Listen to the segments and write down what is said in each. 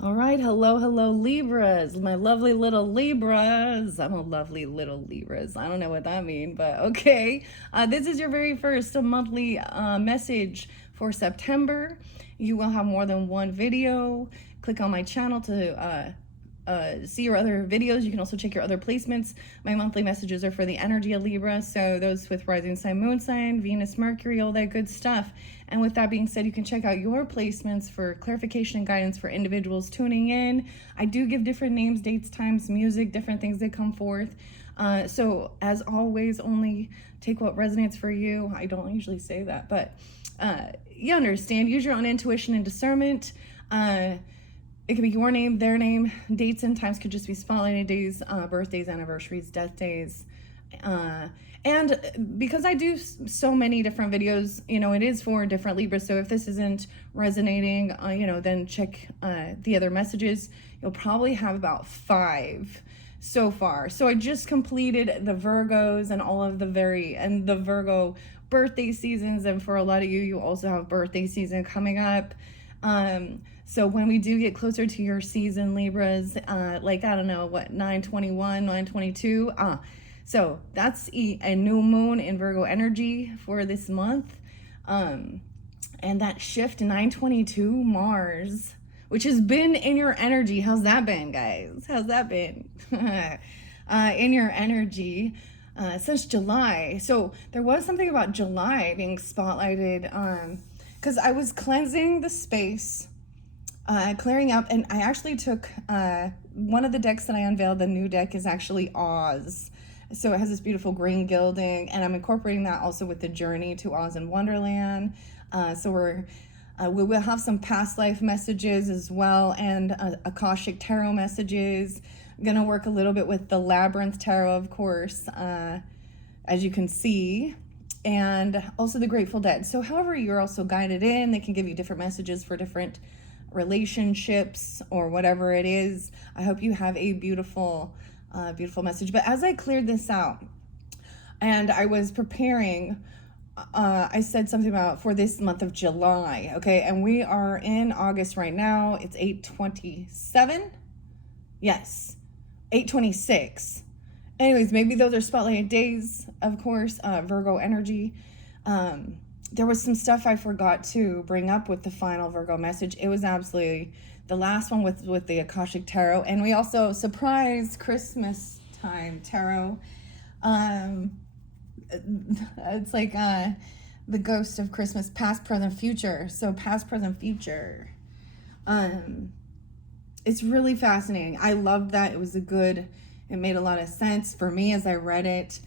All right, hello, Libras, my lovely little Libras. I'm a lovely little Libras. I don't know what that means, but okay. This is your very first monthly message for September. You will have more than one video. Click on my channel to see your other videos. You can also check your other placements. My monthly messages are for the energy of Libra, so those with rising sign, moon sign, Venus, Mercury, all that good stuff. And with that being said, you can check out your placements for clarification and guidance for individuals tuning in. I do give different names, dates, times, music, different things that come forth. So as always, only take what resonates for you. I don't usually say that, but you understand. Use your own intuition and discernment. It could be your name, their name. Dates and times could just be spotlighted days, birthdays, anniversaries, death days. And because I do so many different videos, it is for different Libras. So if this isn't resonating, then check the other messages. You'll probably have about 5 so far. So I just completed the Virgos and all of the the Virgo birthday seasons. And for a lot of you, you also have birthday season coming up. So when we do get closer to your season, Libras, like, I don't know, what, 9/21, 9/22, so that's a new moon in Virgo energy for this month. And that shift 9/22 Mars, which has been in your energy. How's that been, guys? How's that been? In your energy since July. So there was something about July being spotlighted because I was cleansing the space, clearing up, and I actually took one of the decks that I unveiled. The new deck is actually Oz. So it has this beautiful green gilding, and I'm incorporating that also with the journey to Oz and Wonderland. So we will have some past life messages as well, and Akashic Tarot messages. I'm gonna work a little bit with the Labyrinth Tarot, of course, as you can see, and also the Grateful Dead. So however you're also guided in, they can give you different messages for different relationships or whatever it is. I hope you have a beautiful message. But as I cleared this out and I was preparing, I said something about for this month of July, okay? And we are in August right now. It's 8/27. Yes, 8/26. Anyways, maybe those are spotlighted days, of course, Virgo energy. There was some stuff I forgot to bring up with the final Virgo message. It was absolutely the last one with the Akashic Tarot. And we also surprised Christmas time tarot. It's like the ghost of Christmas, past, present, future. So past, present, future. It's really fascinating. I loved that. It made a lot of sense for me as I read it.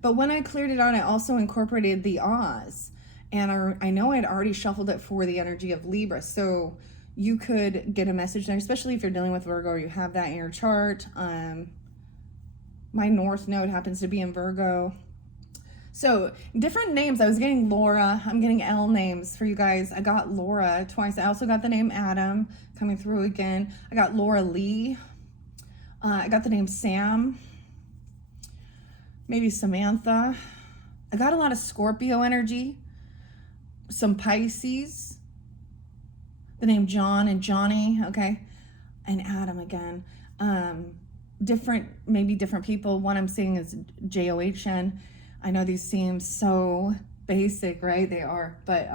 But when I cleared it out, I also incorporated the Oz. And I know I'd already shuffled it for the energy of Libra. So you could get a message there, especially if you're dealing with Virgo or you have that in your chart. My North Node happens to be in Virgo. So different names. I was getting Laura. I'm getting L names for you guys. I got Laura twice. I also got the name Adam coming through again. I got Laura Lee. I got the name Sam. Maybe Samantha. I got a lot of Scorpio energy. Some Pisces. The name John and Johnny, okay? And Adam again. Maybe different people. One I'm seeing is John. I know these seem so basic, right? They are, but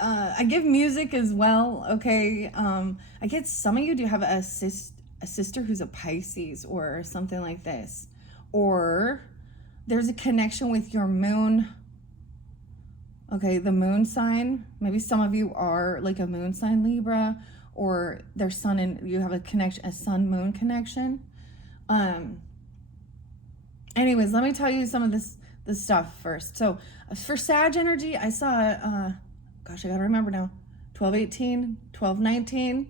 I give music as well, okay? I get some of you do have a sister who's a Pisces or something like this. Or there's a connection with your moon. Okay, the moon sign. Maybe some of you are like a moon sign Libra, or their sun and you have a sun-moon connection. Anyways, let me tell you some of this stuff first. So for Sag energy, I saw gosh, I gotta remember now, 12/18, 12/19,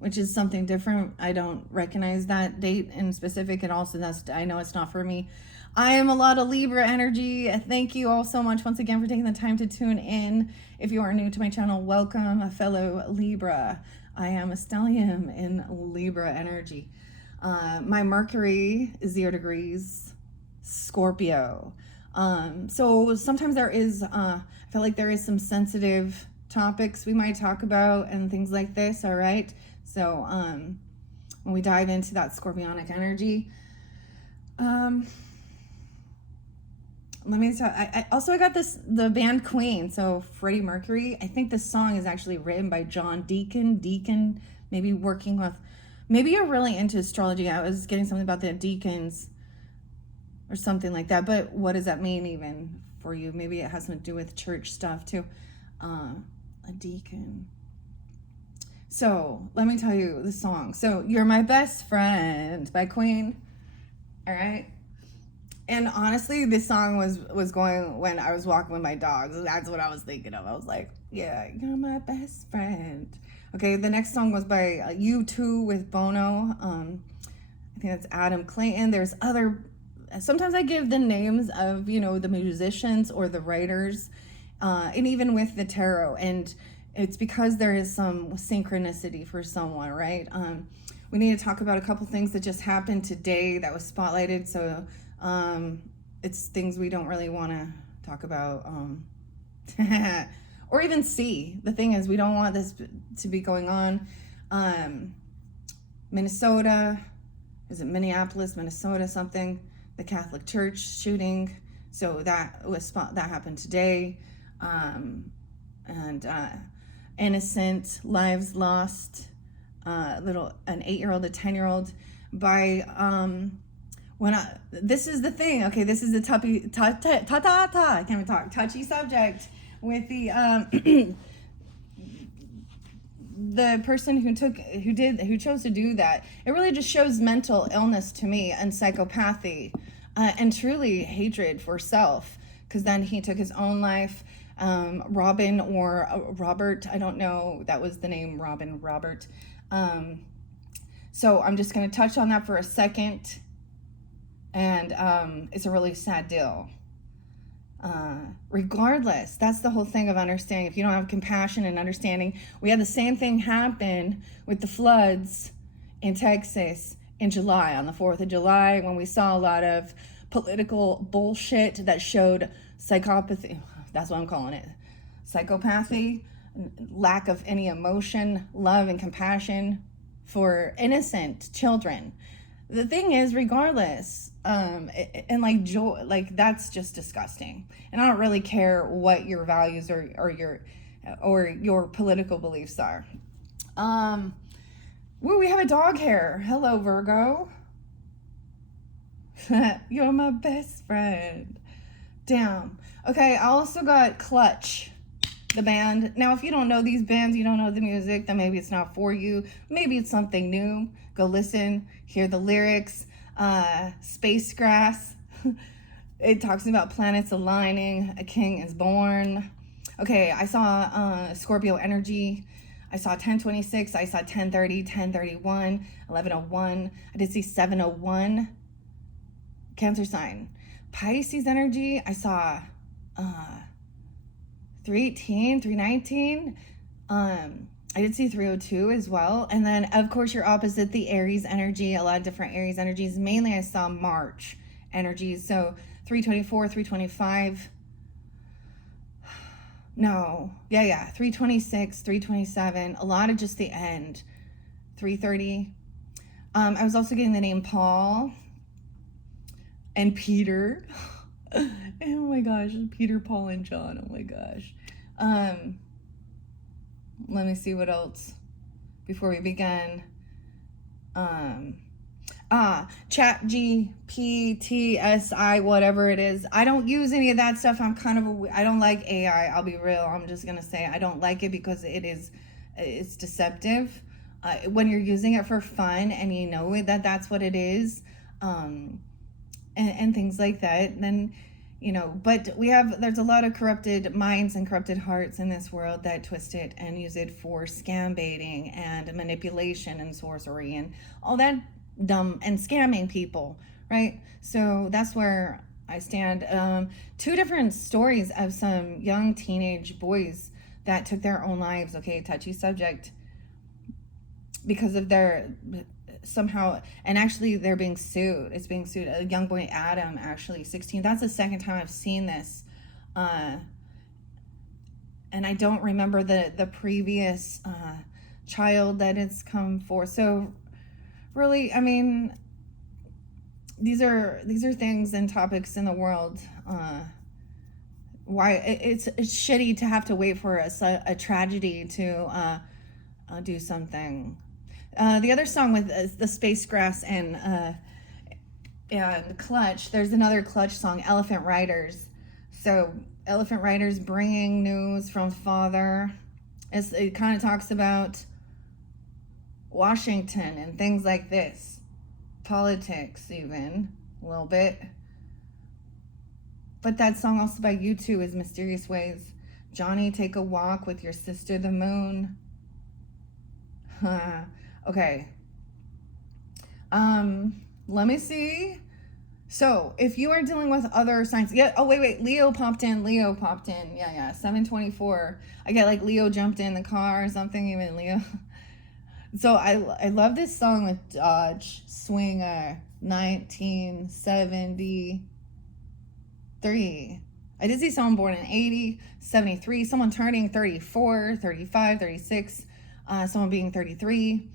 which is something different. I don't recognize that date in specific, and also I know it's not for me. I am a lot of Libra energy. Thank you all so much once again for taking the time to tune in. If you are new to my channel, welcome, a fellow Libra. I am a stellium in Libra energy. My Mercury is 0 degrees Scorpio. So sometimes there is, I feel like there is some sensitive topics we might talk about and things like this, all right? So when we dive into that scorpionic energy, let me tell. I got the band Queen. So Freddie Mercury. I think this song is actually written by John Deacon. Deacon, maybe working with. Maybe you're really into astrology. I was getting something about the deacons, or something like that. But what does that mean even for you? Maybe it has something to do with church stuff too. A deacon. So let me tell you the song. So You're My Best Friend by Queen. All right. And honestly, this song was going when I was walking with my dogs. That's what I was thinking of. I was like, yeah, you're my best friend. Okay, the next song was by U2 with Bono. I think that's Adam Clayton. There's other, sometimes I give the names of, the musicians or the writers, and even with the tarot. And it's because there is some synchronicity for someone, right? We need to talk about a couple things that just happened today that was spotlighted. So it's things we don't really want to talk about, or even see. The thing is, we don't want this to be going on. Minnesota, is it Minneapolis, Minnesota, something? The Catholic Church shooting. So that happened today. And innocent lives lost. An 8-year-old, a 10-year-old by this is the thing. Okay, this is the I can't even talk. Touchy subject with the the person who chose to do that. It really just shows mental illness to me and psychopathy, and truly hatred for self. Because then he took his own life. Robin or Robert, I don't know. That was the name, Robert. So I'm just going to touch on that for a second. And it's a really sad deal. Regardless, that's the whole thing of understanding. If you don't have compassion and understanding, we had the same thing happen with the floods in Texas in July, on the 4th of July, when we saw a lot of political bullshit that showed psychopathy. That's what I'm calling it. Psychopathy, lack of any emotion, love, and compassion for innocent children. The thing is, regardless, and like joy, like that's just disgusting. And I don't really care what your values or your political beliefs are. We have a dog here. Hello, Virgo. You're my best friend. Damn. Okay, I also got Clutch, the band. Now, if you don't know these bands, you don't know the music, then maybe it's not for you. Maybe it's something new. Go listen, hear the lyrics. Space Grass. It talks about planets aligning. A king is born. Okay, I saw Scorpio energy. I saw 1026. I saw 1030, 1031, 1101. I did see 701. Cancer sign. Pisces energy. I saw 318, 319. I did see 302 as well. And then, of course, your opposite, the Aries energy, a lot of different Aries energies. Mainly, I saw March energies. So 324, 325. No. Yeah. 326, 327. A lot of just the end. 330. I was also getting the name Paul and Peter. Oh my gosh. Peter, Paul, and John. Oh my gosh. Let me see what else before we begin. Chat GPTSI, whatever it is. I don't use any of that stuff. I don't like AI. I'll be real. I'm just going to say I don't like it because it's deceptive. When you're using it for fun and you know that that's what it is, and things like that, then but there's a lot of corrupted minds and corrupted hearts in this world that twist it and use it for scam baiting and manipulation and sorcery and all that dumb and scamming people, right? So that's where I stand. 2 different stories of some young teenage boys that took their own lives. Okay, touchy subject, because of their somehow, and actually they're being sued. It's being sued. A young boy, Adam, actually 16. That's the second time I've seen this. and I don't remember the previous child that it's come for. So really, I mean, these are things and topics in the world. Why it's shitty to have to wait for a tragedy to do something. The other song with the Space Grass and Clutch, there's another Clutch song, Elephant Riders. So Elephant Riders bringing news from father. It kind of talks about Washington and things like this. Politics even, a little bit. But that song also by U2 is Mysterious Ways. Johnny, take a walk with your sister the moon. Okay. Let me see. So, if you are dealing with other signs, yeah. Oh, wait. Leo popped in. Yeah. 724. I get like Leo jumped in the car or something. Even Leo. So I love this song with Dodge Swinger, 1973. I did see someone born in 80, 73, someone turning 34, 35, 36, someone being 33,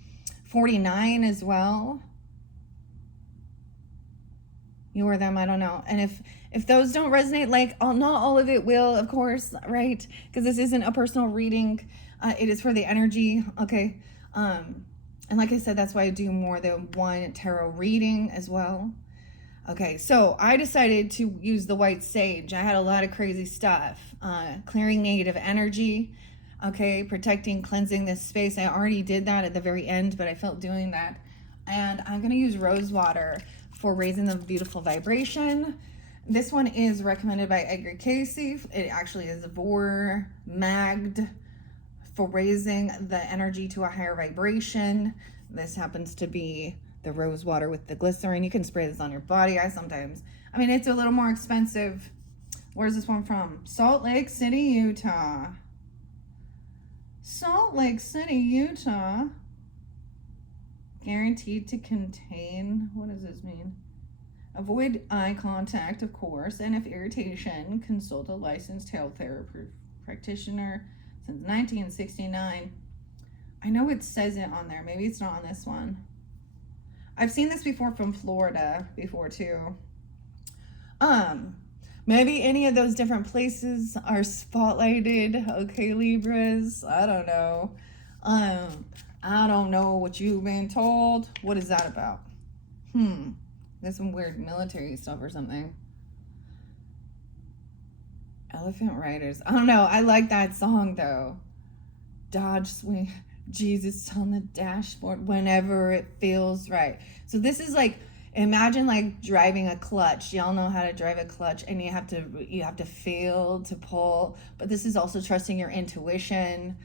49 as well. You or them, I don't know. And if those don't resonate, like, not all of it will, of course, right? Because this isn't a personal reading. It is for the energy, okay? And like I said, that's why I do more than one tarot reading as well. Okay, so I decided to use the white sage. I had a lot of crazy stuff. Clearing negative energy, okay, protecting, cleansing this space. I already did that at the very end, but I felt doing that. And I'm going to use rose water for raising the beautiful vibration. This one is recommended by Edgar Casey. It actually is Vor Magd for raising the energy to a higher vibration. This happens to be the rose water with the glycerin. You can spray this on your body. I mean, it's a little more expensive. Where's this one from? Salt Lake City, Utah. Salt Lake City, Utah. Guaranteed to contain, what does this mean? Avoid eye contact, of course, and if irritation, consult a licensed health therapy practitioner since 1969. I know it says it on there. Maybe it's not on this one. I've seen this before from Florida before too. Maybe any of those different places are spotlighted. Okay, Libras. I don't know. I don't know what you've been told. What is that about? There's some weird military stuff or something. Elephant Riders. I don't know. I like that song though. Dodge swing. Jesus on the dashboard whenever it feels right. So this is like, imagine like driving a clutch. Y'all know how to drive a clutch, and you have to feel to pull. But this is also trusting your intuition.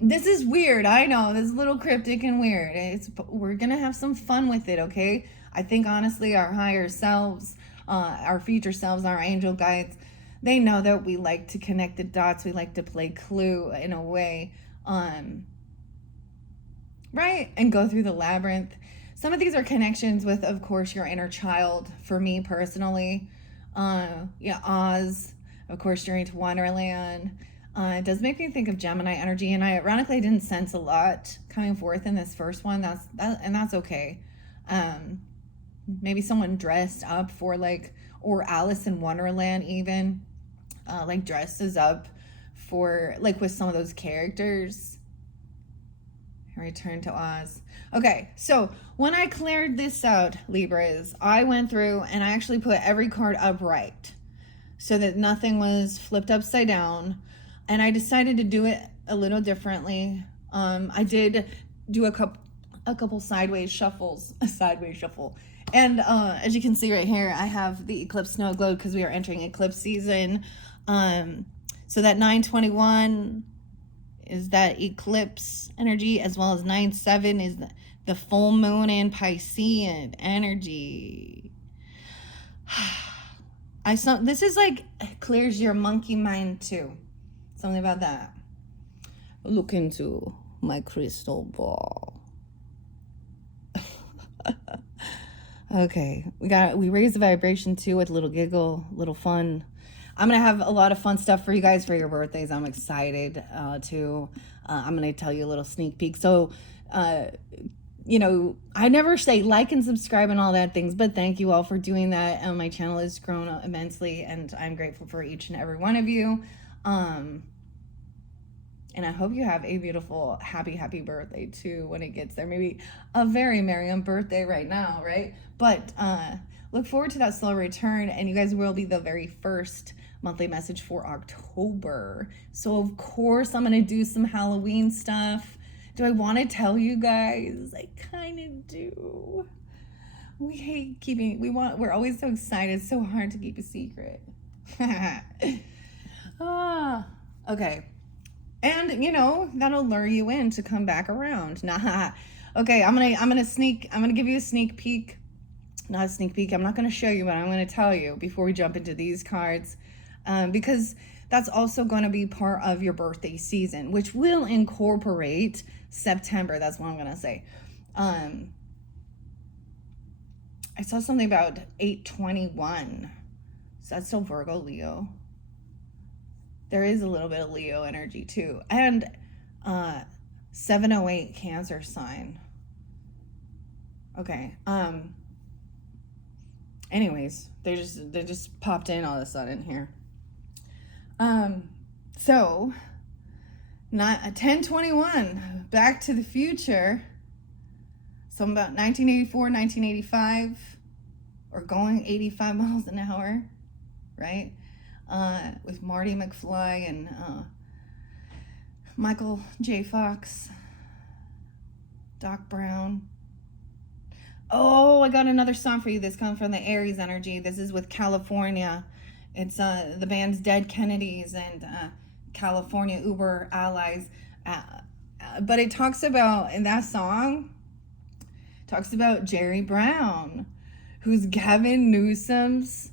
This is weird. I know, this is a little cryptic and weird. We're gonna have some fun with it, okay? I think honestly, our higher selves, our future selves, our angel guides, they know that we like to connect the dots. We like to play Clue in a way, right? And go through the labyrinth. Some of these are connections with, of course, your inner child. For me personally, Oz, of course, Journey to Wonderland. It does make me think of Gemini energy, and I ironically didn't sense a lot coming forth in this first one. That's okay. Maybe someone dressed up for like, or Alice in Wonderland even, like dresses up for like with some of those characters. Return to Oz. Okay, so when I cleared this out, Libras, I went through and I actually put every card upright so that nothing was flipped upside down. And I decided to do it a little differently. I did do a couple sideways shuffles, a sideways shuffle. And as you can see right here, I have the Eclipse Snow Globe because we are entering eclipse season. So that 921 is that eclipse energy, as well as 9/7 is the full moon and Piscean energy. This is like clears your monkey mind too. Something about that. Look into my crystal ball. Okay, we raise the vibration too with a little giggle, little fun. I'm going to have a lot of fun stuff for you guys for your birthdays. I'm excited to, I'm going to tell you a little sneak peek. So, you know, I never say like and subscribe and all that things, but thank you all for doing that. My channel has grown immensely, and I'm grateful for each and every one of you. And I hope you have a beautiful, happy birthday too when it gets there. Maybe a very merry birthday right now, right? But look forward to that slow return, and you guys will be the very first monthly message for October. So of course I'm gonna do some Halloween stuff. Do I want to tell you guys? I kind of do. We hate keeping, we're always so excited. It's so hard to keep a secret. Okay. And you know, that'll lure you in to come back around. Nah. Okay, I'm gonna give you a sneak peek. Not a sneak peek. I'm not gonna show you, but I'm gonna tell you before we jump into these cards. Because that's also going to be part of your birthday season, which will incorporate September. That's what I'm going to say. I saw something about 8/21. So that's still Virgo, Leo. There is a little bit of Leo energy too. And 708 Cancer sign. Okay. Anyways, they just popped in all of a sudden here. So, not 1021, Back to the Future. So about 1984, 1985, or going 85 miles an hour, right? With Marty McFly and Michael J. Fox, Doc Brown. Oh, I got another song for you. This comes from the Aries energy. This is with California. It's the band's Dead Kennedys and California Uber Allies. But it talks about, in that song, talks about Jerry Brown, who's Gavin Newsom's,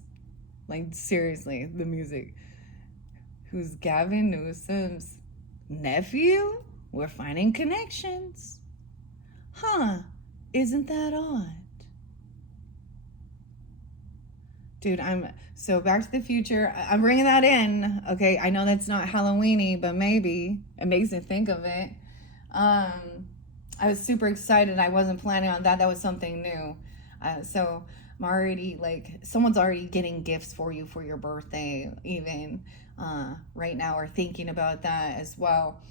like seriously, the music, who's Gavin Newsom's nephew? We're finding connections. Huh, isn't that odd? Dude, so Back to the Future. I'm bringing that in. Okay, I know that's not Halloween-y, but maybe it makes me think of it. I was super excited. I wasn't planning on that. That was something new. So I'm already like, someone's already getting gifts for you for your birthday, even right now, or thinking about that as well.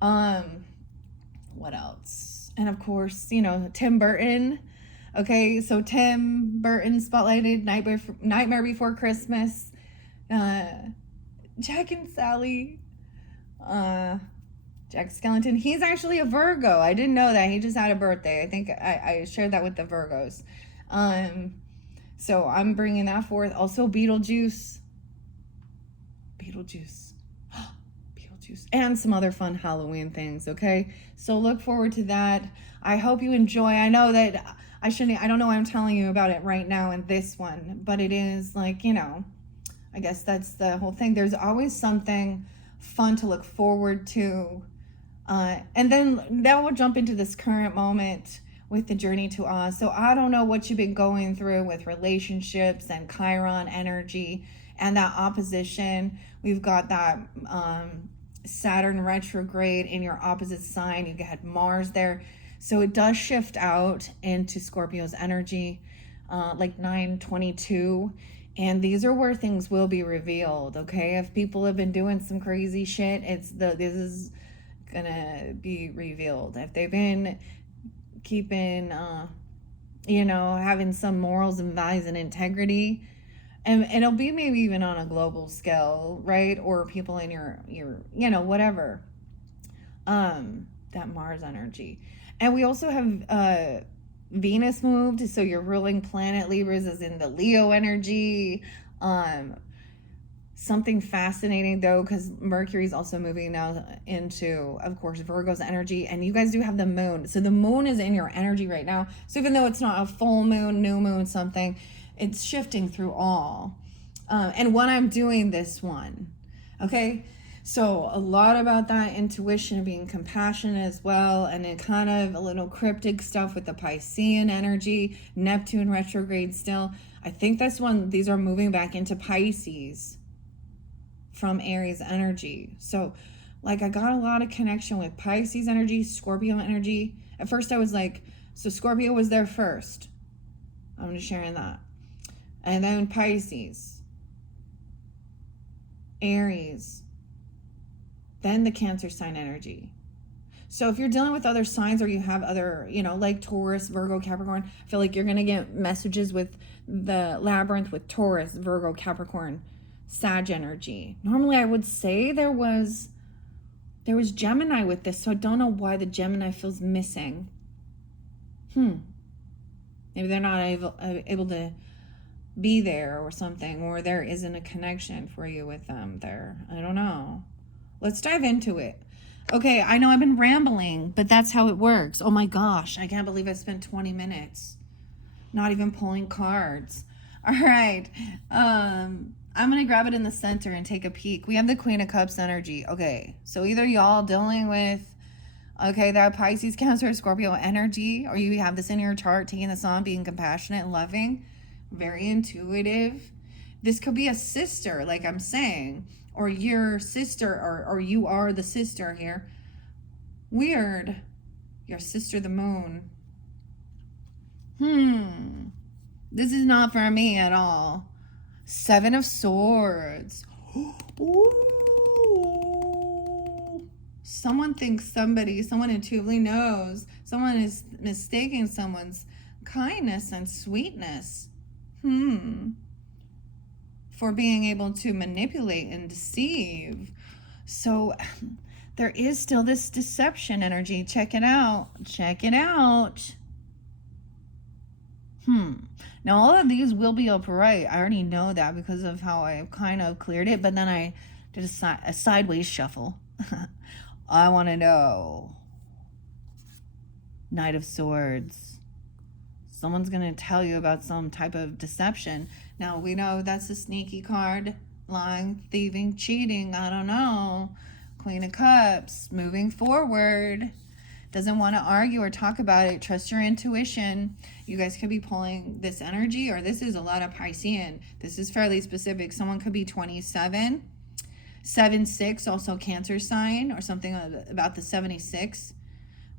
What else? And of course, you know, Tim Burton. Okay, so Tim Burton spotlighted Nightmare Before Christmas, Jack and Sally, Jack Skellington. He's actually a Virgo. I didn't know that. He just had a birthday. I think I shared that with the Virgos. So I'm bringing that forth. Also Beetlejuice, and some other fun Halloween things. Okay, so look forward to that. I hope you enjoy. I know that I don't know why I'm telling you about it right now in this one, but it is like, you know, I guess that's the whole thing. There's always something fun to look forward to. And then that will jump into this current moment with the journey to Oz. So I don't know what you've been going through with relationships and Chiron energy and that opposition. We've got that Saturn retrograde in your opposite sign. You had Mars there. So it does shift out into Scorpio's energy, like 9/22. And these are where things will be revealed, okay? If people have been doing some crazy shit, this is gonna be revealed. If they've been keeping, you know, having some morals and values and integrity, and it'll be maybe even on a global scale, right? Or people in your you know, whatever, that Mars energy. And we also have Venus moved, so your ruling planet Libras is in the Leo energy. Something fascinating though, because Mercury's also moving now into, of course, Virgo's energy, and you guys do have the moon. So the moon is in your energy right now. So even though it's not a full moon, new moon, something, it's shifting through all. And when I'm doing this one, okay? So a lot about that intuition, being compassionate as well, and then kind of a little cryptic stuff with the Piscean energy, Neptune retrograde still. I think that's when these are moving back into Pisces. from Aries energy. So like I got a lot of connection with Pisces energy, Scorpio energy. At first I was like, so Scorpio was there first. I'm just sharing that. And then Pisces, Aries, then the Cancer sign energy. So if you're dealing with other signs or you have other, like Taurus, Virgo, Capricorn, I feel like you're going to get messages with the labyrinth with Taurus, Virgo, Capricorn, Sag energy. Normally I would say there was Gemini with this, so I don't know why the Gemini feels missing. Maybe they're not able to be there or something, or there isn't a connection for you with them there. I don't know. Let's dive into it. Okay, I know I've been rambling, but that's how it works. Oh my gosh, I can't believe I spent 20 minutes not even pulling cards. All right, I'm going to grab it in the center and take a peek. We have the Queen of Cups energy. Okay, so either y'all dealing with, that Pisces, Cancer, Scorpio energy, or you have this in your chart, taking this on, being compassionate and loving, very intuitive. This could be a sister, like I'm saying, or your sister, or you are the sister here. Weird. Your sister, the moon. This is not for me at all. Seven of Swords. Ooh. Someone thinks someone intuitively knows. Someone is mistaking someone's kindness and sweetness. For being able to manipulate and deceive. So there is still this deception energy. Check it out. Check it out. Now all of these will be upright. I already know that because of how I kind of cleared it, but then I did a sideways shuffle. I want to know. Knight of Swords. Someone's going to tell you about some type of deception. Now, we know that's a sneaky card. Lying, thieving, cheating. I don't know. Queen of Cups. Moving forward. Doesn't want to argue or talk about it. Trust your intuition. You guys could be pulling this energy, or this is a lot of Piscean. This is fairly specific. Someone could be 27. 7-6, also Cancer sign, or something about the 76.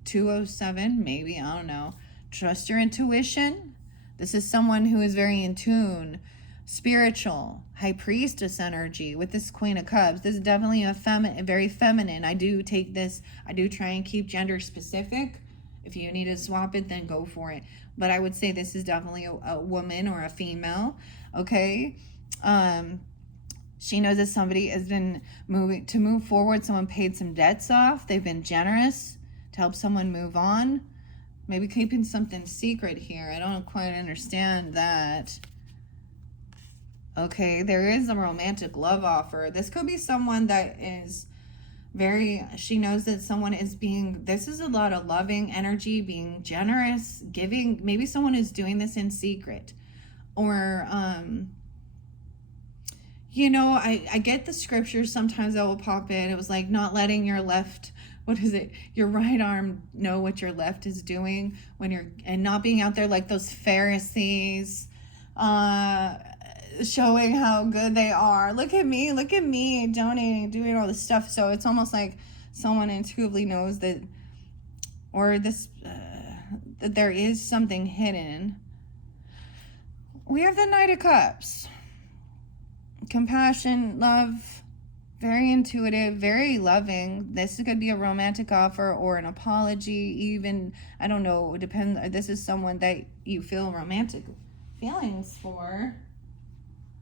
207, maybe. I don't know. Trust your intuition. This is someone who is very in tune, spiritual, high priestess energy with this Queen of Cups. This is definitely a very feminine. I do try and keep gender specific. If you need to swap it, then go for it. But I would say this is definitely a woman or a female. Okay. She knows that somebody has been move forward. Someone paid some debts off. They've been generous to help someone move on. Maybe keeping something secret here. I don't quite understand that. Okay, there is a romantic love offer. This could be someone that is she knows that someone is this is a lot of loving energy, being generous, giving. Maybe someone is doing this in secret. Or, I get the scriptures sometimes that will pop in. It was like not letting your your right arm know what your left is doing and not being out there like those Pharisees, showing how good they are. Look at me, donating, doing all this stuff. So it's almost like someone intuitively knows that, or this, that there is something hidden. We have the Knight of Cups. Compassion, love, very intuitive, very loving. This could be a romantic offer or an apology, even. I don't know. It depends. This is someone that you feel romantic feelings for.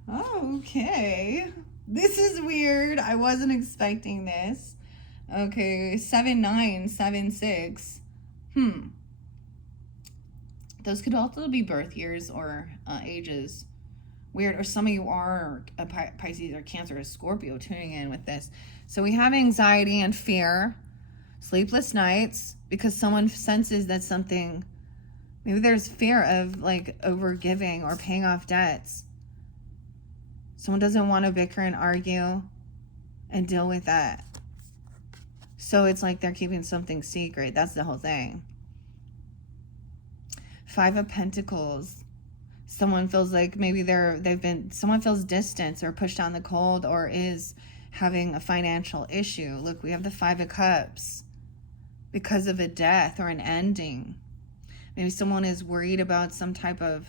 Okay. This is weird. I wasn't expecting this. Okay. 7-9, 7-6. Those could also be birth years or ages. Weird. Or some of you are a Pisces or Cancer or Scorpio tuning in with this. So we have anxiety and fear, sleepless nights, because someone senses that maybe there's fear of like overgiving or paying off debts. Someone doesn't want to bicker and argue and deal with that. So it's like they're keeping something secret. That's the whole thing. 5 of Pentacles. Someone feels like maybe someone feels distance or pushed out in the cold, or having a financial issue. Look, we have the Five of Cups because of a death or an ending. Maybe someone is worried about some type of,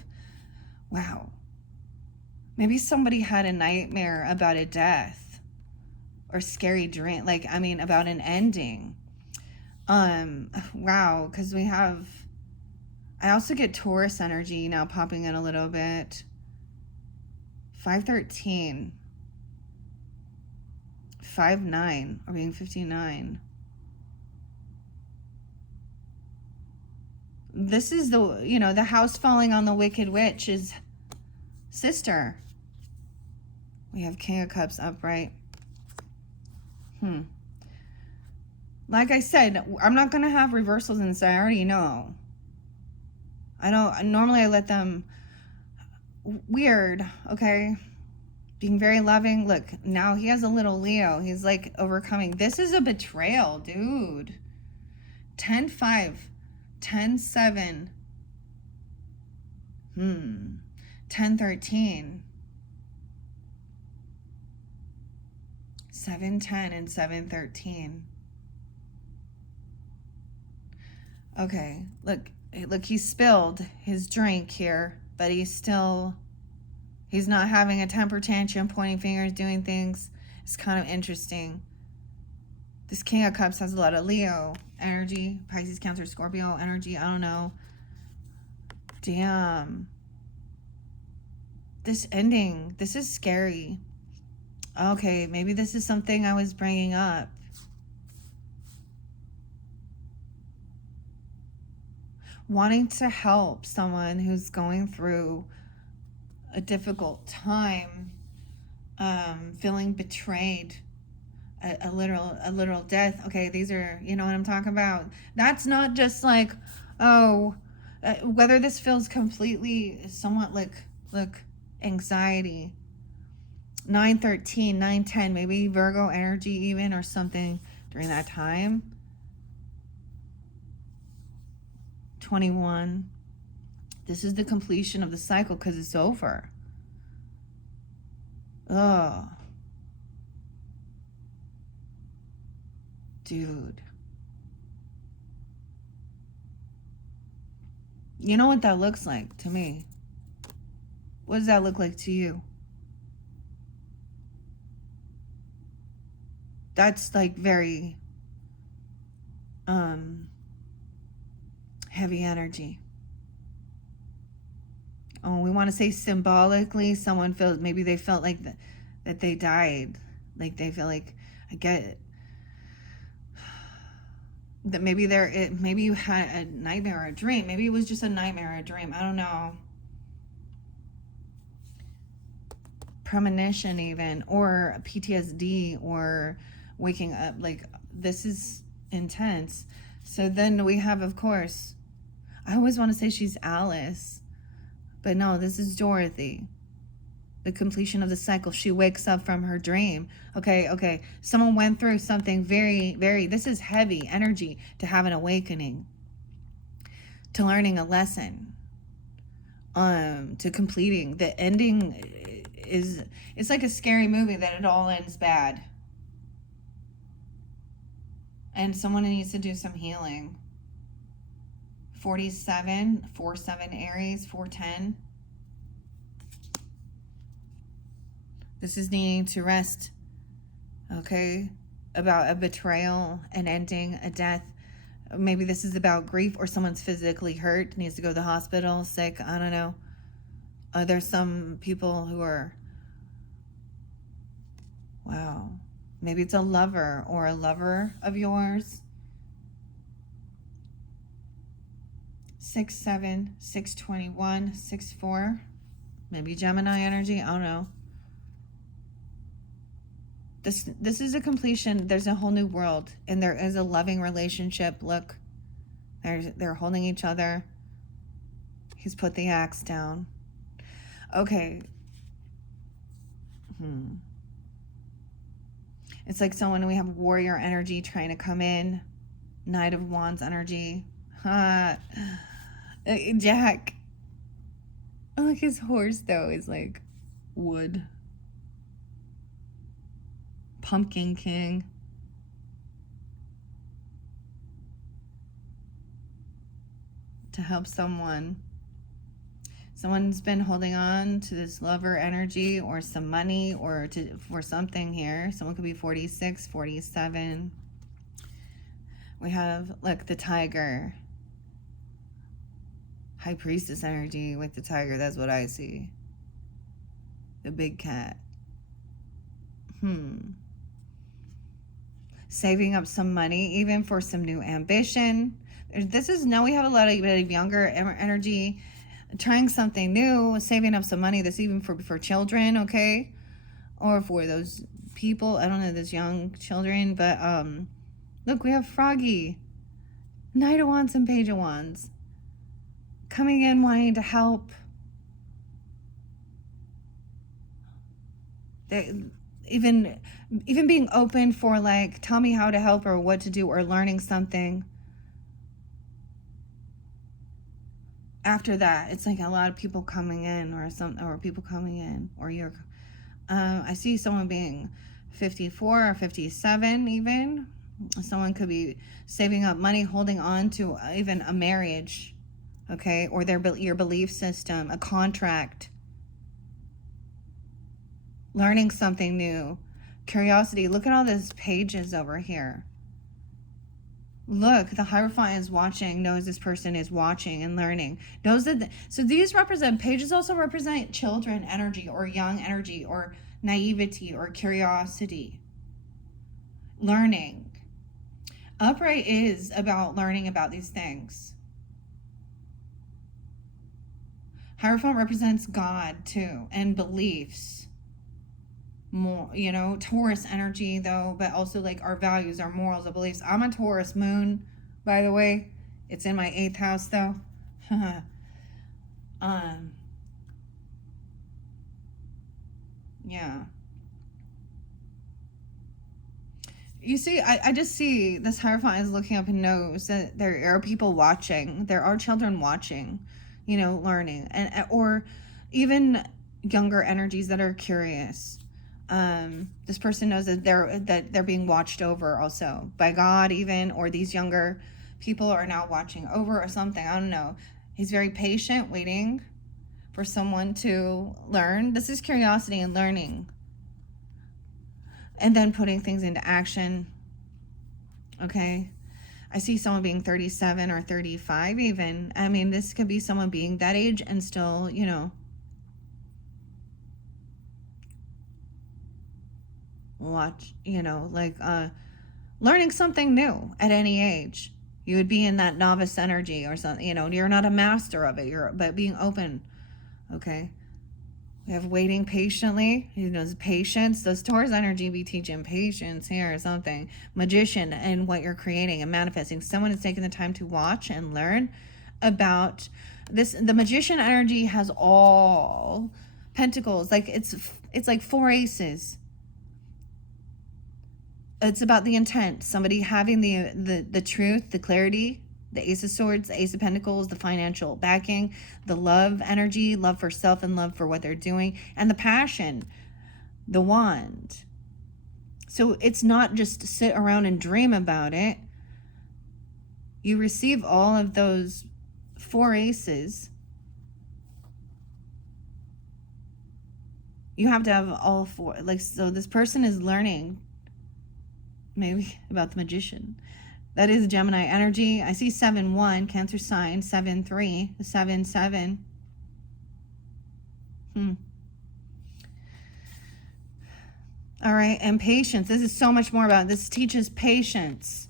wow. Maybe somebody had a nightmare about a death or scary dream, like, I mean, about an ending. Wow, because we have, I also get Taurus energy now popping in a little bit. 513. 5-9, or being 59. This is the, you know, the house falling on the Wicked Witch's sister. We have King of Cups upright. Like I said, I'm not going to have reversals in this. I already know. I don't, normally I let them, weird, okay? Being very loving. Look, now he has a little Leo. He's like overcoming. This is a betrayal, dude. 10-5, 10-7, 10-13, 7-10, and 7-13. Okay, look, he spilled his drink here, but he's not having a temper tantrum, pointing fingers, doing things. It's kind of interesting. This King of Cups has a lot of Leo energy, Pisces, Cancer, Scorpio energy. I don't know. Damn. This ending, this is scary. Okay, maybe this is something I was bringing up. Wanting to help someone who's going through a difficult time, feeling betrayed, a literal death. Okay, these are, you know what I'm talking about. That's not just like, oh, whether this feels completely somewhat like, look, anxiety. 9-13, 9-10, maybe Virgo energy even, or something during that time. 21. This is the completion of the cycle because it's over. Ugh. Dude. You know what that looks like to me? What does that look like to you? That's like very heavy energy. Oh, we want to say symbolically, someone feels, maybe they felt like that they died. Like they feel like, I get it. That maybe maybe you had a nightmare or a dream. Maybe it was just a nightmare or a dream. I don't know. Premonition even, or PTSD, or waking up. Like, this is intense. So then we have, of course, I always want to say she's Alice, but no, this is Dorothy. The completion of the cycle. She wakes up from her dream. Okay. Someone went through something very, very, this is heavy energy to have an awakening, to learning a lesson, to completing. The ending is, it's like a scary movie that it all ends bad. And someone needs to do some healing. 47, 4-7 Aries, 4-10. This is needing to rest, okay? About a betrayal, an ending, a death. Maybe this is about grief, or someone's physically hurt, needs to go to the hospital, sick, I don't know. There's some people who are, wow. Maybe it's a lover or a lover of yours. 6-7, 6-21, 6-4. Maybe Gemini energy, I don't know. This is a completion. There's a whole new world, and there is a loving relationship. Look, they're holding each other. He's put the axe down. Okay. It's like someone, we have warrior energy trying to come in. Knight of Wands energy. Jack. Oh, like his horse though is like wood. Pumpkin King. To help someone. Someone's been holding on to this lover energy or some money or for something here. Someone could be 46, 47. We have, look, the tiger. High Priestess energy with the tiger. That's what I see. The big cat. Saving up some money, even for some new ambition. This is, now we have a lot of younger energy, trying something new, saving up some money. That's even for children, okay? Or for those people, I don't know, those young children. But look, we have Froggy, Knight of Wands and Page of Wands, coming in wanting to help. Even being open for, like, tell me how to help or what to do, or learning something. After that, it's like a lot of people coming in, or people coming in, or you're I see someone being 54 or 57 even. Someone could be saving up money, holding on to even a marriage, okay, or your belief system, a contract. Learning something new. Curiosity. Look at all these pages over here. Look, the Hierophant is watching, knows this person is watching and learning. Knows that. So these pages also represent children energy, or young energy, or naivety, or curiosity. Learning. Upright is about learning about these things. Hierophant represents God too, and beliefs. More, Taurus energy though, but also like our values, our morals, our beliefs. I'm a Taurus moon, by the way. It's in my 8th house though. Yeah. You see, I just see this Hierophant is looking up and knows that there are people watching. There are children watching, learning, or even younger energies that are curious. This person knows that they're being watched over also by God, even, or these younger people are now watching over or something. I don't know. He's very patient, waiting for someone to learn. This is curiosity and learning, and then putting things into action. Okay. I see someone being 37 or 35 even. I mean, this could be someone being that age and still, learning something new at any age. You would be in that novice energy or something, you're not a master of it, but being open. Okay. We have waiting patiently, patience. Does Taurus energy be teaching patience here or something? Magician, and what you're creating and manifesting. Someone is taking the time to watch and learn about this. The Magician energy has all pentacles. Like it's like 4 aces. It's about the intent. Somebody having the truth, the clarity, the Ace of Swords, the Ace of Pentacles, the financial backing, the love energy, love for self and love for what they're doing, and the passion, the Wand. So it's not just to sit around and dream about it. You receive all of those 4 aces. You have to have all 4. So this person is learning maybe about the Magician. That is Gemini energy. I see 7-1, Cancer sign, 7-3, 7-7. All right, and patience. This is so much more about, this teaches patience.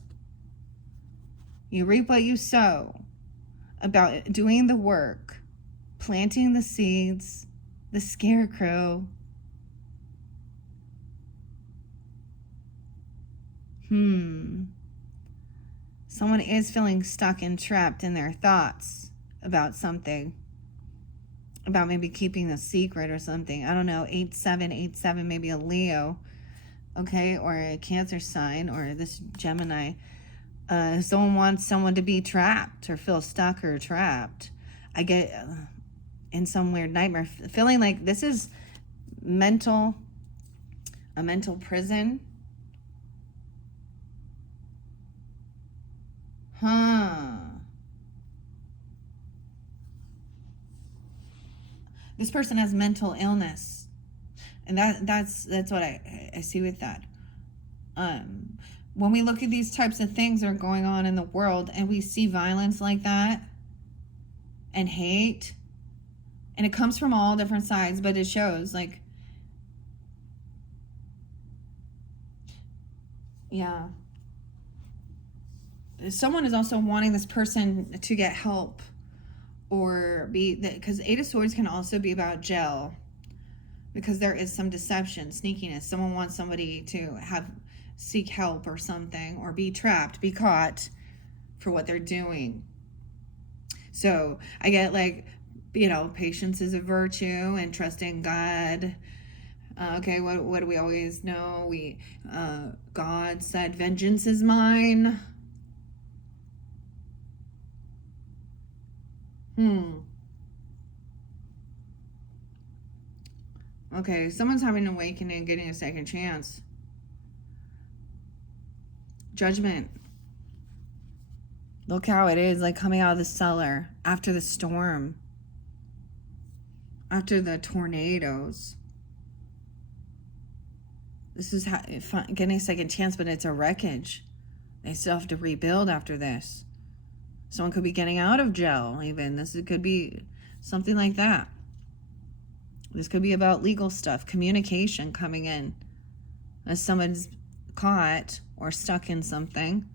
You reap what you sow. About doing the work, planting the seeds, the scarecrow. Someone is feeling stuck and trapped in their thoughts about something. About maybe keeping a secret or something. I don't know, 8-7, maybe a Leo. Okay, or a Cancer sign, or this Gemini. Someone wants someone to be trapped or feel stuck or trapped. I get in some weird nightmare, feeling like this is a mental prison. This person has mental illness. And that's what I see with that. When we look at these types of things that are going on in the world and we see violence like that and hate, and it comes from all different sides, but it shows like, yeah. Someone is also wanting this person to get help or because Eight of Swords can also be about jail, because there is some deception, sneakiness. Someone wants somebody to seek help or something, or be trapped, be caught for what they're doing. So I get like, patience is a virtue and trusting God. Okay, what do we always know? God said, vengeance is mine. Okay, someone's having an awakening, getting a second chance. Judgment. Look how it is, like coming out of the cellar after the storm, after the tornadoes. This is getting a second chance, but it's a wreckage. They still have to rebuild after this. Someone could be getting out of jail even. Could be something like that. This could be about legal stuff, communication coming in as someone's caught or stuck in something.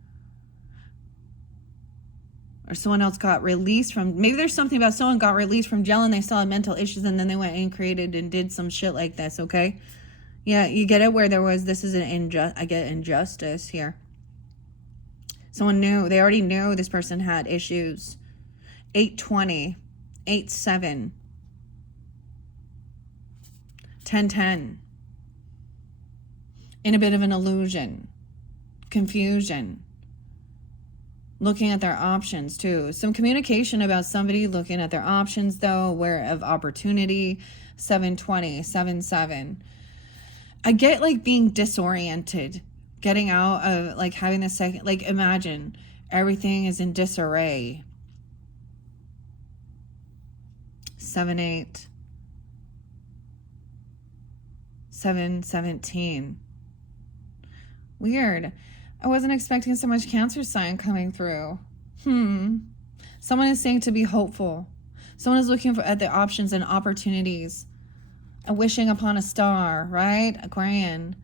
Or someone else got released from, maybe there's something about someone got released from jail and they still had mental issues, and then they went and created and did some shit like this, okay? Yeah, you get it, where this is I get injustice here. Someone knew, they already knew this person had issues. 820, 87, 1010. In a bit of an illusion, confusion. Looking at their options too. Some communication about somebody looking at their options though, aware of opportunity. 720, 77. I get like being disoriented, getting out of like having the second, like imagine everything is in disarray. 7-8. 7-17. Weird. I wasn't expecting so much Cancer sign coming through. Someone is saying to be hopeful. Someone is looking at the options and opportunities. And wishing upon a star, right? Aquarian.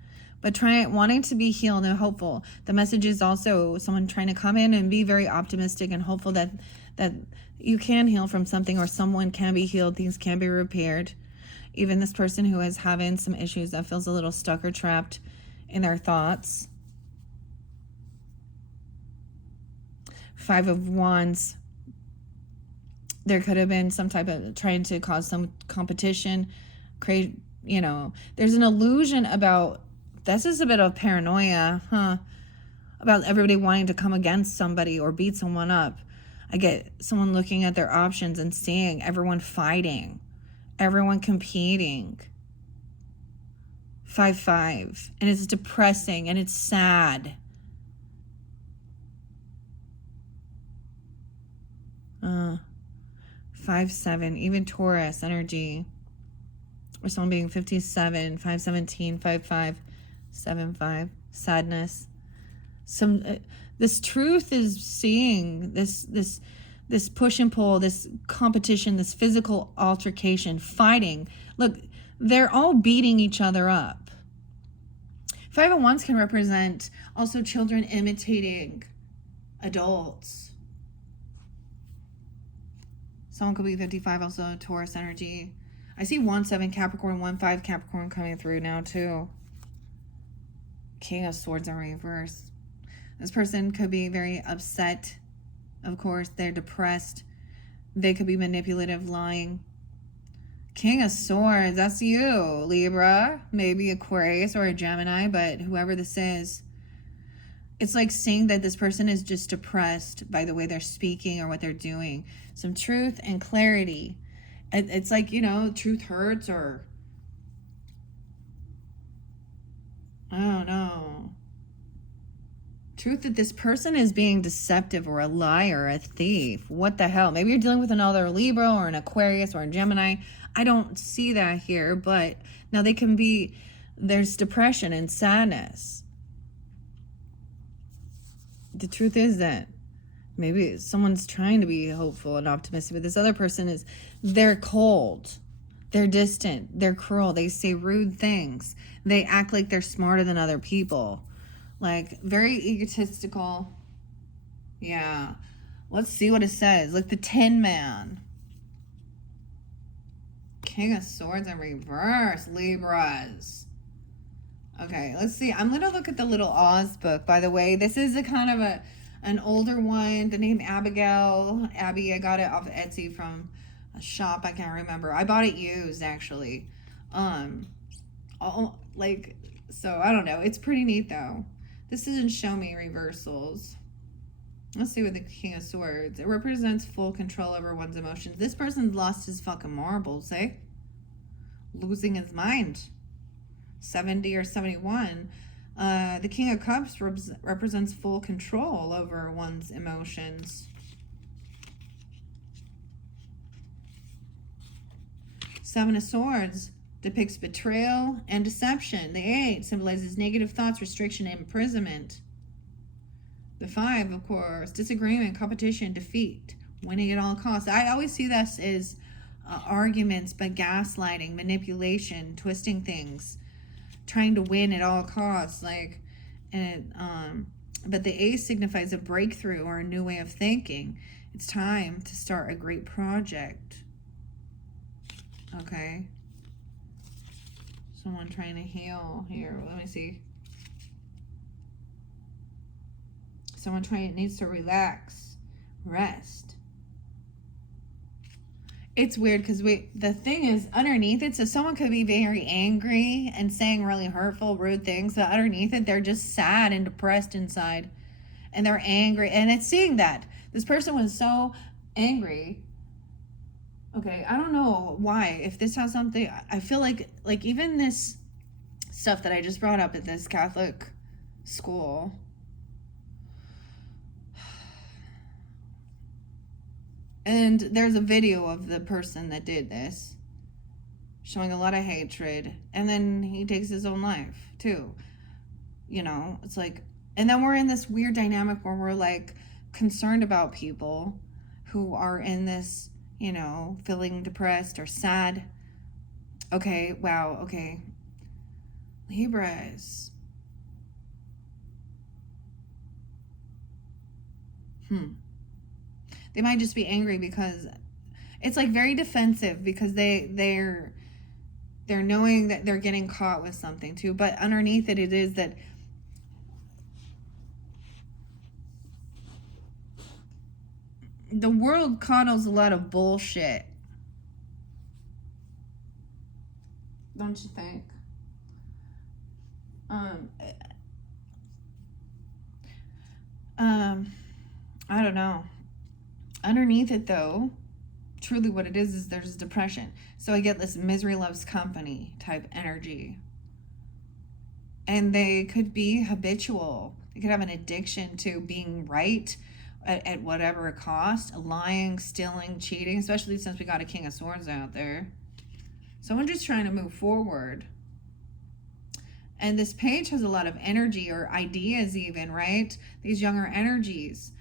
But wanting to be healed and hopeful. The message is also someone trying to come in and be very optimistic and hopeful that you can heal from something, or someone can be healed. Things can be repaired. Even this person who is having some issues that feels a little stuck or trapped in their thoughts. 5 of Wands. There could have been some type of trying to cause some competition. Create, there's an illusion about, this is a bit of paranoia, about everybody wanting to come against somebody or beat someone up. I get someone looking at their options and seeing everyone fighting, everyone competing. 5-5. And it's depressing and it's sad. 5-7. Even Taurus energy. Or someone being 57, 5-17, 5-5, 7-5. Sadness. This truth is seeing this push and pull, this competition, this physical altercation, fighting. Look, they're all beating each other up. 5 of Wands can represent also children imitating adults. Someone could be 55, also Taurus energy. I see 1-7 Capricorn, 1-5 Capricorn coming through now too. King of Swords in reverse. This person could be very upset. Of course, they're depressed. They could be manipulative, lying. King of Swords, that's you, Libra. Maybe Aquarius or a Gemini, but whoever this is. It's like seeing that this person is just depressed by the way they're speaking or what they're doing. Some truth and clarity. It's like, truth hurts, or I don't know. Truth that this person is being deceptive or a liar, a thief. What the hell? Maybe you're dealing with another Libra or an Aquarius or a Gemini. I don't see that here, but now they can be, there's depression and sadness. The truth is that maybe someone's trying to be hopeful and optimistic, but this other person is, they're cold. They're distant. They're cruel. They say rude things. They act like they're smarter than other people. Like, very egotistical. Yeah. Let's see what it says. Like the Tin Man. King of Swords in reverse, Libras. Okay, let's see. I'm going to look at the Little Oz book, by the way. This is a kind of an older one. The name Abigail. Abby, I got it off Etsy from a shop. I can't remember. I bought it used, actually. So I don't know. It's pretty neat, though. This doesn't show me reversals. Let's see what the King of Swords. It represents full control over one's emotions. This person's lost his fucking marbles, eh? Losing his mind. 70 or 71. The King of Cups represents full control over one's emotions. Seven of Swords depicts betrayal and deception. The 8 symbolizes negative thoughts, restriction, and imprisonment. The 5, of course, disagreement, competition, defeat, winning at all costs. I always see this as arguments, but gaslighting, manipulation, twisting things, trying to win at all costs. But the Ace signifies a breakthrough or a new way of thinking. It's time to start a great project. Okay. Someone trying to heal here. Let me see. Someone needs to relax, rest. It's weird because the thing is underneath it, so someone could be very angry and saying really hurtful, rude things, but underneath it, they're just sad and depressed inside. And they're angry. And it's seeing that. This person was so angry. Okay, I don't know why. If this has something, I feel like even this stuff that I just brought up at this Catholic school. And there's a video of the person that did this, showing a lot of hatred. And then he takes his own life, too. You know, it's like, and then we're in this weird dynamic where we're like concerned about people who are in this, you know, feeling depressed or sad. Okay, wow, okay. Libras. They might just be angry because it's like very defensive because they're knowing that they're getting caught with something too. But underneath it is that the world coddles a lot of bullshit. Don't you think? I don't know. Underneath it, though, truly what it is there's depression. So I get this misery loves company type energy. And they could be habitual. They could have an addiction to being right at whatever cost. Lying, stealing, cheating, especially since we got a King of Swords out there. Someone just trying to move forward. And this page has a lot of energy or ideas even, right? These younger energies.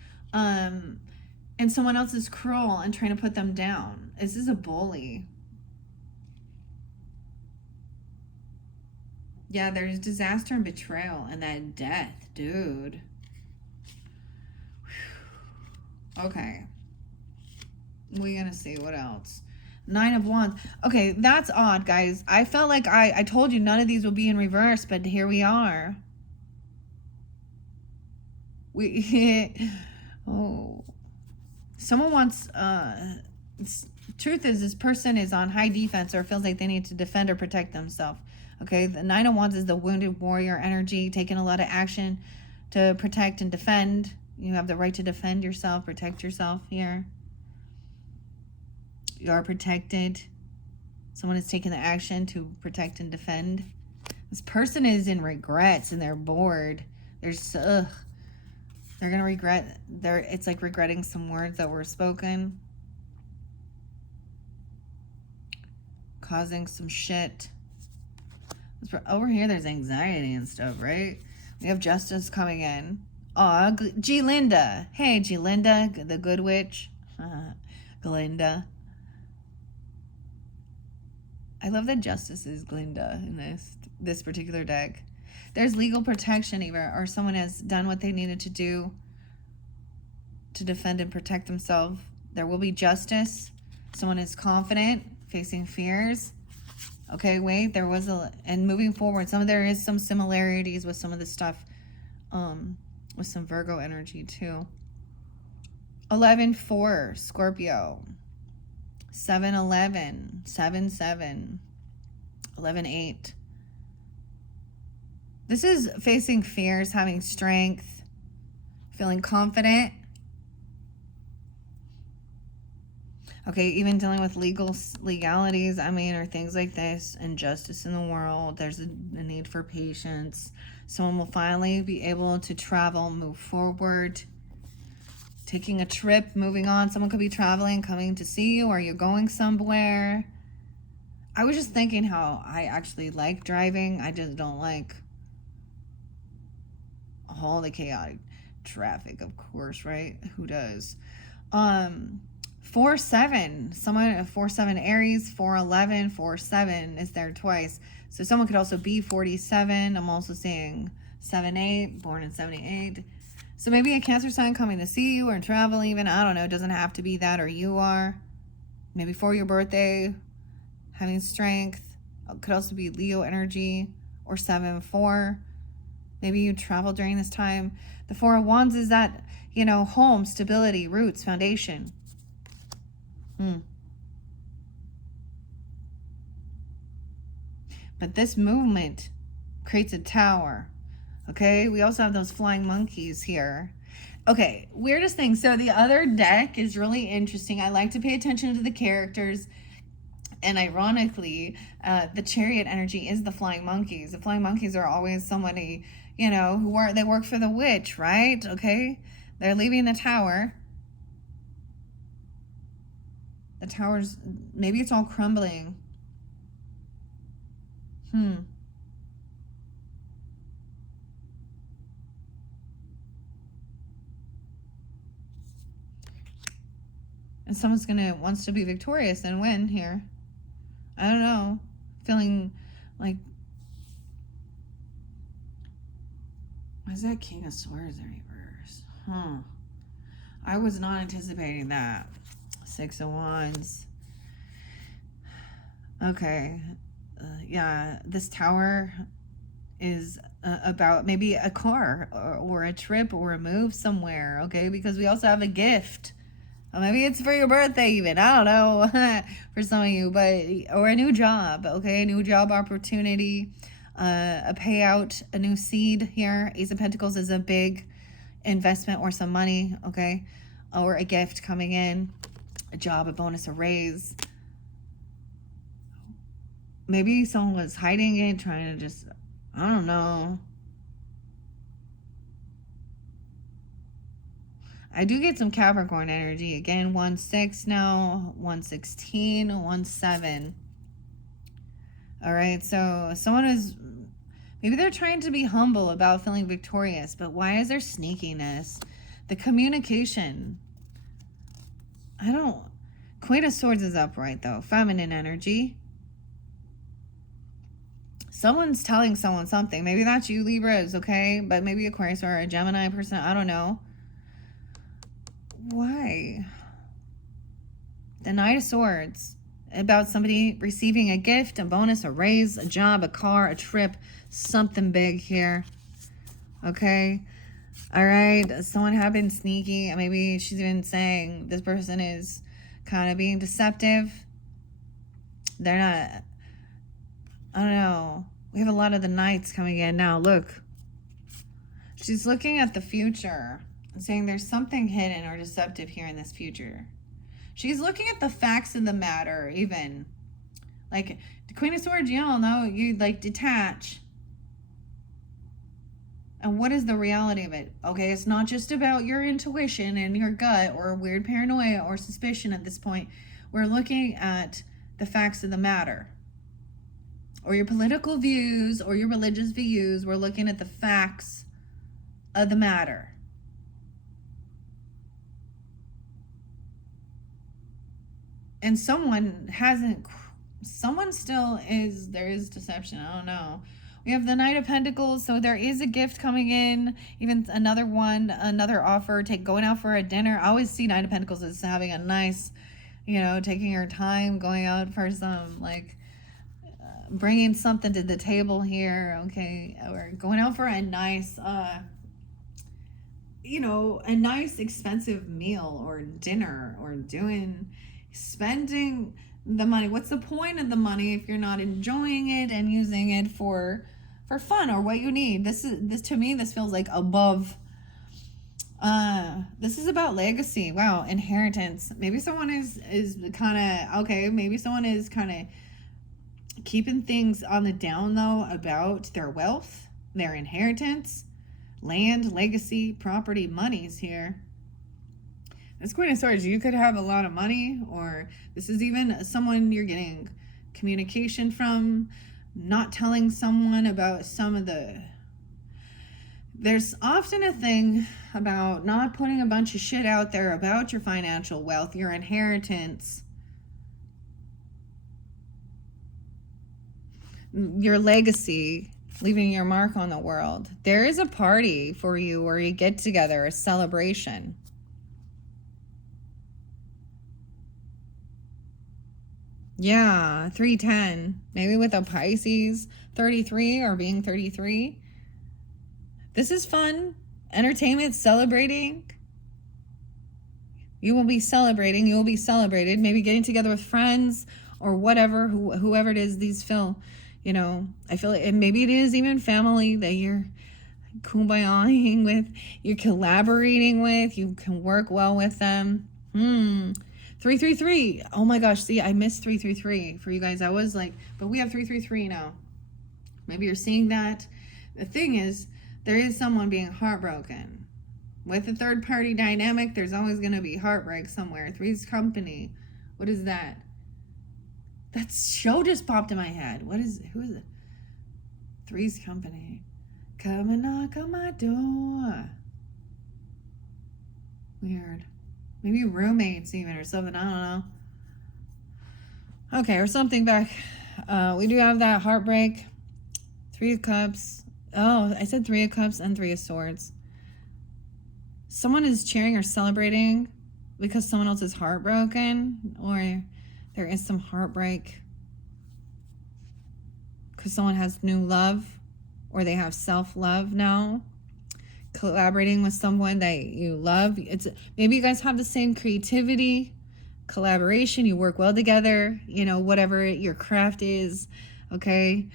And someone else is cruel and trying to put them down. This is a bully. Yeah, there's disaster and betrayal and that death, dude. Whew. Okay. We're gonna see what else. 9 of Wands. Okay, that's odd, guys. I felt like I told you none of these will be in reverse, but here we are. Oh. Someone wants, truth is this person is on high defense or feels like they need to defend or protect themselves. Okay, the 9 of Wands is the wounded warrior energy, taking a lot of action to protect and defend. You have the right to defend yourself, protect yourself here. You are protected. Someone is taking the action to protect and defend. This person is in regrets and they're bored. There's, They're going to regret, it's like regretting some words that were spoken, causing some shit. Over here, there's anxiety and stuff, right? We have justice coming in. Oh, G. Linda. Hey, G. Linda, the good witch. Glinda. I love that justice is Glinda in this particular deck. There's legal protection either, or someone has done what they needed to do to defend and protect themselves. There will be justice. Someone is confident, facing fears. Okay, wait, there was and moving forward, there is some similarities with some of the stuff, with some Virgo energy too. 11-4, Scorpio. 7-11, 7-7, 11-8. This is facing fears, having strength, feeling confident. Okay, even dealing with legalities, or things like this, injustice in the world. There's a need for patience. Someone will finally be able to travel, move forward, taking a trip, moving on. Someone could be traveling, coming to see you, or you're going somewhere. I was just thinking how I actually like driving. I just don't like all the chaotic traffic, of course, right? Who does? 4-7, someone 4-7 Aries, 4-11, 4-7 is there twice. So someone could also be 47. I'm also seeing 7-8, born in 78. So maybe a Cancer sign coming to see you or travel even. I don't know. It doesn't have to be that, or you are. Maybe for your birthday, having strength. It could also be Leo energy, or 7-4. Maybe you travel during this time. The 4 of Wands is that, home, stability, roots, foundation. But this movement creates a tower. Okay, we also have those flying monkeys here. Okay, weirdest thing. So the other deck is really interesting. I like to pay attention to the characters. And ironically, the Chariot energy is the flying monkeys. The flying monkeys are always somebody, they work for the witch, right? Okay, they're leaving the tower. The tower's, maybe it's all crumbling. And someone's wants to be victorious and win here. I don't know. Feeling like, why is that King of Swords in reverse? I was not anticipating that. 6 of Wands. Okay. Yeah, this tower is about maybe a car or a trip or a move somewhere, okay? Because we also have a gift. Maybe it's for your birthday even. I don't know for some of you, or a new job, okay? A new job opportunity, a payout, a new seed here. Ace of Pentacles is a big investment or some money, okay? Or a gift coming in, a job, a bonus, a raise. Maybe someone was hiding it, trying to just, I don't know. I do get some Capricorn energy. Again, 1-6 now, 1-16, 1-7. All right, so someone is, maybe they're trying to be humble about feeling victorious, but why is there sneakiness? The communication. Queen of Swords is upright though. Feminine energy. Someone's telling someone something. Maybe that's you, Libras, okay? But maybe Aquarius or a Gemini person. I don't know. Why? The Knight of Swords. About somebody receiving a gift, a bonus, a raise, a job, a car, a trip. Something big here. Okay? All right. Someone had been sneaky. Maybe she's even saying this person is kind of being deceptive. They're not... I don't know. We have a lot of the Knights coming in now. Look. She's looking at the future and saying there's something hidden or deceptive here in this future. She's looking at the facts of the matter, even. Like, the Queen of Swords, you all know, you, detach. And what is the reality of it? Okay, it's not just about your intuition and your gut or weird paranoia or suspicion at this point. We're looking at the facts of the matter. Or your political views or your religious views. We're looking at the facts of the matter. And someone still is, there is deception. I don't know. We have the Knight of Pentacles, so there is a gift coming in. Even another offer, going out for a dinner. I always see Knight of Pentacles as having a nice, taking your time, going out for some, bringing something to the table here, okay? Or going out for a nice, a nice expensive meal or dinner, or spending the money. What's the point of the money if you're not enjoying it and using it for fun or what you need? This to me, this feels like above. This is about legacy. Wow, inheritance. Maybe someone is kind of okay. Maybe someone is kind of keeping things on the down low about their wealth, their inheritance, land, legacy, property, monies here. This Queen of Swords, you could have a lot of money, or this is even someone you're getting communication from, not telling someone about there's often a thing about not putting a bunch of shit out there about your financial wealth, your inheritance, your legacy, leaving your mark on the world. There is a party for you where you get together, a celebration. Yeah, 310. Maybe with a Pisces, 33 or being 33. This is fun. Entertainment, celebrating. You will be celebrating. You will be celebrated. Maybe getting together with friends or whatever, whoever it is these feel. I feel like, and maybe it is even family that you're kumbayaing with, you're collaborating with, you can work well with them. 333. Oh my gosh, see, I missed 333 for you guys. I was like, but we have 333 now. Maybe you're seeing that. The thing is, there is someone being heartbroken. With a third party dynamic, there's always going to be heartbreak somewhere. Three's Company. What is that? That show just popped in my head. Who is it? Three's Company. Come and knock on my door. Weird. Maybe roommates even or something. I don't know. Okay, or something back. We do have that heartbreak. 3 of Cups. Oh, I said 3 of Cups and 3 of Swords. Someone is cheering or celebrating because someone else is heartbroken, or there is some heartbreak because someone has new love, or they have self-love now. Collaborating with someone that you love. Maybe you guys have the same creativity, collaboration, you work well together, whatever your craft is, okay?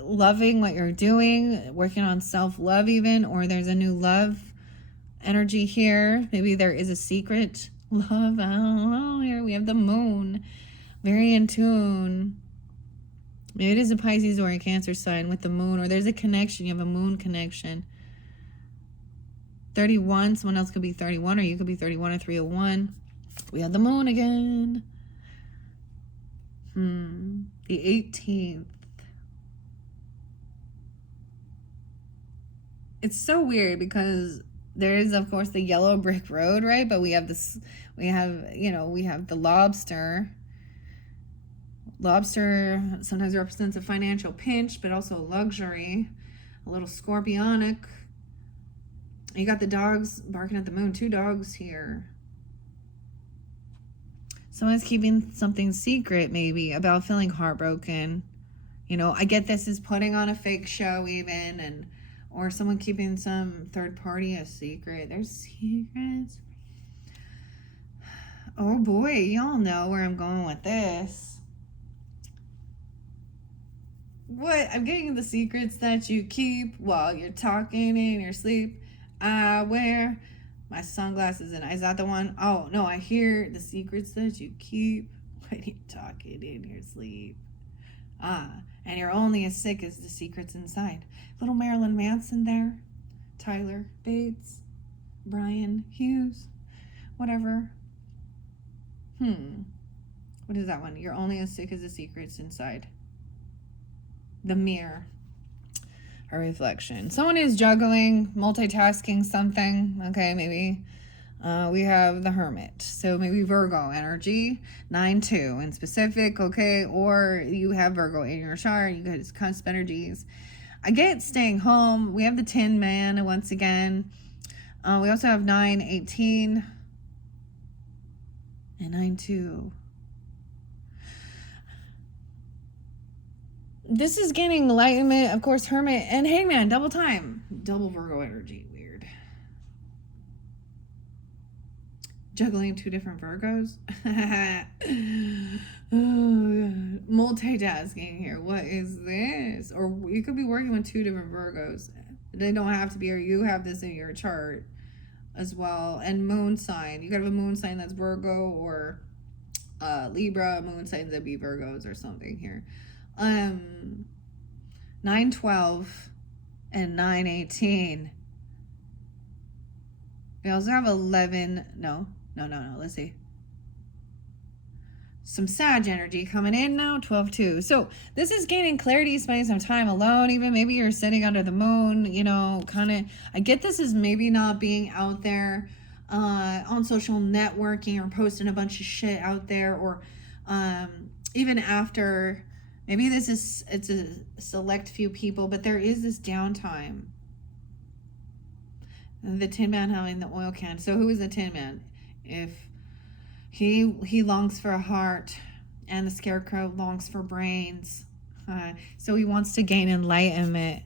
Loving what you're doing, working on self-love even, or there's a new love energy here. Maybe there is a secret love. I don't know. Here we have the Moon, very in tune. Maybe it is a Pisces or a Cancer sign with the Moon, or there's a connection. You have a Moon connection. 31, someone else could be 31, or you could be 31 or 301. We have the Moon again. The 18th. It's so weird because there is, of course, the yellow brick road, right? But we have the lobster. Lobster sometimes represents a financial pinch, but also luxury, a little scorpionic. You got the dogs barking at the moon. 2 dogs here. Someone's keeping something secret, maybe, about feeling heartbroken. I get this is putting on a fake show even, or someone keeping some third party a secret. There's secrets. Oh boy, y'all know where I'm going with this. What? I'm getting the secrets that you keep while you're talking in your sleep. I wear my sunglasses and is that the one? Oh no, I hear the secrets that you keep when you're talking in your sleep. And you're only as sick as the secrets inside. Little Marilyn Manson there. Tyler Bates, Brian Hughes, whatever. What is that one? You're only as sick as the secrets inside. The mirror. A reflection. Someone is juggling, multitasking something. Okay, maybe. We have the Hermit. So maybe Virgo energy. 9-2 in specific, okay? Or you have Virgo in your chart. You get cusp energies. I get staying home. We have the Tin Man once again. We also have 9-18 and 9-2. This is gaining enlightenment, of course, Hermit and Hangman, double time. Double Virgo energy, weird. Juggling 2 different Virgos. Oh, multitasking here. What is this? Or you could be working with 2 different Virgos. They don't have to be, or you have this in your chart as well. And moon sign. You could have a moon sign that's Virgo or Libra. Moon signs that be Virgos or something here. 9-12 and 9-18. We also have 11. No. Let's see. Some Sag energy coming in now. 12-2. So this is gaining clarity, spending some time alone. Even maybe you're sitting under the moon. You know, kind of. I get this is maybe not being out there on social networking or posting a bunch of shit out there, or even after. Maybe it's a select few people, but there is this downtime. The Tin Man having the oil can. So who is the Tin Man? If he longs for a heart, and the Scarecrow longs for brains. So he wants to gain enlightenment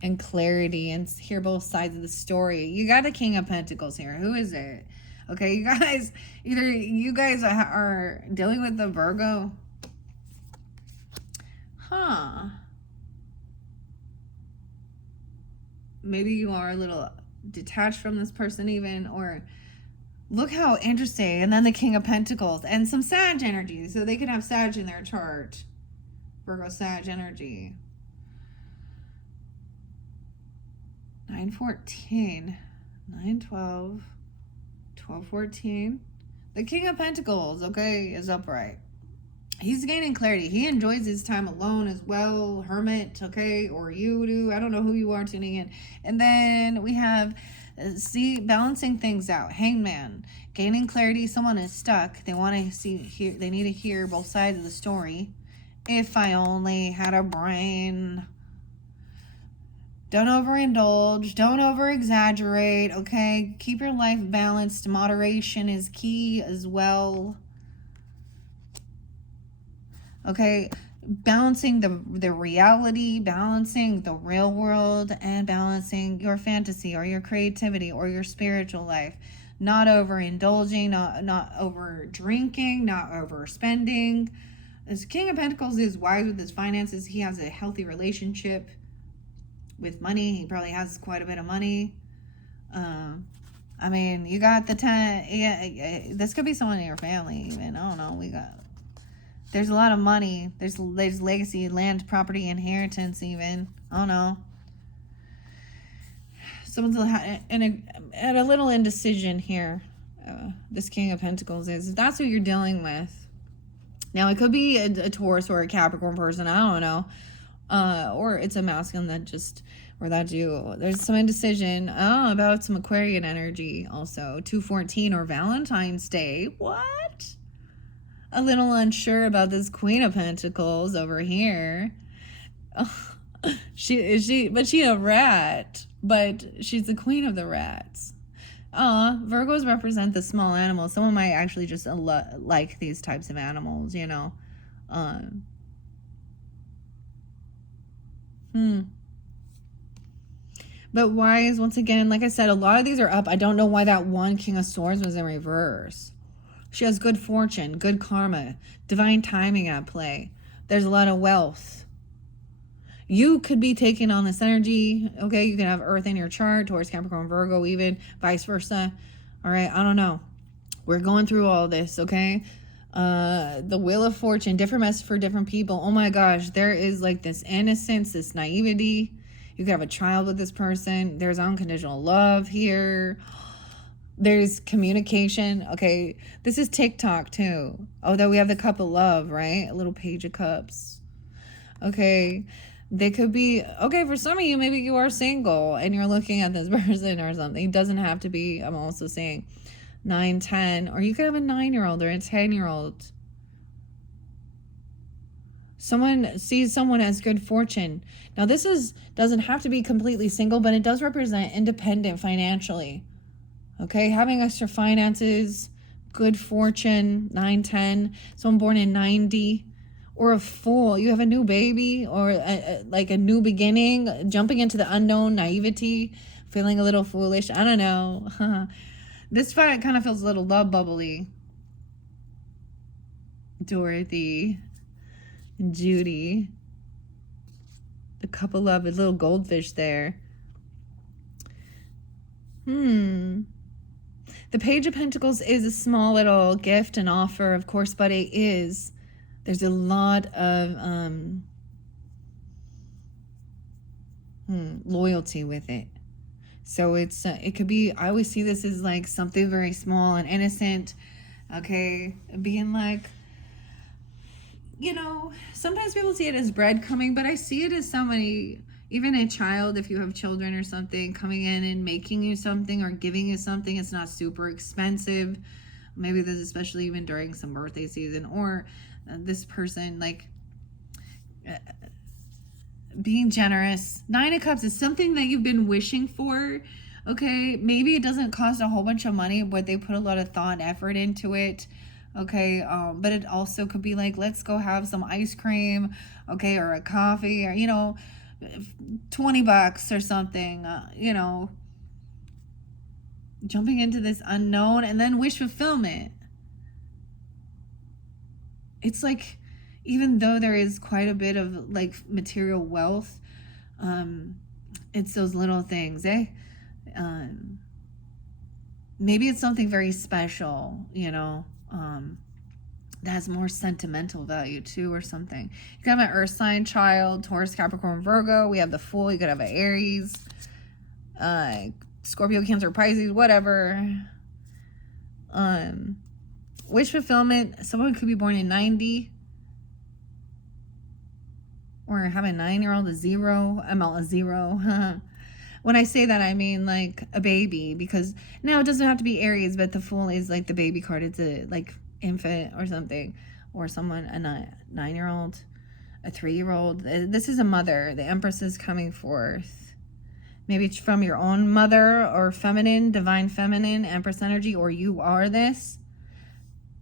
and clarity and hear both sides of the story. You got the King of Pentacles here. Who is it? Okay, you guys, either you guys are dealing with the Virgo. Maybe you are a little detached from this person even, or look how interesting. And then the King of Pentacles and some Sag energy. So they could have Sag in their chart. Virgo Sag energy. 9-14, 9-12, 12-14. The King of Pentacles, okay, is upright. He's gaining clarity. He enjoys his time alone as well. Hermit, okay, or you do. I don't know who you are tuning in. And then we have, balancing things out. Hangman, gaining clarity. Someone is stuck. They want to hear. They need to hear both sides of the story. If I only had a brain. Don't overindulge. Don't over-exaggerate, okay? Keep your life balanced. Moderation is key as well. Okay, balancing the reality, balancing the real world, and balancing your fantasy or your creativity or your spiritual life. Not overindulging, not over drinking, not overspending. As King of Pentacles is wise with his finances. He has a healthy relationship with money. He probably has quite a bit of money. I mean, you got the 10. Yeah, this could be someone in your family even. I don't know. There's a lot of money. There's legacy, land, property, inheritance even. I don't know. Someone's at a little indecision here. This King of Pentacles is. If that's what you're dealing with. Now, it could be a Taurus or a Capricorn person. I don't know. Or it's a masculine that just, or that's you. There's some indecision about some Aquarian energy also. 2-14 or Valentine's Day. What? A little unsure about this Queen of Pentacles over here. But she's a rat, but she's the queen of the rats. Virgos represent the small animals. Someone might actually just like these types of animals, you know. But wise, once again, like I said, a lot of these are up. I don't know why that one King of Swords was in reverse. She has good fortune, good karma, divine timing at play. There's a lot of wealth. You could be taking on this energy, okay? You can have Earth in your chart, Taurus, Capricorn, Virgo, even vice versa. All right, I don't know. We're going through all this, okay? The Wheel of Fortune, different message for different people. Oh my gosh, there is like this innocence, this naivety. You could have a child with this person. There's unconditional love here. There's communication. Okay, this is TikTok too. Although we have the cup of love, right? A little page of cups. Okay, they could be, okay, for some of you, maybe you are single and you're looking at this person or something. It doesn't have to be, I'm also saying 9, 10, or you could have a 9-year-old or a 10-year-old. Someone sees someone as good fortune. Now this doesn't have to be completely single, but it does represent independent financially. Okay, having extra finances, good fortune, 9, 10, someone born in 90, or a fool. You have a new baby, or like a new beginning, jumping into the unknown, naivety, feeling a little foolish. I don't know. This fight kind of feels a little love bubbly. Dorothy, Judy, the couple of a little goldfish there. The Page of Pentacles is a small little gift and offer, of course, but there's a lot of loyalty with it. So it could be, I always see this as like something very small and innocent. Okay, being like, you know, sometimes people see it as breadcrumbing, but I see it as somebody, even a child, if you have children or something, coming in and making you something or giving you something. It's not super expensive. Maybe this, especially even during some birthday season, or this person like being generous. 9 of Cups is something that you've been wishing for. Okay, maybe it doesn't cost a whole bunch of money, but they put a lot of thought and effort into it. Okay, but it also could be like, let's go have some ice cream, okay, or a coffee, or, you know, $20 or something, you know, jumping into this unknown, and then wish fulfillment. It's like, even though there is quite a bit of like material wealth, it's those little things, maybe it's something very special, you know, that has more sentimental value too, or something. You could have an earth sign child, Taurus, Capricorn, Virgo. We have the Fool. You could have an Aries, Scorpio, Cancer, Pisces, whatever. Wish fulfillment. Someone could be born in 90, or have a 9-year-old, a 0. I'm all a 0. When I say that, I mean like a baby, because now it doesn't have to be Aries, but the Fool is like the baby card. It's a like infant or something, or someone, a 9-year-old, a 3-year-old. This is a mother. The Empress is coming forth. Maybe it's from your own mother, or feminine, divine feminine, Empress energy, or you are this.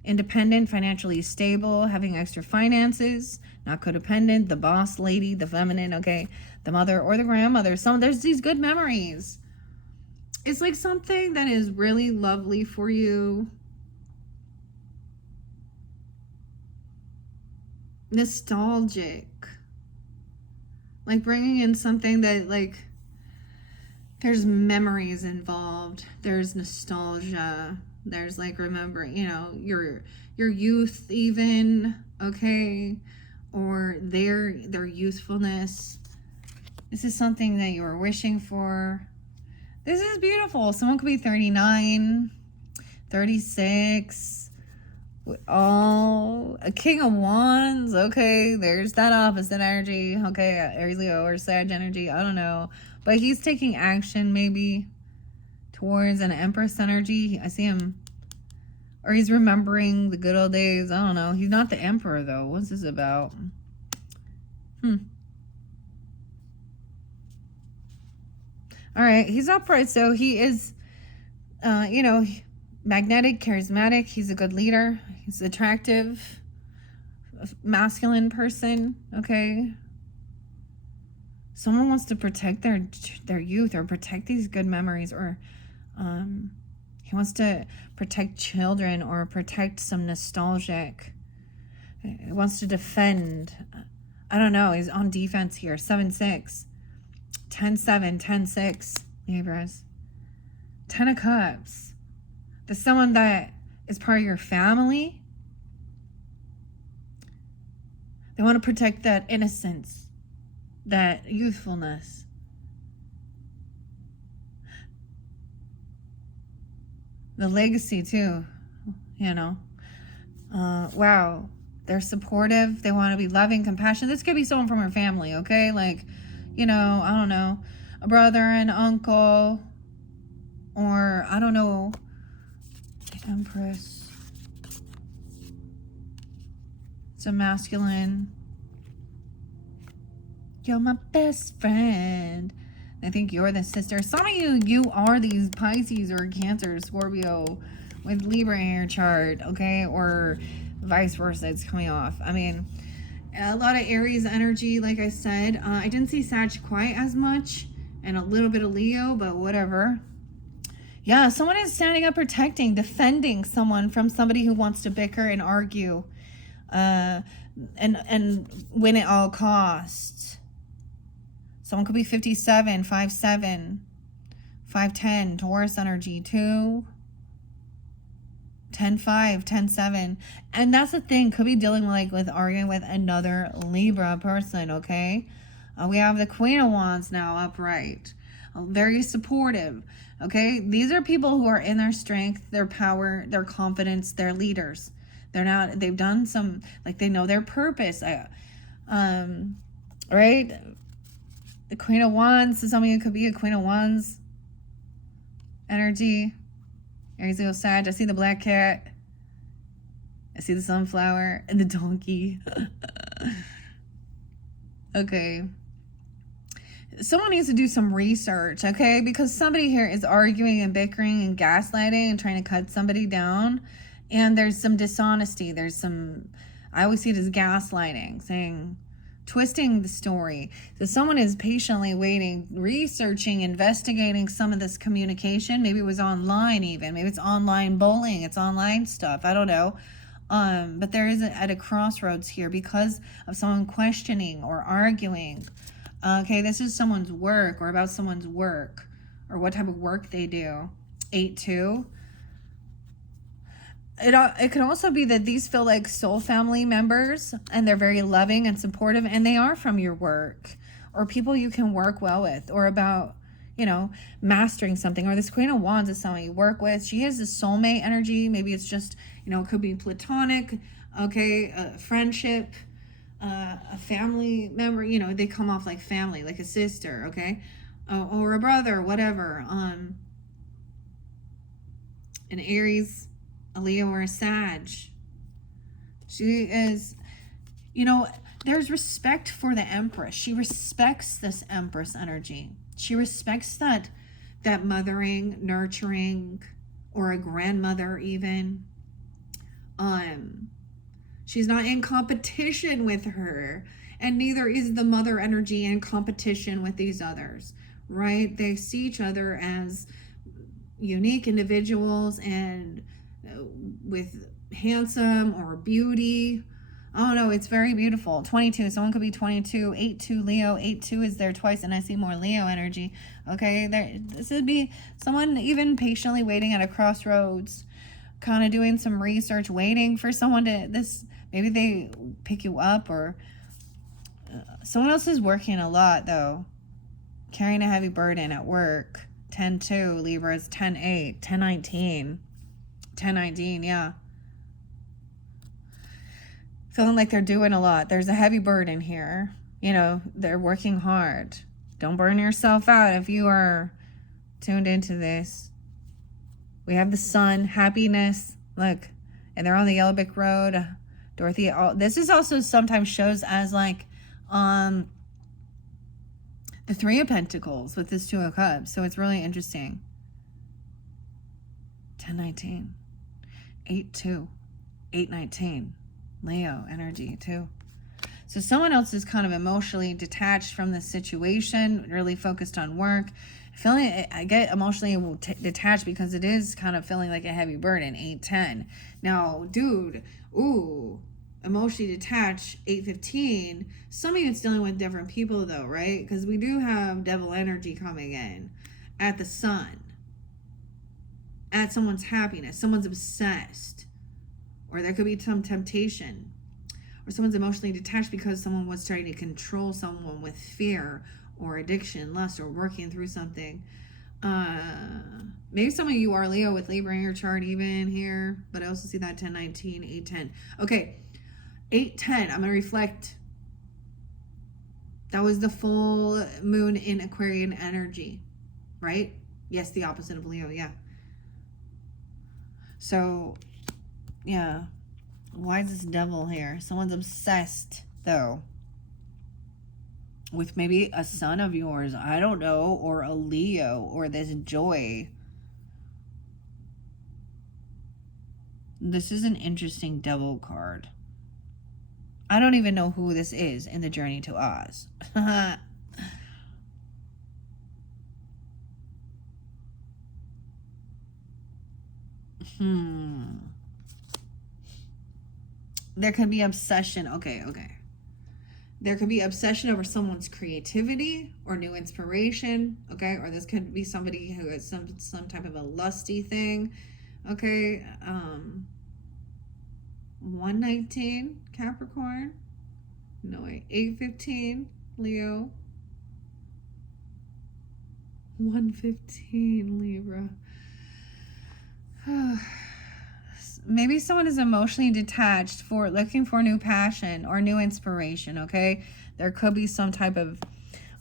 Independent, financially stable, having extra finances, not codependent, the boss lady, the feminine, okay, the mother or the grandmother. There's these good memories. It's like something that is really lovely for you. Nostalgic. Like bringing in something that, like, there's memories involved. There's nostalgia. There's like, remember, you know, your youth even, okay, or their youthfulness. This is something that you were wishing for. This is beautiful. Someone could be 39, 36. Oh, a King of Wands. Okay, there's that opposite energy. Okay, Aries, Leo, or Sag energy. I don't know, but he's taking action maybe towards an Empress energy. I see him, or he's remembering the good old days. I don't know. He's not the Emperor though. What's this about? All right, he's upright, so he is, you know, magnetic, charismatic. He's a good leader. He's attractive, masculine person. Okay. Someone wants to protect their youth, or protect these good memories, or he wants to protect children, or protect some nostalgic. He wants to defend. I don't know. He's on defense here. 7-6. 10-7, 10-6, Libras. 10 of Cups. There's someone that is part of your family. They want to protect that innocence, that youthfulness. The legacy too, you know. Wow. They're supportive. They want to be loving, compassionate. This could be someone from her family, okay? Like, you know, I don't know, a brother, an uncle, or I don't know, the Empress. It's a masculine. You're my best friend. I think you're the sister. Some of you are these Pisces or Cancer, Scorpio with Libra in your chart, okay? Or vice versa, it's coming off. I mean, a lot of Aries energy, like I said. I didn't see Sag quite as much, and a little bit of Leo, but whatever. Yeah, someone is standing up, protecting, defending someone from somebody who wants to bicker and argue, and win at all costs. Someone could be 57, 5'7", 5'10", Taurus energy, 2, 10'5", 10'7". And that's the thing, could be dealing with arguing with another Libra person, okay? We have the Queen of Wands now upright. Very supportive, okay? These are people who are in their strength, their power, their confidence, their leaders. They've done some, like, they know their purpose. Right? The Queen of Wands, so some of you could be a Queen of Wands energy. Aries, Leo, Sag. I see the black cat. I see the sunflower and the donkey. Okay. Someone needs to do some research, okay? Because somebody here is arguing and bickering and gaslighting and trying to cut somebody down. And there's some dishonesty. There's some, I always see it as gaslighting, saying, twisting the story. So someone is patiently waiting, researching, investigating some of this communication. Maybe it was online even. Maybe it's online bullying. It's online stuff. I don't know. But there is at a crossroads here because of someone questioning or arguing. Okay, this is someone's work or about someone's work or what type of work they do. 8-2. It could also be that these feel like soul family members and they're very loving and supportive and they are from your work or people you can work well with or about, you know, mastering something. Or this Queen of Wands is someone you work with. She has this soulmate energy. Maybe it's just, you know, it could be platonic, okay, friendship, a family member, you know, they come off like family, like a sister, okay, or a brother, whatever. An Aries, a Leo, or a Sag. She is, you know, there's respect for the Empress. She respects this Empress energy. She respects that mothering, nurturing, or a grandmother even. She's not in competition with her, and neither is the mother energy in competition with these others, right? They see each other as unique individuals and with handsome or beauty. I don't know. It's very beautiful. 22. Someone could be 22. 8-2 Leo. 8-2 is there twice, and I see more Leo energy. Okay, this would be someone even patiently waiting at a crossroads, kind of doing some research, waiting for someone to maybe they pick you up, or someone else is working a lot though, carrying a heavy burden at work. 10-2 Libras. 10-8. 10-19. 10-19. Yeah. Feeling like they're doing a lot. There's a heavy burden here. You know, they're working hard. Don't burn yourself out if you are tuned into this. We have the sun, happiness. Look, and they're on the Yellow Brick Road. Dorothy, this is also sometimes shows as like the Three of Pentacles with this Two of Cups. So it's really interesting. 10-19. 8-2. 8-19. Leo energy too. So someone else is kind of emotionally detached from the situation, really focused on work. I get emotionally detached because it is kind of feeling like a heavy burden. 8-10. Now, dude, emotionally detached. 8-15. Some of you it's dealing with different people though, right? Because we do have devil energy coming in at the sun, at someone's happiness. Someone's obsessed. Or there could be some temptation, or someone's emotionally detached because someone was trying to control someone with fear or addiction, lust, or working through something. Maybe some of you are Leo with Libra in your chart even here, but I also see that 10, 19, 8, 10. Okay, 8, 10. I'm going to reflect. That was the full moon in Aquarian energy, right? Yes, the opposite of Leo, yeah. So, yeah. Why is this devil here? Someone's obsessed, though, with maybe a son of yours, I don't know, or a Leo, or this joy. This is an interesting devil card. I don't even know who this is in the Journey to Oz. There could be obsession. Okay. There could be obsession over someone's creativity or new inspiration. Okay. Or this could be somebody who has some type of a lusty thing. Okay. 119 Capricorn. No way. 815 Leo. 115 Libra. Maybe someone is emotionally detached for looking for new passion or new inspiration, okay? There could be some type of,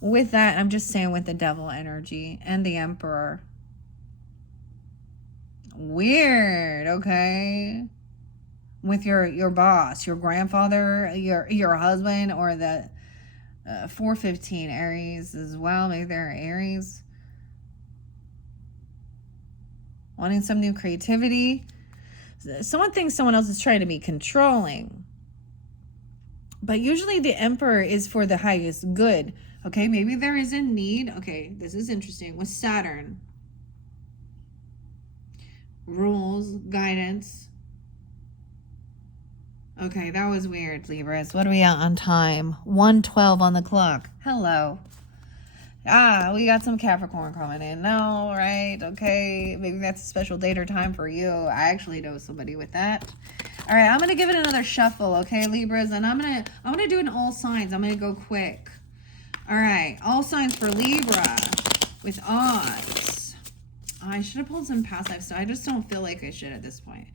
with that, I'm just saying with the devil energy and the emperor. Weird, okay? With your boss, your grandfather, your husband, or the 415 Aries as well. Maybe they're Aries. Wanting some new creativity. Someone thinks someone else is trying to be controlling. But usually the emperor is for the highest good. Okay, maybe there is a need. Okay, this is interesting. With Saturn. Rules, guidance. Okay, that was weird, Libras. What are we at on time? 1:12 on the clock. Hello. We got some Capricorn coming in. No, right? Okay, maybe that's a special date or time for you. I actually know somebody with that. All right, I'm gonna give it another shuffle, okay, Libras, and I'm gonna do an all signs. I'm gonna go quick. All right, all signs for Libra with Oz. I should have pulled some past life stuff. I just don't feel like I should at this point.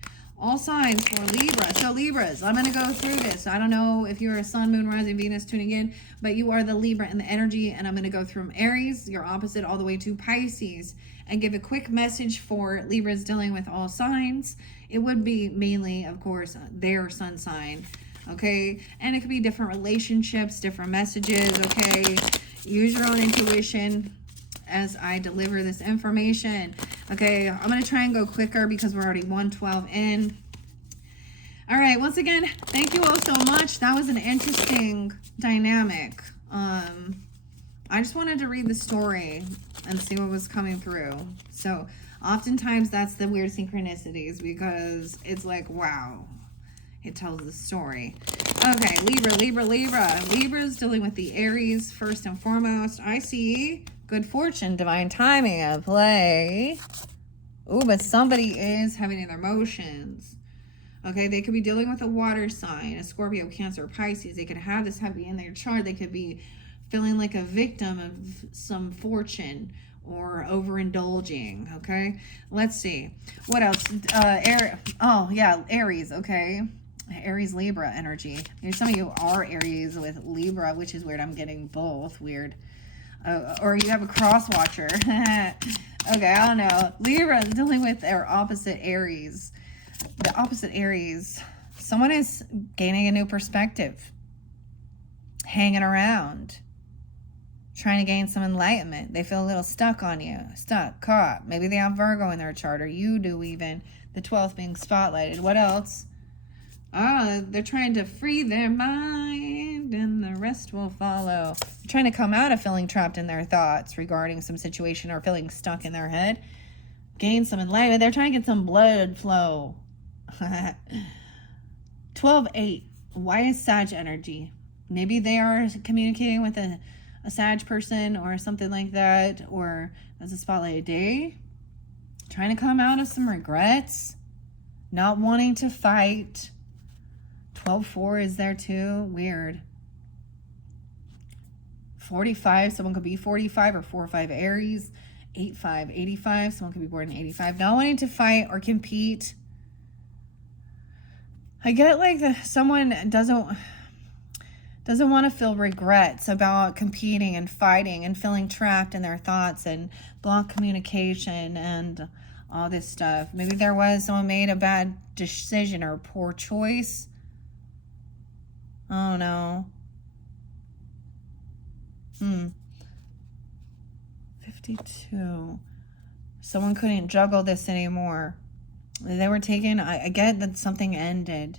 All signs for Libra. So Libras, I'm going to go through this. I don't know if you're a sun, moon, rising, Venus tuning in, but you are the Libra in the energy, and I'm going to go through Aries, your opposite, all the way to Pisces, and give a quick message for Libras dealing with all signs. It would be mainly, of course, their sun sign, okay? And it could be different relationships, different messages, okay? Use your own intuition as I deliver this information. Okay, I'm going to try and go quicker because we're already 1:12 in. All right, once again, thank you all so much. That was an interesting dynamic. I just wanted to read the story and see what was coming through. So oftentimes that's the weird synchronicities, because it's like, wow, it tells the story. Okay, Libra. Libra's dealing with the Aries first and foremost. I see good fortune, divine timing at play. Ooh, but somebody is having their emotions. Okay, they could be dealing with a water sign, a Scorpio, Cancer, Pisces. They could have this heavy in their chart. They could be feeling like a victim of some fortune or overindulging. Okay, let's see. What else? Aries, okay. Aries Libra energy. Maybe some of you are Aries with Libra, which is weird. I'm getting both. Weird. Or you have a cross watcher. Okay, I don't know. Libra is dealing with their opposite Aries. The opposite Aries. Someone is gaining a new perspective. Hanging around. Trying to gain some enlightenment. They feel a little stuck on you. Stuck, caught. Maybe they have Virgo in their chart, or you do even. The 12th being spotlighted. What else? They're trying to free their mind, and the rest will follow. They're trying to come out of feeling trapped in their thoughts regarding some situation, or feeling stuck in their head. Gain some enlightenment. They're trying to get some blood flow. 12-8. Why is Sag energy? Maybe they are communicating with a Sag person or something like that, or as a spotlighted day. Trying to come out of some regrets. Not wanting to fight. 12-4 is there too. Weird. 45. Someone could be 45 or 4-5 Aries. 8-5, 85. Someone could be born in 85. Not wanting to fight or compete. I get like someone doesn't want to feel regrets about competing and fighting and feeling trapped in their thoughts and block communication and all this stuff. Maybe someone made a bad decision or poor choice. Oh no. 52. Someone couldn't juggle this anymore. They were taken. I get that something ended.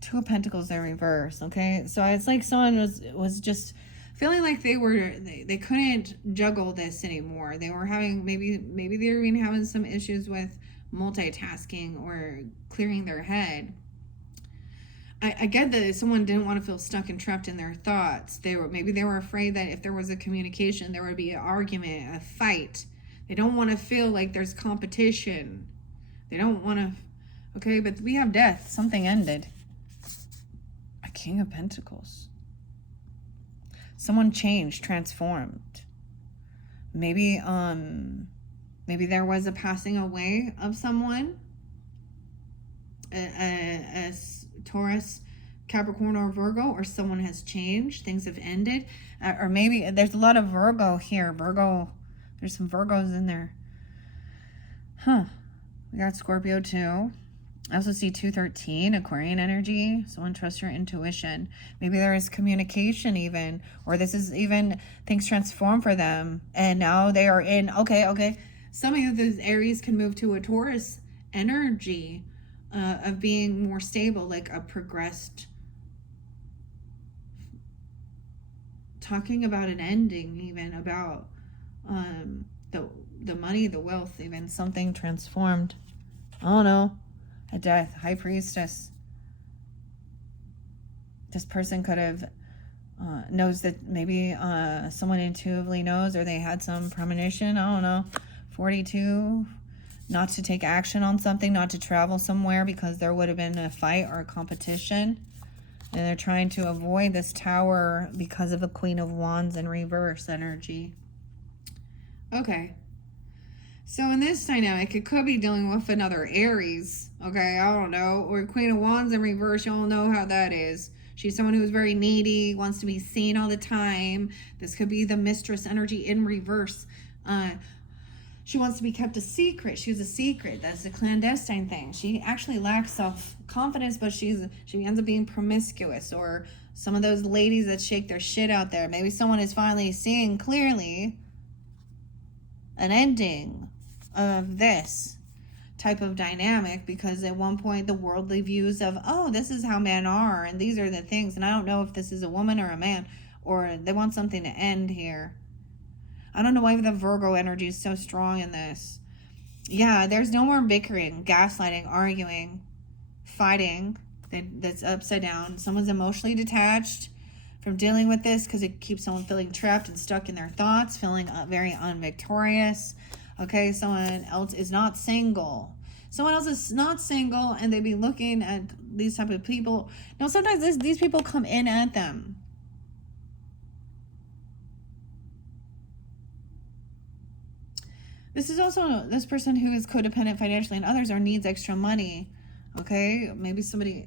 2 of Pentacles in reverse. Okay, so it's like someone was just feeling like they couldn't juggle this anymore. They were having maybe they were even having some issues with multitasking or clearing their head. I get that someone didn't want to feel stuck and trapped in their thoughts. They were afraid that if there was a communication, there would be an argument, a fight. They don't want to feel like there's competition. They don't want to. Okay, but we have death. Something ended. A King of Pentacles. Someone changed, transformed. Maybe there was a passing away of someone. A Taurus, Capricorn, or Virgo, or someone has changed. Things have ended. Or maybe there's a lot of Virgo here. There's some Virgos in there. We got Scorpio too. I also see 213, Aquarian energy. Someone trust your intuition. Maybe there is communication even, or this is even things transform for them. And now they are in, okay. Some of those Aries can move to a Taurus energy of being more stable, like a progressed, talking about an ending, even about the money, the wealth, even something transformed. Oh no, a death, High Priestess. This person could have knows that maybe someone intuitively knows, or they had some premonition. I don't know. 42. Not to take action on something, not to travel somewhere because there would have been a fight or a competition. And they're trying to avoid this Tower because of the Queen of Wands in reverse energy. Okay. So in this dynamic, it could be dealing with another Aries. Okay, I don't know. Or Queen of Wands in reverse, y'all know how that is. She's someone who's very needy, wants to be seen all the time. This could be the Mistress energy in reverse. She wants to be kept a secret. She's a secret. That's a clandestine thing. She actually lacks self-confidence, but she ends up being promiscuous. Or some of those ladies that shake their shit out there. Maybe someone is finally seeing clearly an ending of this type of dynamic, because at one point the worldly views of, oh, this is how men are and these are the things, and I don't know if this is a woman or a man, or they want something to end here. I don't know why the Virgo energy is so strong in this. Yeah, there's no more bickering, gaslighting, arguing, fighting. That's upside down. Someone's emotionally detached from dealing with this because it keeps someone feeling trapped and stuck in their thoughts, feeling very unvictorious. Okay, someone else is not single. Someone else is not single, and they be looking at these type of people. Now, sometimes these people come in at them. This is also this person who is codependent financially and others, or needs extra money. Okay, maybe somebody,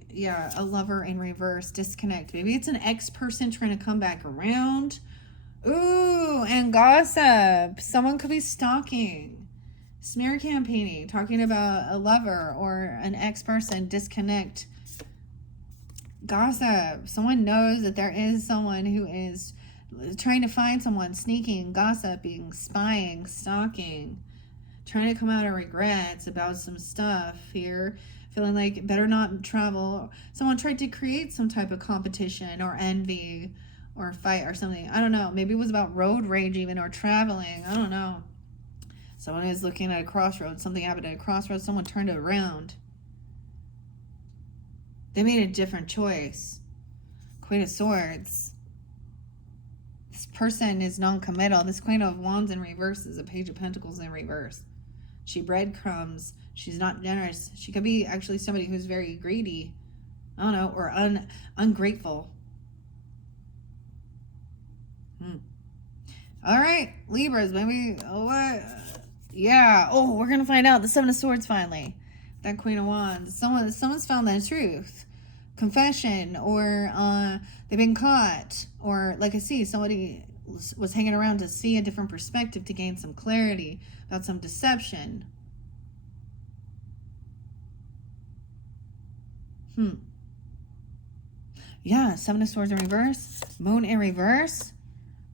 a lover in reverse, disconnect. Maybe it's an ex-person trying to come back around. Ooh, and gossip. Someone could be stalking, smear campaigning, talking about a lover or an ex-person, disconnect. Gossip. Someone knows that there is someone who is trying to find someone, sneaking, gossiping, spying, stalking, trying to come out of regrets about some stuff here, feeling like better not travel. Someone tried to create some type of competition or envy or fight or something. I don't know. Maybe it was about road rage even, or traveling. I don't know. Someone is looking at a crossroads. Something happened at a crossroads. Someone turned it around. They made a different choice. Queen of Swords. This person is non-committal. This Queen of Wands in reverse is a Page of Pentacles in reverse. She breadcrumbs. She's not generous. She could be actually somebody who's very greedy. I don't know. Or ungrateful. All right, Libras, maybe, what? Yeah. Oh, we're going to find out. The Seven of Swords, finally. That Queen of Wands. Someone's found the truth. Confession, or they've been caught. Or, like I see, somebody was hanging around to see a different perspective, to gain some clarity about some deception. Yeah, Seven of Swords in reverse. Moon in reverse.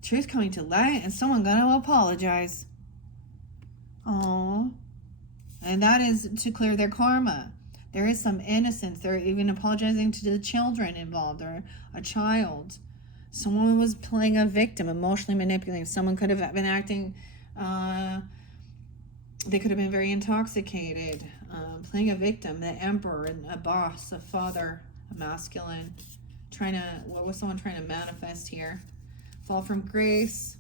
Truth coming to light, and someone gonna apologize. Oh, and that is to clear their karma. There is some innocence. They're even apologizing to the children involved, or a child. Someone was playing a victim, emotionally manipulating. Someone could have been acting, they could have been very intoxicated, playing a victim, the emperor, and a boss, a father, a masculine. What was someone trying to manifest here? Fall from grace.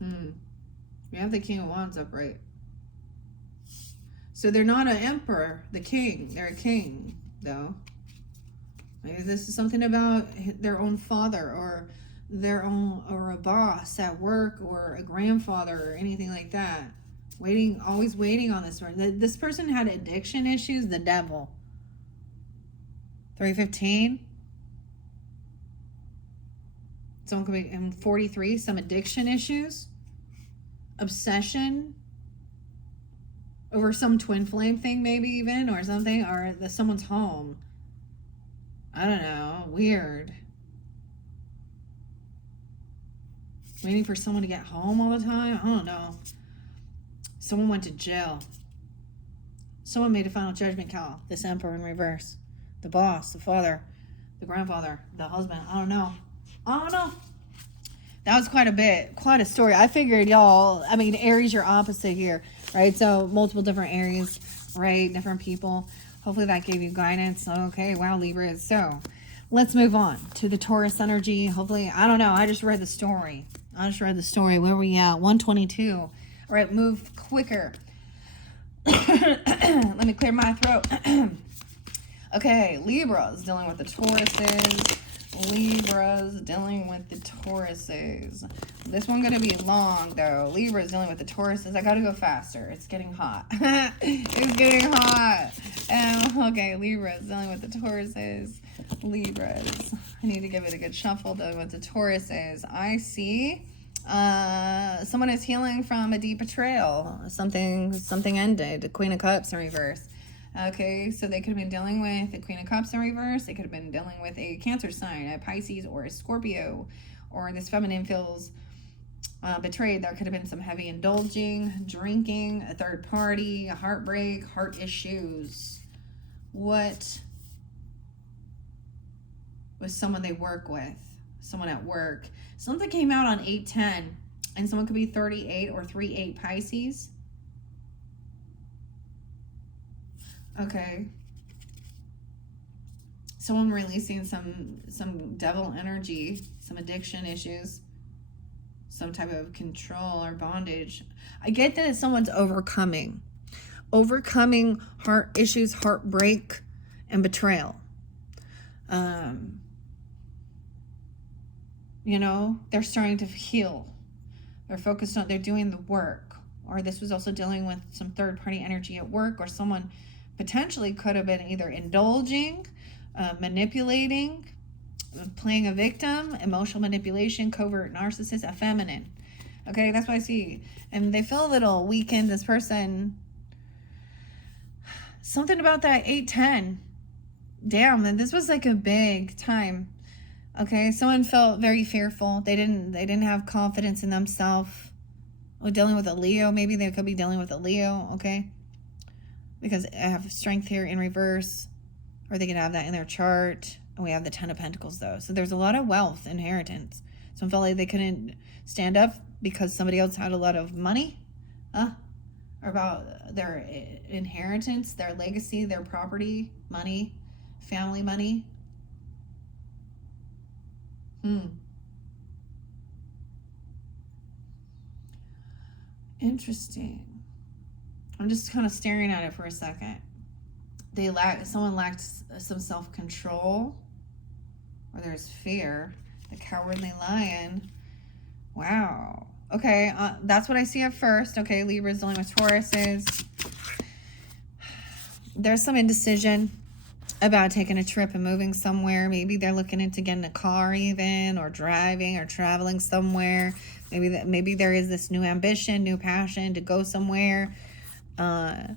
We have the King of Wands upright. So they're not an emperor, the king. They're a king, though. Maybe this is something about their own father, or or a boss at work, or a grandfather, or anything like that. Always waiting on this one. This person had addiction issues, the devil. 315. Someone could be in 43, some addiction issues, obsession over some twin flame thing, maybe even, or something, or someone's home. I don't know. Weird. Waiting for someone to get home all the time. I don't know. Someone went to jail. Someone made a final judgment call. This Emperor in reverse. The boss, the father, the grandfather, the husband. I don't know. That was quite a story. I figured y'all, Aries, your opposite here, right? So multiple different Aries, right? Different people. Hopefully that gave you guidance. Okay, wow, Libra. So let's move on to the Taurus energy. Hopefully, I don't know. I just read the story. Where we at? 122. All right, move quicker. Let me clear my throat. Okay, Libras dealing with the Tauruses. This one gonna be long though. Libras dealing with the Tauruses. I gotta go faster. It's getting hot. It's getting hot. Okay, Libras dealing with the Tauruses. Libras. I need to give it a good shuffle though with the Tauruses. I see someone is healing from a deep betrayal. Something ended. The Queen of Cups in reverse. Okay, so they could have been dealing with the Queen of Cups in reverse. They could have been dealing with a Cancer sign, a Pisces, or a Scorpio, or this feminine feels betrayed. There could have been some heavy indulging, drinking, a third party, a heartbreak, heart issues. What was someone they work with? Someone at work. Something came out on 8/10, and someone could be 38 or 3/8 Pisces. Okay. Someone releasing some devil energy, some addiction issues, some type of control or bondage. I get that someone's overcoming heart issues, heartbreak, and betrayal. They're starting to heal. They're doing the work. Or this was also dealing with some third-party energy at work, or someone potentially could have been either indulging, manipulating, playing a victim, emotional manipulation, covert narcissist, a feminine. Okay, that's what I see. And they feel a little weakened, this person. Something about that 8/10. Damn, this was like a big time. Okay, someone felt very fearful. They didn't have confidence in themselves. Or dealing with a Leo, maybe they could be dealing with a Leo, okay? Because I have strength here in reverse, or they could have that in their chart. And we have the 10 of Pentacles though. So there's a lot of wealth, inheritance. Some felt like they couldn't stand up because somebody else had a lot of money, or about their inheritance, their legacy, their property, money, family money. Interesting. I'm just kind of staring at it for a second. Someone lacked some self-control, or there's fear. The Cowardly Lion. Wow. Okay, that's what I see at first. Okay, Libra's dealing with Tauruses. There's some indecision about taking a trip and moving somewhere. Maybe they're looking into getting a car even, or driving or traveling somewhere. Maybe there is this new ambition, new passion to go somewhere. A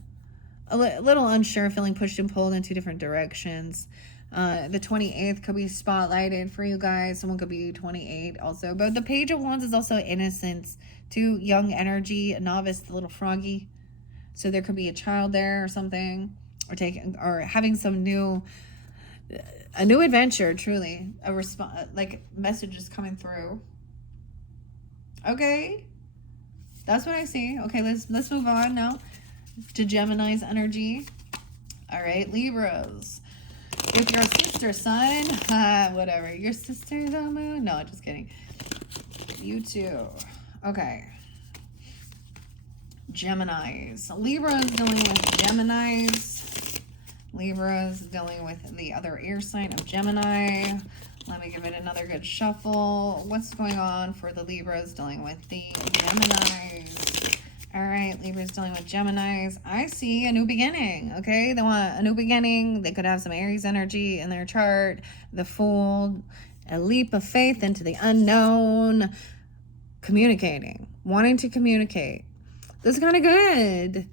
little unsure, feeling pushed and pulled in two different directions. The 28th could be spotlighted for you guys. Someone could be 28 also. But the Page of Wands is also innocence. Too young energy, a novice, the little froggy. So there could be a child there or something. Or having some a new adventure, truly. Like messages coming through. Okay. That's what I see. Okay, let's move on now to Gemini's energy. All right, Libras. If your sister, sun, whatever. Your sister, the moon. No, just kidding. You too. Okay. Geminis. Libras dealing with Geminis. Libras dealing with the other air sign of Gemini. Let me give it another good shuffle. What's going on for the Libras dealing with the Geminis? All right, Libras dealing with Geminis. I see a new beginning, okay? They want a new beginning. They could have some Aries energy in their chart. The Fool, a leap of faith into the unknown. Communicating, wanting to communicate. This is kind of good.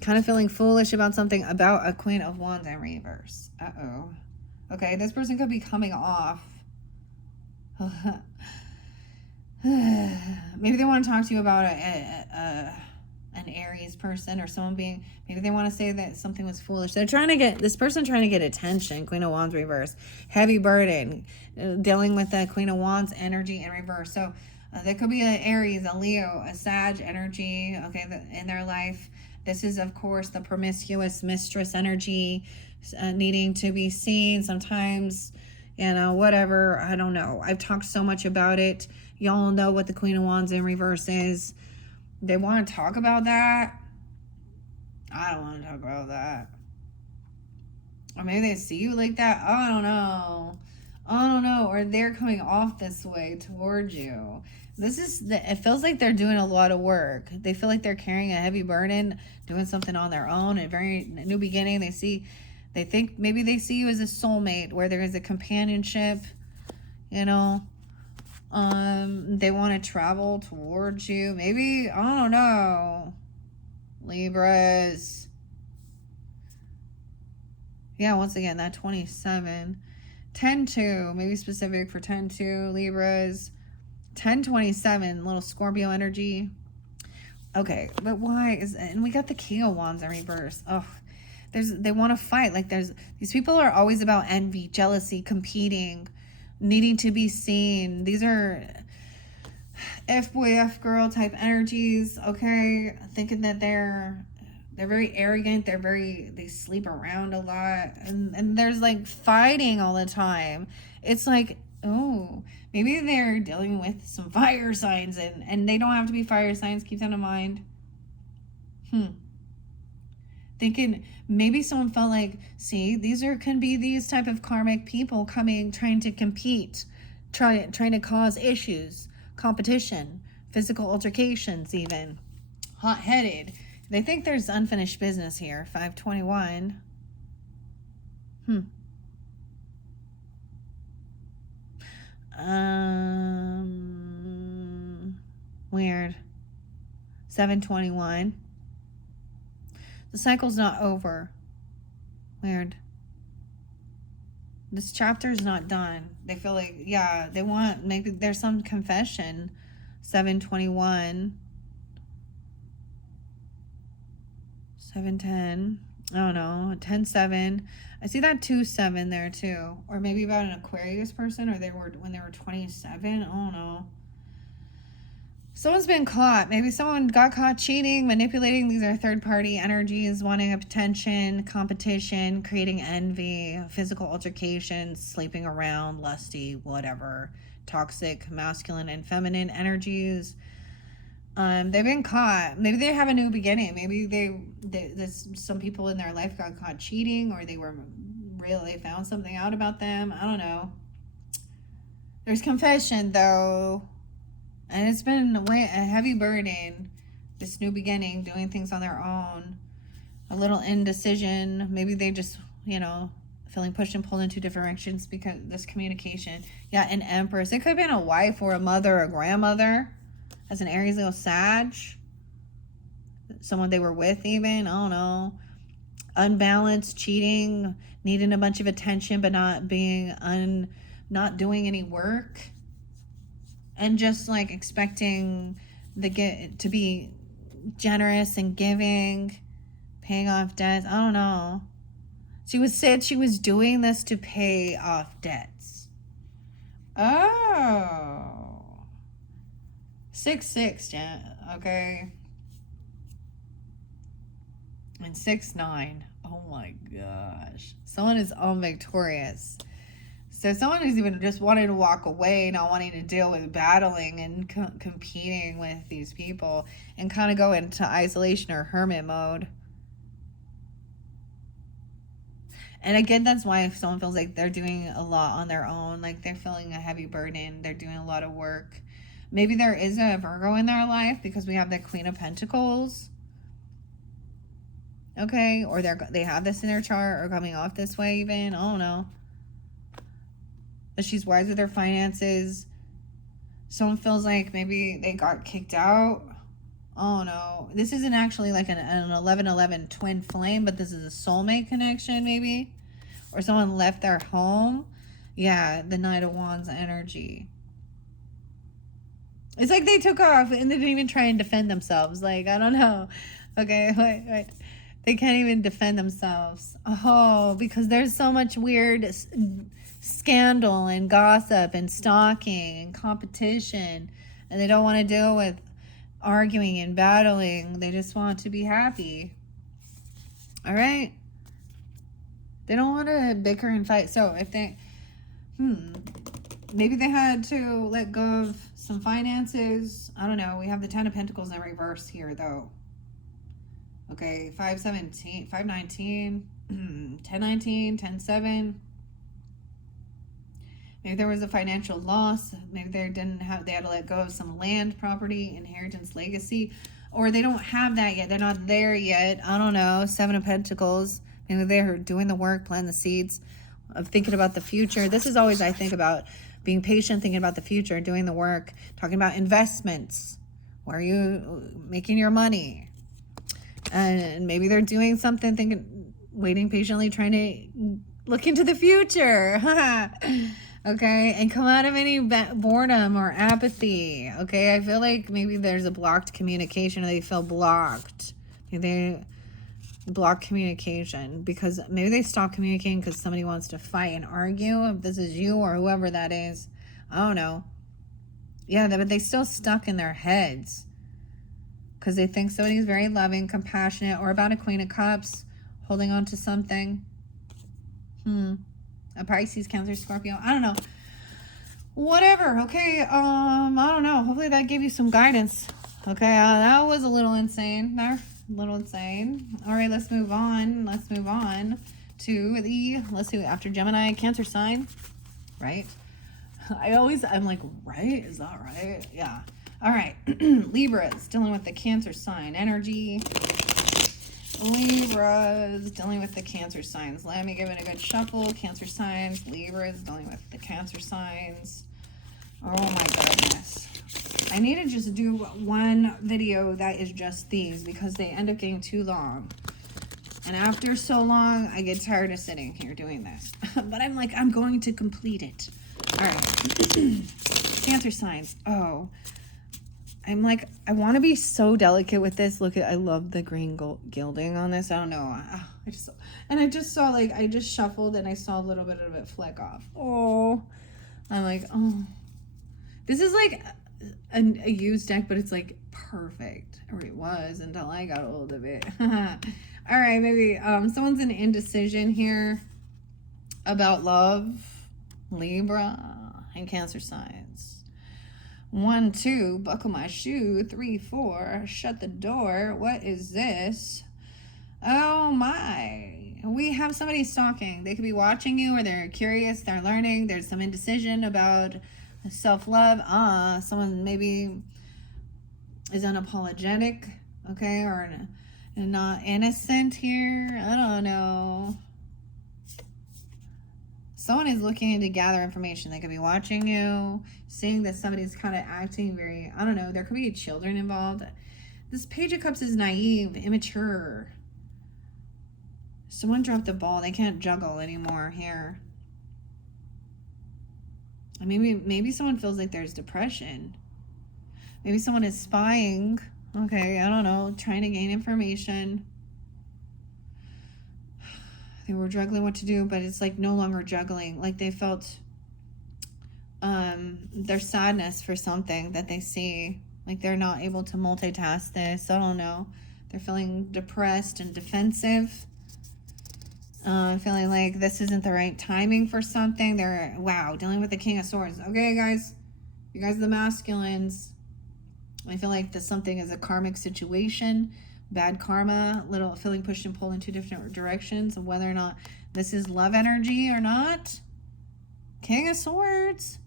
Kind of feeling foolish about something, about a Queen of Wands in reverse. Uh-oh. Okay, this person could be coming off. Maybe they want to talk to you about an Aries person, or someone being, maybe they want to say that something was foolish. They're trying to get, this person trying to get attention. Queen of Wands reverse. Heavy burden. Dealing with the Queen of Wands energy in reverse. So there could be an Aries, a Leo, a Sag energy, okay, in their life. This is, of course, the promiscuous mistress energy, needing to be seen sometimes, you know, whatever. I don't know. I've talked so much about it. Y'all know what the Queen of Wands in reverse is. They want to talk about that. I don't want to talk about that. Or maybe they see you like that. I don't know. I don't know. Or they're coming off this way towards you. It feels like they're doing a lot of work. They feel like they're carrying a heavy burden, doing something on their own, a very new beginning. They think maybe they see you as a soulmate, where there is a companionship, you know. They want to travel towards you. Maybe, I don't know. Libras. Yeah, once again, that 27. 10-2, maybe specific for 10-2, Libras. 10-27, little Scorpio energy. Okay, but why and we got the King of Wands in reverse. Oh, they want to fight. Like these people are always about envy, jealousy, competing, needing to be seen. These are F-boy, F-girl type energies, okay? Thinking that they're very arrogant. They sleep around a lot. And there's like fighting all the time. It's like, oh, maybe they're dealing with some fire signs, and they don't have to be fire signs. Keep that in mind. Thinking maybe someone felt like, see, can be these type of karmic people coming, trying to compete, trying to cause issues, competition, physical altercations, even hot-headed. They think there's unfinished business here. 521. Weird. 721. The cycle's not over. Weird. This chapter is not done. They feel like, yeah, they want, maybe there's some confession. 721. 710. I don't know. 10-7. I see that 2-7 there too. Or maybe about an Aquarius person, or when they were 27. I don't know. Someone's been caught. Maybe someone got caught cheating, manipulating. These are third-party energies, wanting attention, competition, creating envy, physical altercations, sleeping around, lusty, whatever. Toxic, masculine, and feminine energies. They've been caught. Maybe they have a new beginning. Maybe some people in their life got caught cheating, or they found something out about them. I don't know. There's confession, though. And it's been a heavy burden. This new beginning, doing things on their own. A little indecision. Maybe they just, feeling pushed and pulled in two different directions because this communication. Yeah, an Empress. It could have been a wife or a mother or a grandmother. As an Aries, Leo, Sag. Someone they were with even. I don't know. Unbalanced, cheating, needing a bunch of attention but not doing any work. And just like expecting to be generous and giving, paying off debts. I don't know. Said she was doing this to pay off debts. Oh. 6-6, okay. And 6-9. Oh my gosh. Someone is victorious. So someone who's even just wanting to walk away, not wanting to deal with battling and competing with these people, and kind of go into isolation or hermit mode. And again, that's why if someone feels like they're doing a lot on their own, like they're feeling a heavy burden, they're doing a lot of work. Maybe there is a Virgo in their life because we have the Queen of Pentacles. Okay, or they have this in their chart or coming off this way even. I don't know. But she's wise with their finances. Someone feels like maybe they got kicked out. Oh no. This isn't actually like an 11-11 twin flame, but this is a soulmate connection maybe. Or someone left their home. Yeah, the Knight of Wands energy. It's like they took off and they didn't even try and defend themselves. Like, I don't know. Okay, wait. They can't even defend themselves. Oh, because there's so much weird scandal and gossip and stalking and competition. And they don't want to deal with arguing and battling. They just want to be happy. All right? They don't want to bicker and fight. So if they... maybe they had to let go of some finances. I don't know. We have the 10 of Pentacles in reverse here, though. Okay, 5-17, 5-19, 10-19, 10-7. Maybe there was a financial loss. Maybe they had to let go of some land, property, inheritance, legacy. Or they don't have that yet. They're not there yet. I don't know. 7 of Pentacles. Maybe they're doing the work, planting the seeds of thinking about the future. This is always, I think, about being patient, thinking about the future, doing the work, talking about investments. Where are you making your money? And maybe they're doing something, waiting patiently, trying to look into the future. Okay, and come out of any boredom or apathy. Okay, I feel like maybe there's a blocked communication, or they feel blocked. Maybe they block communication because maybe they stop communicating because somebody wants to fight and argue. If this is you or whoever that is, I don't know. Yeah, but they still stuck in their heads because they think somebody's very loving, compassionate, or about a Queen of Cups holding on to something. A Pisces, Cancer, Scorpio. I don't know. Whatever. Okay. I don't know. Hopefully that gave you some guidance. Okay. That was a little insane. A little insane. All right. Let's move on. Let's move on to let's see, after Gemini, Cancer sign. Right? I'm like, right? Is that right? Yeah. All right. Libras, dealing with the Cancer sign energy. Libras, dealing with the Cancer signs. Let me give it a good shuffle. Cancer signs. Libras, dealing with the Cancer signs. Oh my goodness. I need to just do one video that is just these because they end up getting too long. And after so long, I get tired of sitting here doing this. But I'm like, I'm going to complete it. All right. Cancer signs. Oh. I'm like, I want to be so delicate with this. Look I love the green gilding on this. I don't know. I just saw, like, I just shuffled and I saw a little bit of it flick off. Oh, I'm like, oh, this is like a used deck, but it's like perfect. Or it was until I got a hold of it. All right, maybe someone's in indecision here about love. Libra and Cancer signs. 1, 2, buckle my shoe. 3, 4, shut the door. What is this? Oh my. We have somebody stalking. They could be watching you, or they're curious, they're learning. There's some indecision about self-love. Someone maybe is unapologetic, okay, or not innocent here. I don't know. Someone is looking to gather information. They could be watching you, seeing that somebody's kind of acting very, I don't know, there could be children involved. This Page of Cups is naive, immature. Someone dropped the ball. They can't juggle anymore here. Maybe someone feels like there's depression. Maybe someone is spying. Okay, I don't know, trying to gain information. They were juggling what to do, but it's like no longer juggling. Like they felt their sadness for something that they see. Like they're not able to multitask this. I don't know. They're feeling depressed and defensive. Feeling like this isn't the right timing for something. They're, wow, dealing with the King of Swords. Okay, guys. You guys are the masculines. I feel like this something is a karmic situation. Bad karma. Little feeling pushed and pulled in two different directions. Of whether or not this is love energy or not. King of Swords.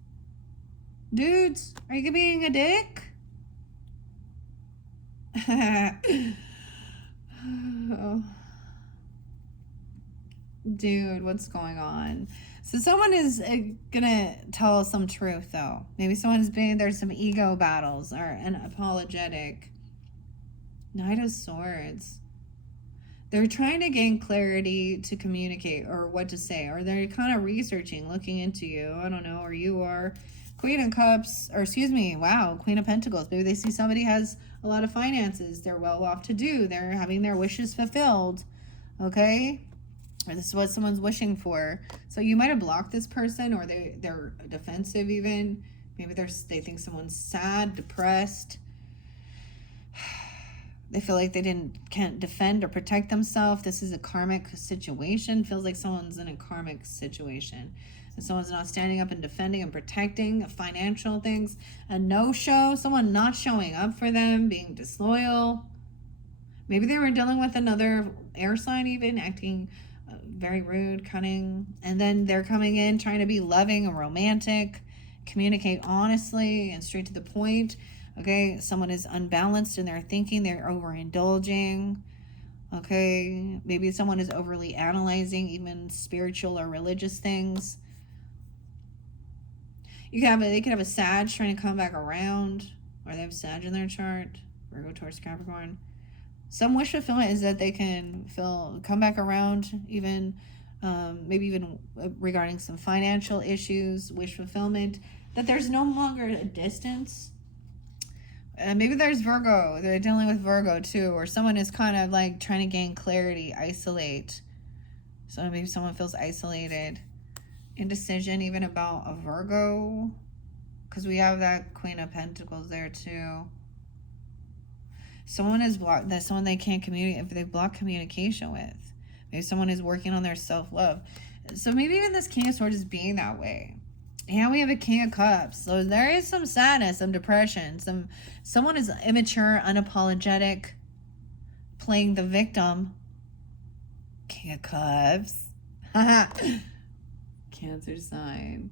Dudes, are you being a dick? Oh. Dude, what's going on? So someone is gonna tell some truth, though. Maybe someone's being, there's some ego battles or an apologetic. Knight of Swords. They're trying to gain clarity to communicate or what to say, or they're kind of researching, looking into you. I don't know, or you are. Queen of Cups, or excuse me, wow, Queen of Pentacles. Maybe they see somebody has a lot of finances. They're well off to do. They're having their wishes fulfilled. Okay? Or this is what someone's wishing for. So you might have blocked this person, or they're defensive even. Maybe they think someone's sad, depressed. They feel like they can't defend or protect themselves. This is a karmic situation. Feels like someone's in a karmic situation. And someone's not standing up and defending and protecting financial things. A no-show. Someone not showing up for them. Being disloyal. Maybe they were dealing with another air sign even. Acting very rude, cunning. And then they're coming in trying to be loving and romantic. Communicate honestly and straight to the point. Okay, someone is unbalanced in their thinking. They're overindulging. Okay, maybe someone is overly analyzing even spiritual or religious things. They could have a Sag trying to come back around, or they have Sag in their chart. Virgo, Taurus, Capricorn. Some wish fulfillment is that they can come back around, even maybe even regarding some financial issues. Wish fulfillment that there's no longer a distance. Maybe there's Virgo. They're dealing with Virgo too, or someone is kind of like trying to gain clarity, isolate. So maybe someone feels isolated. Indecision even about a Virgo, because we have that Queen of Pentacles there too. Someone is blocked. That's someone they can't communicate. If they block communication with, maybe someone is working on their self-love. So maybe even this King of Swords is being that way. And we have a King of Cups. So there is some sadness, some depression. Someone is immature, unapologetic, playing the victim. King of Cups. Cancer sign.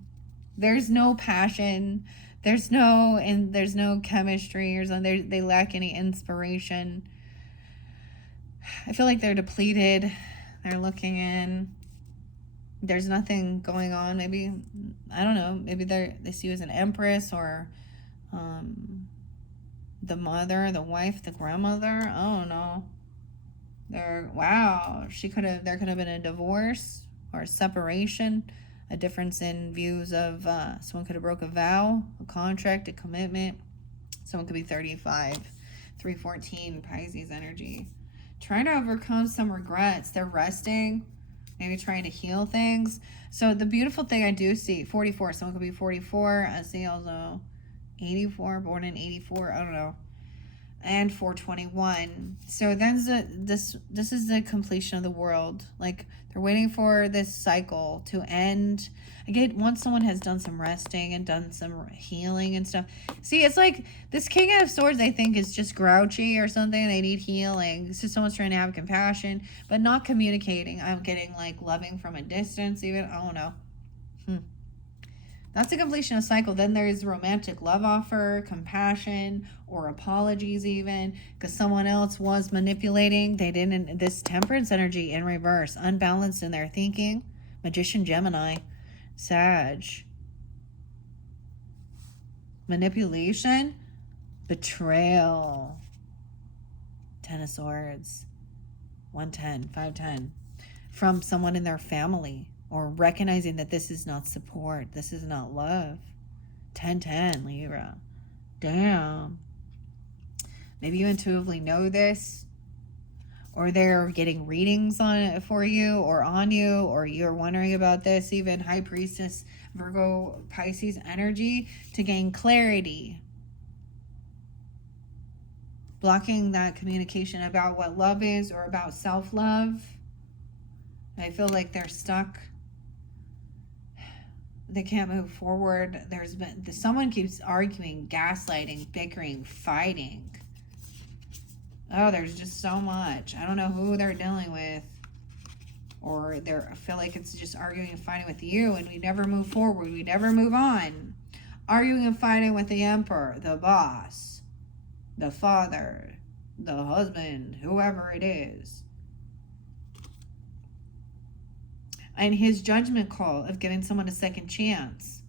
There's no passion. There's no chemistry or something. They lack any inspiration. I feel like they're depleted. They're looking in. There's nothing going on. Maybe, I don't know, maybe they see you as an empress, or the mother, the wife, the grandmother. I don't know. There could have been a divorce or a separation, a difference in views of someone could have broke a vow, a contract, a commitment. Someone could be 35, 314, Pisces energy. Trying to overcome some regrets. They're resting. Maybe trying to heal things. So the beautiful thing I do see, 44. Someone could be 44. I see also 84, born in 84. I don't know. And 421. So then this is the completion of the world. Like they're waiting for this cycle to end. Again, once someone has done some resting and done some healing and stuff. See, it's like this King of Swords, I think, is just grouchy or something. They need healing. So someone's trying to have compassion, but not communicating. I'm getting like loving from a distance even. I don't know. That's a completion of cycle. Then there's romantic love offer, compassion, or apologies even, because someone else was manipulating. They didn't. This temperance energy in reverse, unbalanced in their thinking. Magician, Gemini, Sag. Manipulation, betrayal. 10 of Swords, 110, 510. From someone in their family, or recognizing that this is not support, this is not love. 1010, Libra. Damn. Maybe you intuitively know this, or they're getting readings on it for you, or on you, or you're wondering about this. Even High Priestess, Virgo, Pisces energy to gain clarity. Blocking that communication about what love is, or about self-love. I feel like they're stuck. They can't move forward. There's been, someone keeps arguing, gaslighting, bickering, fighting. Oh, there's just so much. I don't know who they're dealing with. Or I feel like it's just arguing and fighting with you, and we never move forward. We never move on. Arguing and fighting with the Emperor, the boss, the father, the husband, whoever it is. And his judgment call of giving someone a second chance,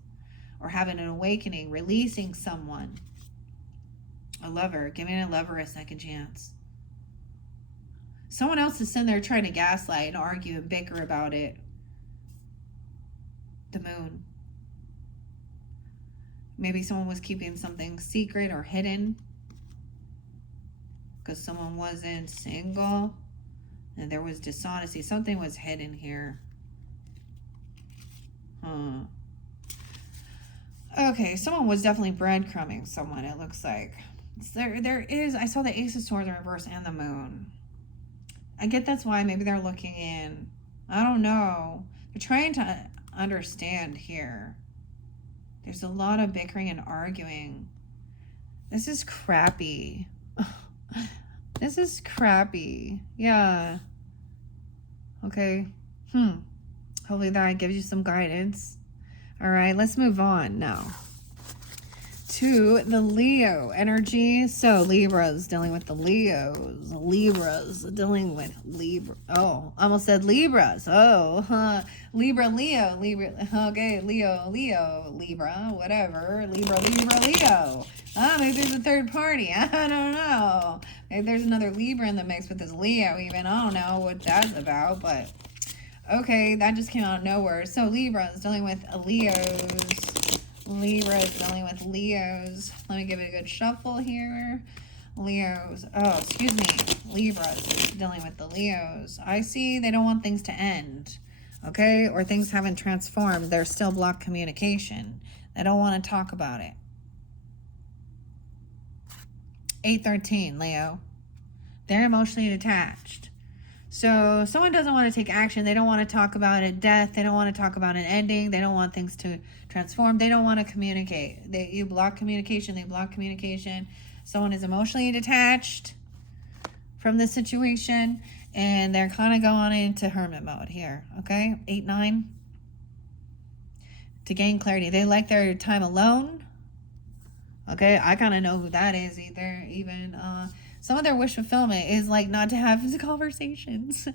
or having an awakening, releasing someone. A lover, giving a lover a second chance. Someone else is sitting there trying to gaslight and argue and bicker about it. The Moon. Maybe someone was keeping something secret or hidden because someone wasn't single and there was dishonesty. Something was hidden here. Okay, someone was definitely breadcrumbing someone, it looks like. There is, I saw the Ace of Swords in reverse and the Moon. I get that's why maybe they're looking in. I don't know. They're trying to understand here. There's a lot of bickering and arguing. This is crappy. This is crappy. Yeah. Okay. Hopefully that gives you some guidance. All right, let's move on now to the Leo energy. So Libra's dealing with the Leos. Libra's dealing with Libra. Oh, almost said Libras. Oh, Libra, Leo, Libra. Okay, Leo, Libra, whatever. Libra, Leo. Maybe there's a third party. I don't know. Maybe there's another Libra in the mix with this Leo even. I don't know what that's about, but okay, that just came out of nowhere. So Libra is dealing with Leos. Libra is dealing with Leos. Let me give it a good shuffle here. Leos. Oh, excuse me. Libra is dealing with the Leos. I see they don't want things to end. Okay? Or things haven't transformed. There's still blocked communication. They don't want to talk about it. 813, Leo. They're emotionally detached. So someone doesn't want to take action. They don't want to talk about a death. They don't want to talk about an ending. They don't want things to transform. They don't want to communicate. You block communication. They block communication. Someone is emotionally detached from this situation, and they're kind of going into hermit mode here. Okay, 8-9. To gain clarity, they like their time alone. Okay, I kind of know who that is either. Even some of their wish fulfillment is like not to have conversations.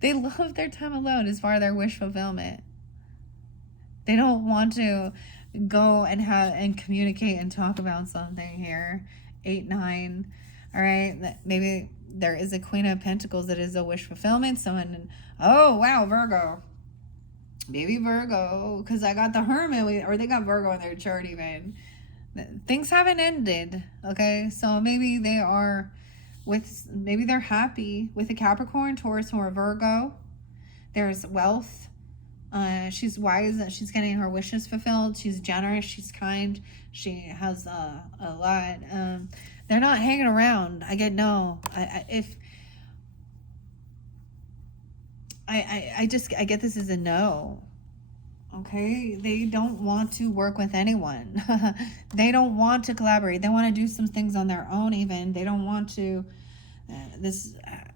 They love their time alone as far as their wish fulfillment. They don't want to go and communicate and talk about something here. 8-9. All right, maybe there is a Queen of Pentacles that is a wish fulfillment. Someone, oh wow, Virgo. Maybe Virgo, because I got the Hermit, or they got Virgo in their chart even. Things haven't ended, okay? So maybe they are maybe they're happy with a Capricorn, Taurus, or a Virgo. There's wealth. She's wise. She's getting her wishes fulfilled. She's generous. She's kind. She has a lot. They're not hanging around. I get no. I get this as a no. Okay, they don't want to work with anyone. They don't want to collaborate. They want to do some things on their own even. They don't want to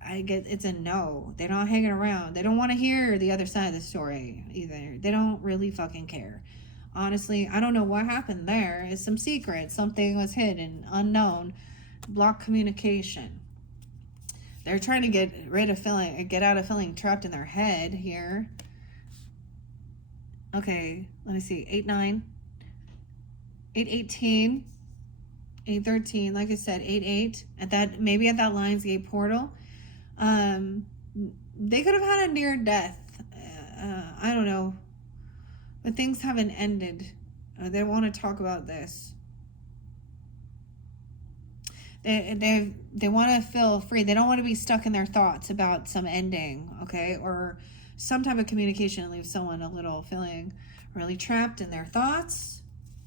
I get it's a no. They're not hanging around. They don't want to hear the other side of the story either. They don't really fucking care. Honestly, I don't know what happened there. It's some secret. Something was hidden, unknown, block communication. They're trying to get out of feeling trapped in their head here. Okay, let me see. 8-9, 8-18, 8-13. Like I said, 8-8 at that Lionsgate portal. They could have had a near death. I don't know, but things haven't ended. They want to talk about this. They want to feel free. They don't want to be stuck in their thoughts about some ending, okay, or some type of communication that leaves someone a little feeling really trapped in their thoughts.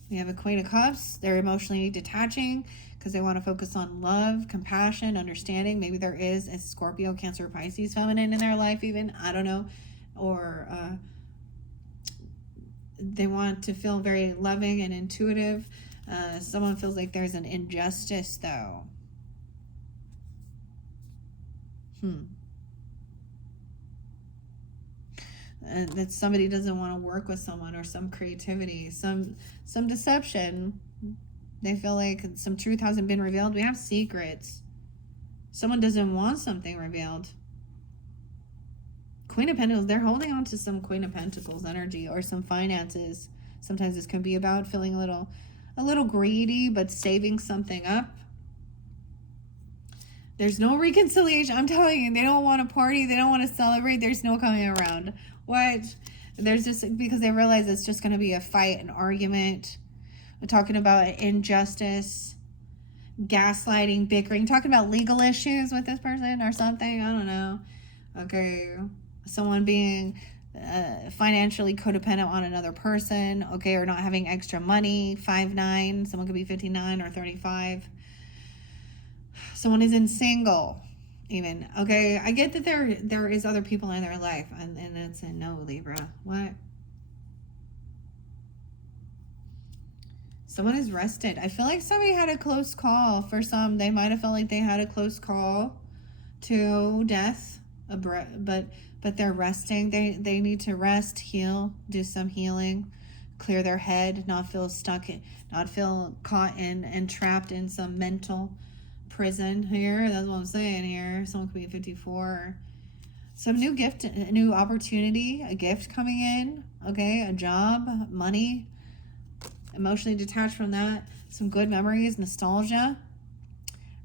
We have a Queen of Cups. They're emotionally detaching because they want to focus on love, compassion, understanding. Maybe there is a Scorpio, Cancer, Pisces feminine in their life even. I don't know. Or they want to feel very loving and intuitive. Someone feels like there's an injustice, though. That somebody doesn't want to work with someone, or some creativity, some deception. They feel like some truth hasn't been revealed. We have secrets. Someone doesn't want something revealed. Queen of Pentacles, they're holding on to some Queen of Pentacles energy or some finances. Sometimes this can be about feeling a little greedy, but saving something up. There's no reconciliation. I'm telling you, they don't want to party. They don't want to celebrate. There's no coming around. What? There's just, because they realize it's just going to be a fight, an argument. We're talking about injustice, gaslighting, bickering, talking about legal issues with this person or something. I don't know. Okay. Someone being financially codependent on another person, okay, or not having extra money. 5-9. Someone could be 59 or 35. Someone isn't single, even. Okay, I get that there is other people in their life, and that's a no, Libra. What? Someone is rested. I feel like somebody had a close call. For some, they might have felt like they had a close call to death, but they're resting. They need to rest, heal, do some healing, clear their head, not feel stuck, not feel caught in and trapped in some mental prison here. That's what I'm saying here. Someone could be 54. Some new gift, a new opportunity, a gift coming in, okay, a job, money, emotionally detached from that, some good memories, nostalgia,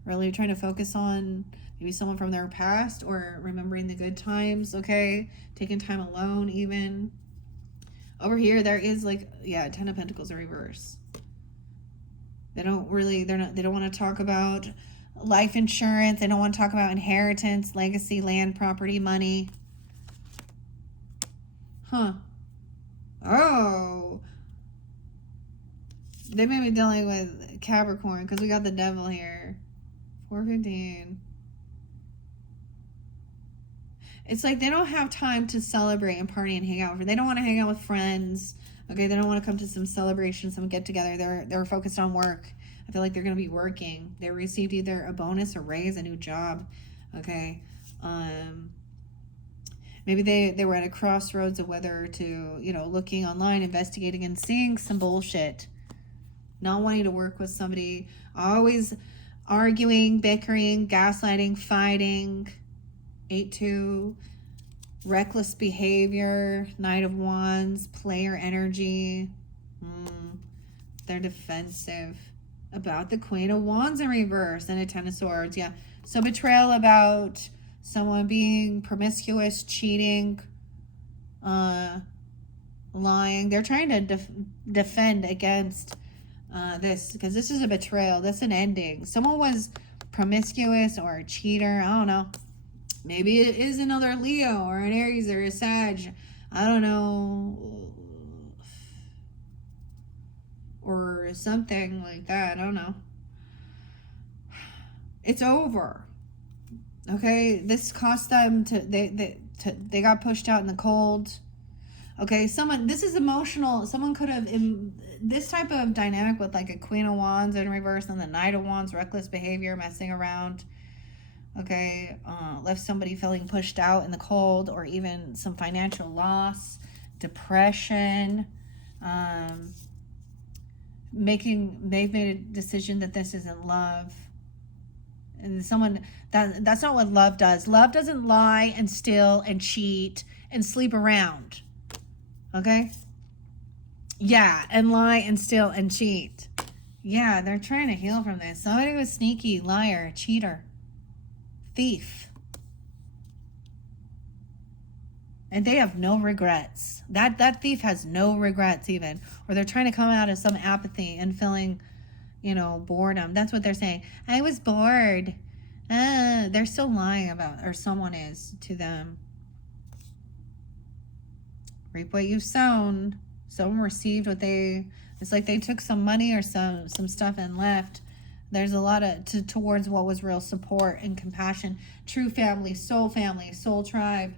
really trying to focus on maybe someone from their past or remembering the good times, okay, taking time alone even. Over here, there is like, yeah, 10 of Pentacles in reverse. They don't want to talk about life insurance. They don't want to talk about inheritance, legacy, land, property, money. Oh. They may be dealing with Capricorn because we got the devil here. 415. It's like they don't have time to celebrate and party and hang out. They don't want to hang out with friends. Okay, they don't want to come to some celebration, some get together. They're focused on work. I feel like they're going to be working. They received either a bonus, a raise, a new job. Okay. Maybe they were at a crossroads of whether to, looking online, investigating, and seeing some bullshit. Not wanting to work with somebody. Always arguing, bickering, gaslighting, fighting. 8-2. Reckless behavior. Knight of Wands. Player energy. They're defensive. About the Queen of Wands in reverse and a 10 of Swords. Yeah. So betrayal about someone being promiscuous, cheating, lying. They're trying to defend against this because this is a betrayal. That's an ending. Someone was promiscuous or a cheater. I don't know. Maybe it is another Leo or an Aries or a Sag. I don't know. Or something like that. I don't know. It's over. Okay, this cost them they got pushed out in the cold. Okay, this is emotional. Someone could have this type of dynamic with like a Queen of Wands in reverse and the Knight of Wands, reckless behavior, messing around. Okay, left somebody feeling pushed out in the cold, or even some financial loss, depression. They've made a decision that this isn't love. And that's not what love does. Love doesn't lie and steal and cheat and sleep around. Okay? Yeah, and lie and steal and cheat. Yeah, they're trying to heal from this. Somebody was sneaky, liar, cheater, thief. And they have no regrets. That thief has no regrets even. Or they're trying to come out of some apathy and feeling, boredom. That's what they're saying. I was bored. They're still lying about, or someone is to them. Reap what you've sown. Someone received it's like they took some money or some stuff and left. There's a lot of towards what was real support and compassion. True family, soul tribe.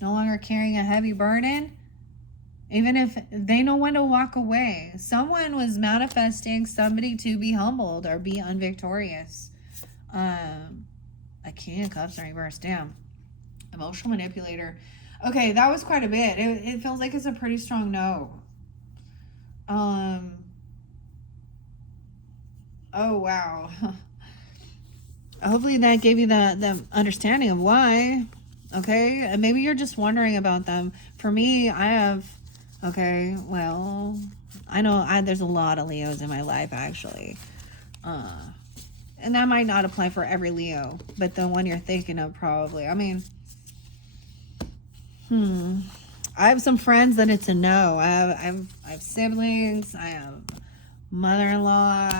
No longer carrying a heavy burden. Even if they know when to walk away. Someone was manifesting somebody to be humbled or be unvictorious. A King of Cups in reverse. Damn. Emotional manipulator. Okay, that was quite a bit. It feels like it's a pretty strong no. Oh, wow. Hopefully that gave you the understanding of why. Okay, and maybe you're just wondering about them. For me, I have, okay, well, I know there's a lot of Leos in my life, actually. And that might not apply for every Leo, but the one you're thinking of probably. I mean, I have some friends that it's a no. I have siblings. I have mother-in-law.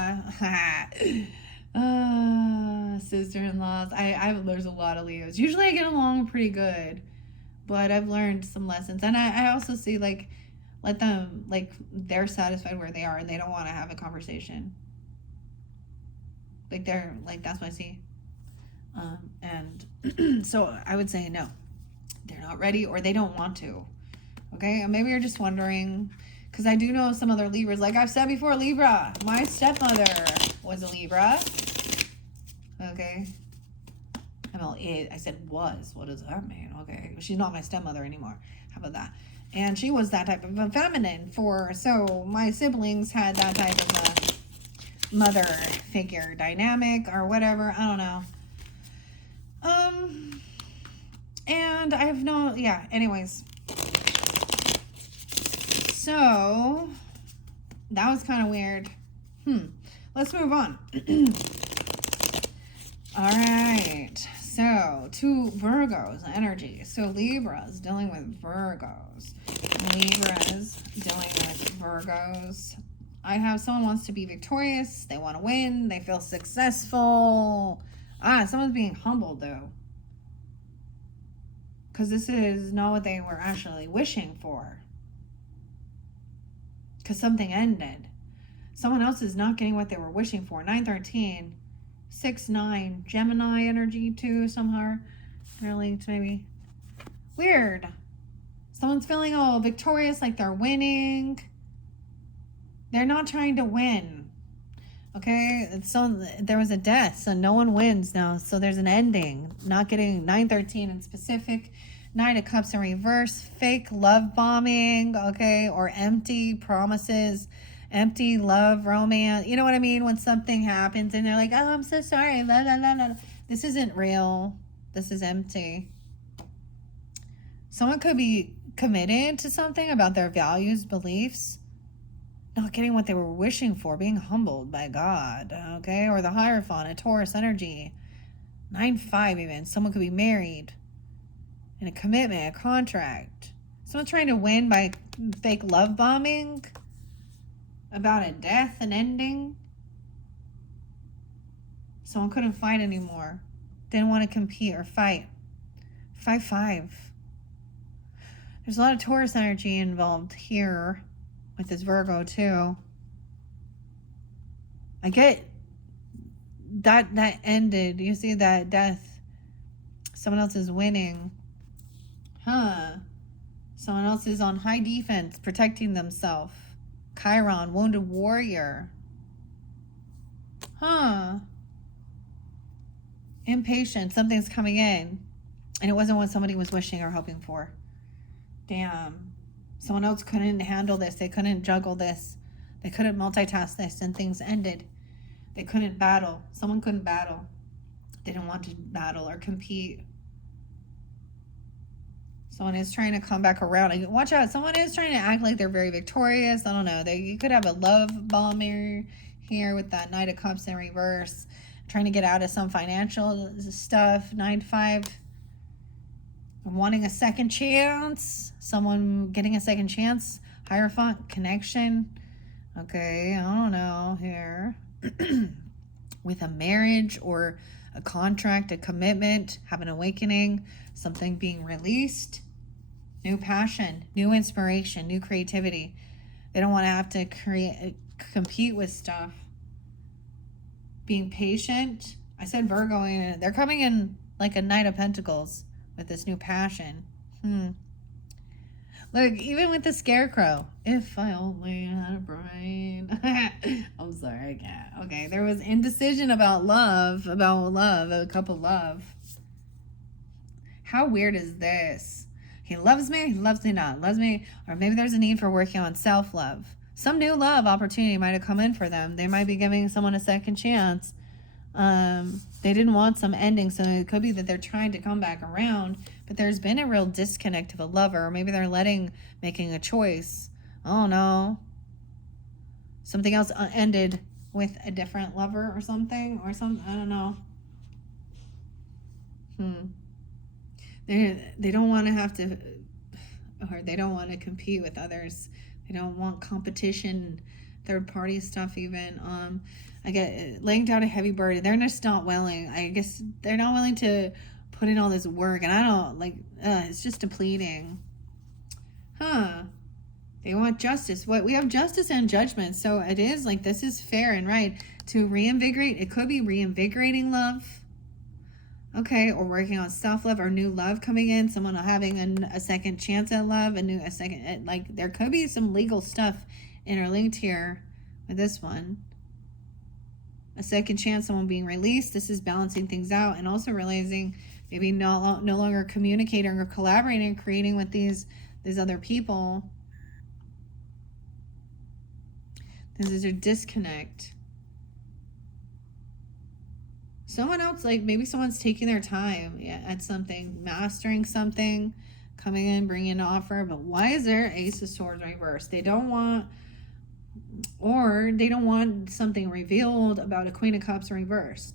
Sister-in-laws. There's a lot of Leos. Usually I get along pretty good, but I've learned some lessons. And I also see, like, let them, like, they're satisfied where they are and they don't want to have a conversation. Like, that's what I see. And so I would say no. They're not ready or they don't want to. Okay? And maybe you're just wondering, because I do know some other Libras. Like I've said before, Libra. My stepmother was a Libra. Okay. I said was. What does that mean? Okay. She's not my stepmother anymore. How about that? And she was that type of a feminine so my siblings had that type of a mother figure dynamic or whatever. I don't know. And I have anyways. So that was kind of weird. Let's move on. All right. So, to Virgos energy. So, Libras dealing with Virgos. Libras dealing with Virgos. I have someone wants to be victorious. They want to win. They feel successful. Someone's being humbled, though. Because this is not what they were actually wishing for. Because something ended. Someone else is not getting what they were wishing for. 913. 6-9 Gemini energy too somehow. Really, maybe weird. Someone's feeling victorious, like they're winning. They're not trying to win. Okay, so there was a death, so no one wins now. So there's an ending. Not getting 913 in specific. 9 of Cups in reverse. Fake love bombing. Okay, or empty promises. Empty love, romance. You know what I mean? When something happens and they're like, oh, I'm so sorry. La, la, la, la. This isn't real. This is empty. Someone could be committed to something about their values, beliefs, not getting what they were wishing for, being humbled by God, okay? Or the Hierophant, a Taurus energy. 9-5 even. Someone could be married in a commitment, a contract. Someone trying to win by fake love bombing. About a death, an ending. Someone couldn't fight anymore. Didn't want to compete or fight. 5-5. There's a lot of Taurus energy involved here with this Virgo too. I get that ended. You see that death. Someone else is winning. Someone else is on high defense, protecting themselves. Chiron, wounded warrior. Impatient. Something's coming in. And it wasn't what somebody was wishing or hoping for. Damn. Someone else couldn't handle this. They couldn't juggle this. They couldn't multitask this, and things ended. They couldn't battle. Someone couldn't battle. They didn't want to battle or compete. Someone is trying to come back around. Watch out. Someone is trying to act like they're very victorious. I don't know. You could have a love bomb here with that Knight of Cups in reverse. Trying to get out of some financial stuff. 9-5. Wanting a second chance. Someone getting a second chance. Hierophant connection. Okay, I don't know here. With a marriage or a contract, a commitment, have an awakening, something being released. New passion, new inspiration, new creativity. They don't want to have to compete with stuff. Being patient. I said Virgo, and they're coming in like a Knight of Pentacles with this new passion. Look, even with the Scarecrow. If I only had a brain. I'm sorry, I can't. Okay, there was indecision about love, a couple love. How weird is this? He loves me, he loves me not, loves me, or maybe there's a need for working on self-love. Some new love opportunity might have come in for them. They might be giving someone a second chance. They didn't want some ending, so it could be that they're trying to come back around, but there's been a real disconnect of a lover, or maybe they're making a choice. I don't know. Something else ended with a different lover or something, I don't know. They don't want to have to, or they don't want to compete with others. They don't want competition, third party stuff even. I get laying down a heavy burden. They're just not willing. I guess they're not willing to put in all this work, and I don't like. It's just depleting. They want justice. We have justice and judgment, so it is like this is fair and right to reinvigorate. It could be reinvigorating love. Okay, or working on self-love or new love coming in. Someone having a second chance at love, like there could be some legal stuff interlinked here with this one. A second chance, someone being released. This is balancing things out and also realizing maybe no longer communicating or collaborating and creating with these other people. This is your disconnect. Someone else, like maybe someone's taking their time at something, mastering something, coming in, bringing an offer. But why is there Ace of Swords reversed? They don't want something revealed about a Queen of Cups reversed.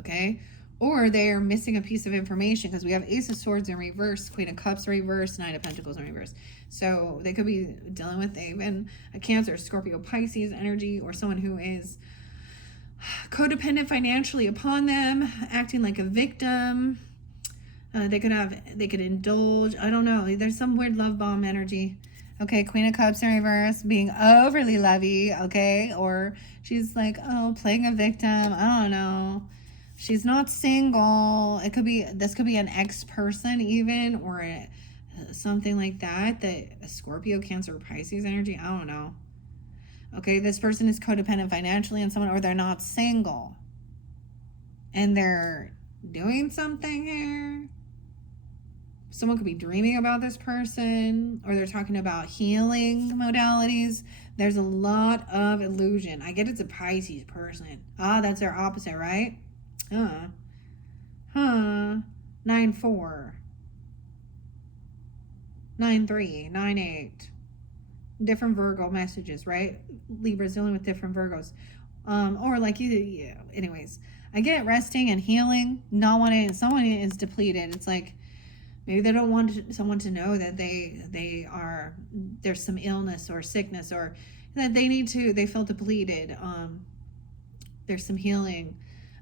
Okay? Or they're missing a piece of information because we have Ace of Swords in reverse, Queen of Cups reverse, Knight of Pentacles in reverse. So they could be dealing with even a Cancer, Scorpio, Pisces energy, or someone who is codependent financially upon them, acting like a victim. They could indulge. I don't know. There's some weird love bomb energy. Okay, Queen of Cups in reverse, being overly lovey, okay? Or she's like, playing a victim. I don't know. She's not single. This could be an ex-person even, or something like that. A Scorpio, Cancer, Pisces energy. I don't know. Okay, this person is codependent financially on someone, or they're not single. And they're doing something here. Someone could be dreaming about this person, or they're talking about healing modalities. There's a lot of illusion. I get it's a Pisces person. That's their opposite, right? 9-4. 9-3. 9-8. Different Virgo messages, right? Libra's dealing with different Virgos. Or like anyways. I get resting and healing, not wanting, someone is depleted. It's like, maybe they don't want someone to know that there's some illness or sickness, or that they feel depleted. There's some healing.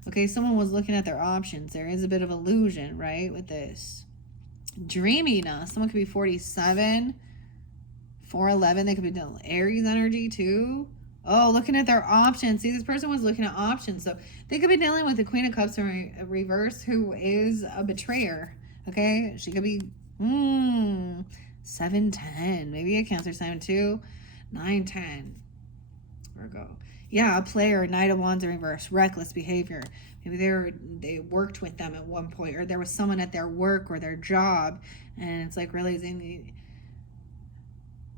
Okay, someone was looking at their options. There is a bit of illusion, right, with this. Dreaminess. Someone could be 47, 411. They could be dealing with Aries energy too. Oh, looking at their options. See, this person was looking at options. So they could be dealing with the Queen of Cups in reverse, who is a betrayer. Okay, she could be 7-10, maybe a Cancer sign too. 9-10, Virgo. Yeah, a player, Knight of Wands in reverse, reckless behavior. Maybe they worked with them at one point, or there was someone at their work or their job, and it's like realizing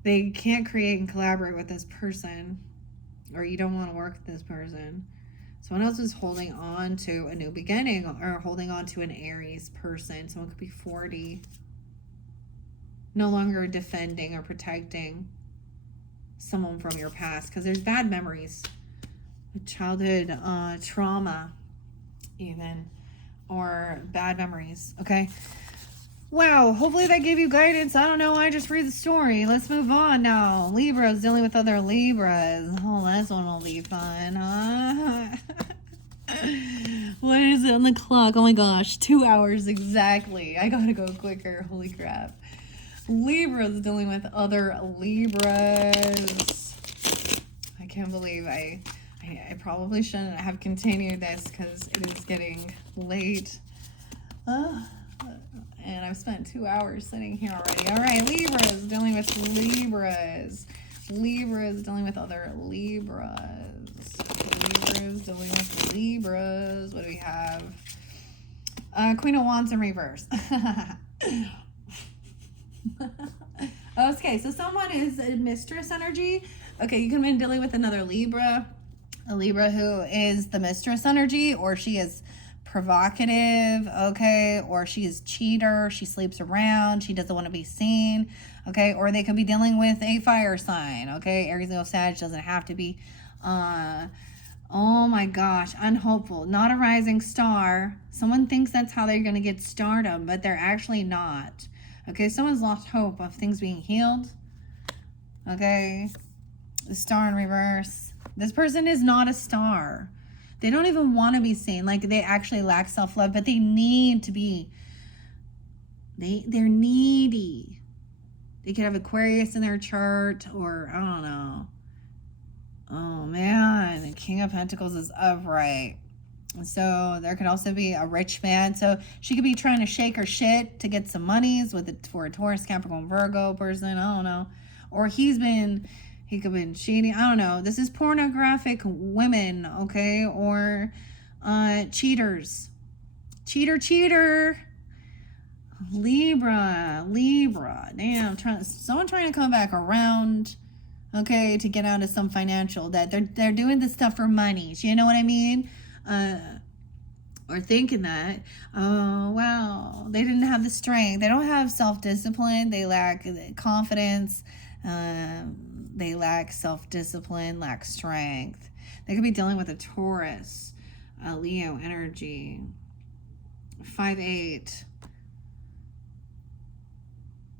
they can't create and collaborate with this person, or you don't want to work with this person. Someone else is holding on to a new beginning, or holding on to an Aries person. Someone could be 40. No longer defending or protecting someone from your past, because there's bad memories, childhood trauma even, or bad memories. Okay, wow, hopefully that gave you guidance. I don't know, I just read the story. Let's move on now. Libras dealing with other Libras. Oh, this one will be fun, huh? What is it on the clock? Oh my gosh, 2 hours exactly. I gotta go quicker. Holy crap. Libras dealing with other Libras. I can't believe I probably shouldn't have continued this because it is getting late. And I've spent 2 hours sitting here already. All right, Libras dealing with Libras. Libras dealing with other Libras. Libras dealing with Libras. What do we have? Queen of Wands in reverse. Okay, so someone is a mistress energy. Okay, you can have been dealing with another Libra. A Libra who is the mistress energy, or she is provocative, okay, or she is cheater, she sleeps around, she doesn't want to be seen, okay, or they could be dealing with a fire sign, okay, Aries, Leo, Sag, doesn't have to be, oh my gosh, unhopeful, not a rising star. Someone thinks that's how they're going to get stardom, but they're actually not, okay, someone's lost hope of things being healed, okay, the star in reverse. This person is not a star. They don't even want to be seen. Like, they actually lack self-love, but they need to be. They're needy. They could have Aquarius in their chart, or I don't know. Oh man, the King of Pentacles is upright. So there could also be a rich man. So she could be trying to shake her shit to get some monies for a Taurus, Capricorn, Virgo person. I don't know. Or he could have been cheating. I don't know. This is pornographic women, okay? Or cheaters. Cheater. Libra. Damn, someone trying to come back around, okay, to get out of some financial debt. They're doing this stuff for money. You know what I mean? Or thinking that, oh, well, they didn't have the strength. They don't have self-discipline. They lack confidence. They lack self-discipline, lack strength. They could be dealing with a Taurus, a Leo energy, 5-8.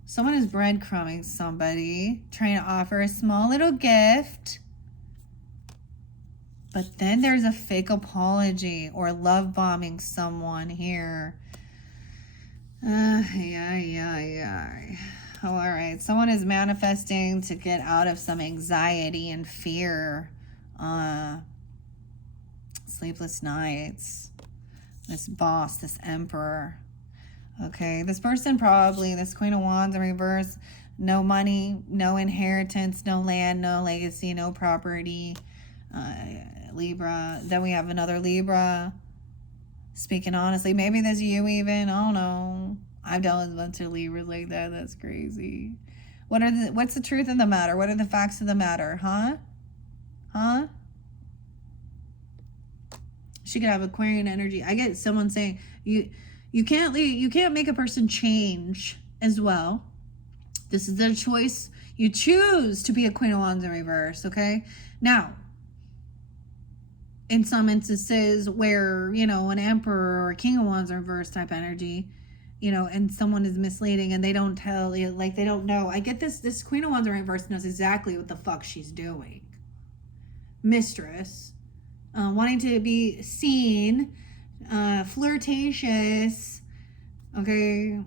Someone is breadcrumbing somebody, trying to offer a small little gift. But then there's a fake apology or love bombing someone here. Oh, all right. Someone is manifesting to get out of some anxiety and fear. Sleepless nights. This boss, this emperor. Okay, this person probably, this Queen of Wands in reverse, no money, no inheritance, no land, no legacy, no property. Libra. Then we have another Libra. Speaking honestly, maybe that's you even. I don't know. I've dealt with a bunch of Libras like that. That's crazy. What's the truth of the matter? What are the facts of the matter? Huh? She could have Aquarian energy. I get someone saying you can't make a person change as well. This is their choice. You choose to be a Queen of Wands in reverse, okay? Now, in some instances where, an Emperor or a King of Wands in reverse type energy, and someone is misleading and they don't tell, like they don't know. I get this Queen of Wands in reverse knows exactly what the fuck she's doing. Mistress, wanting to be seen, flirtatious, okay?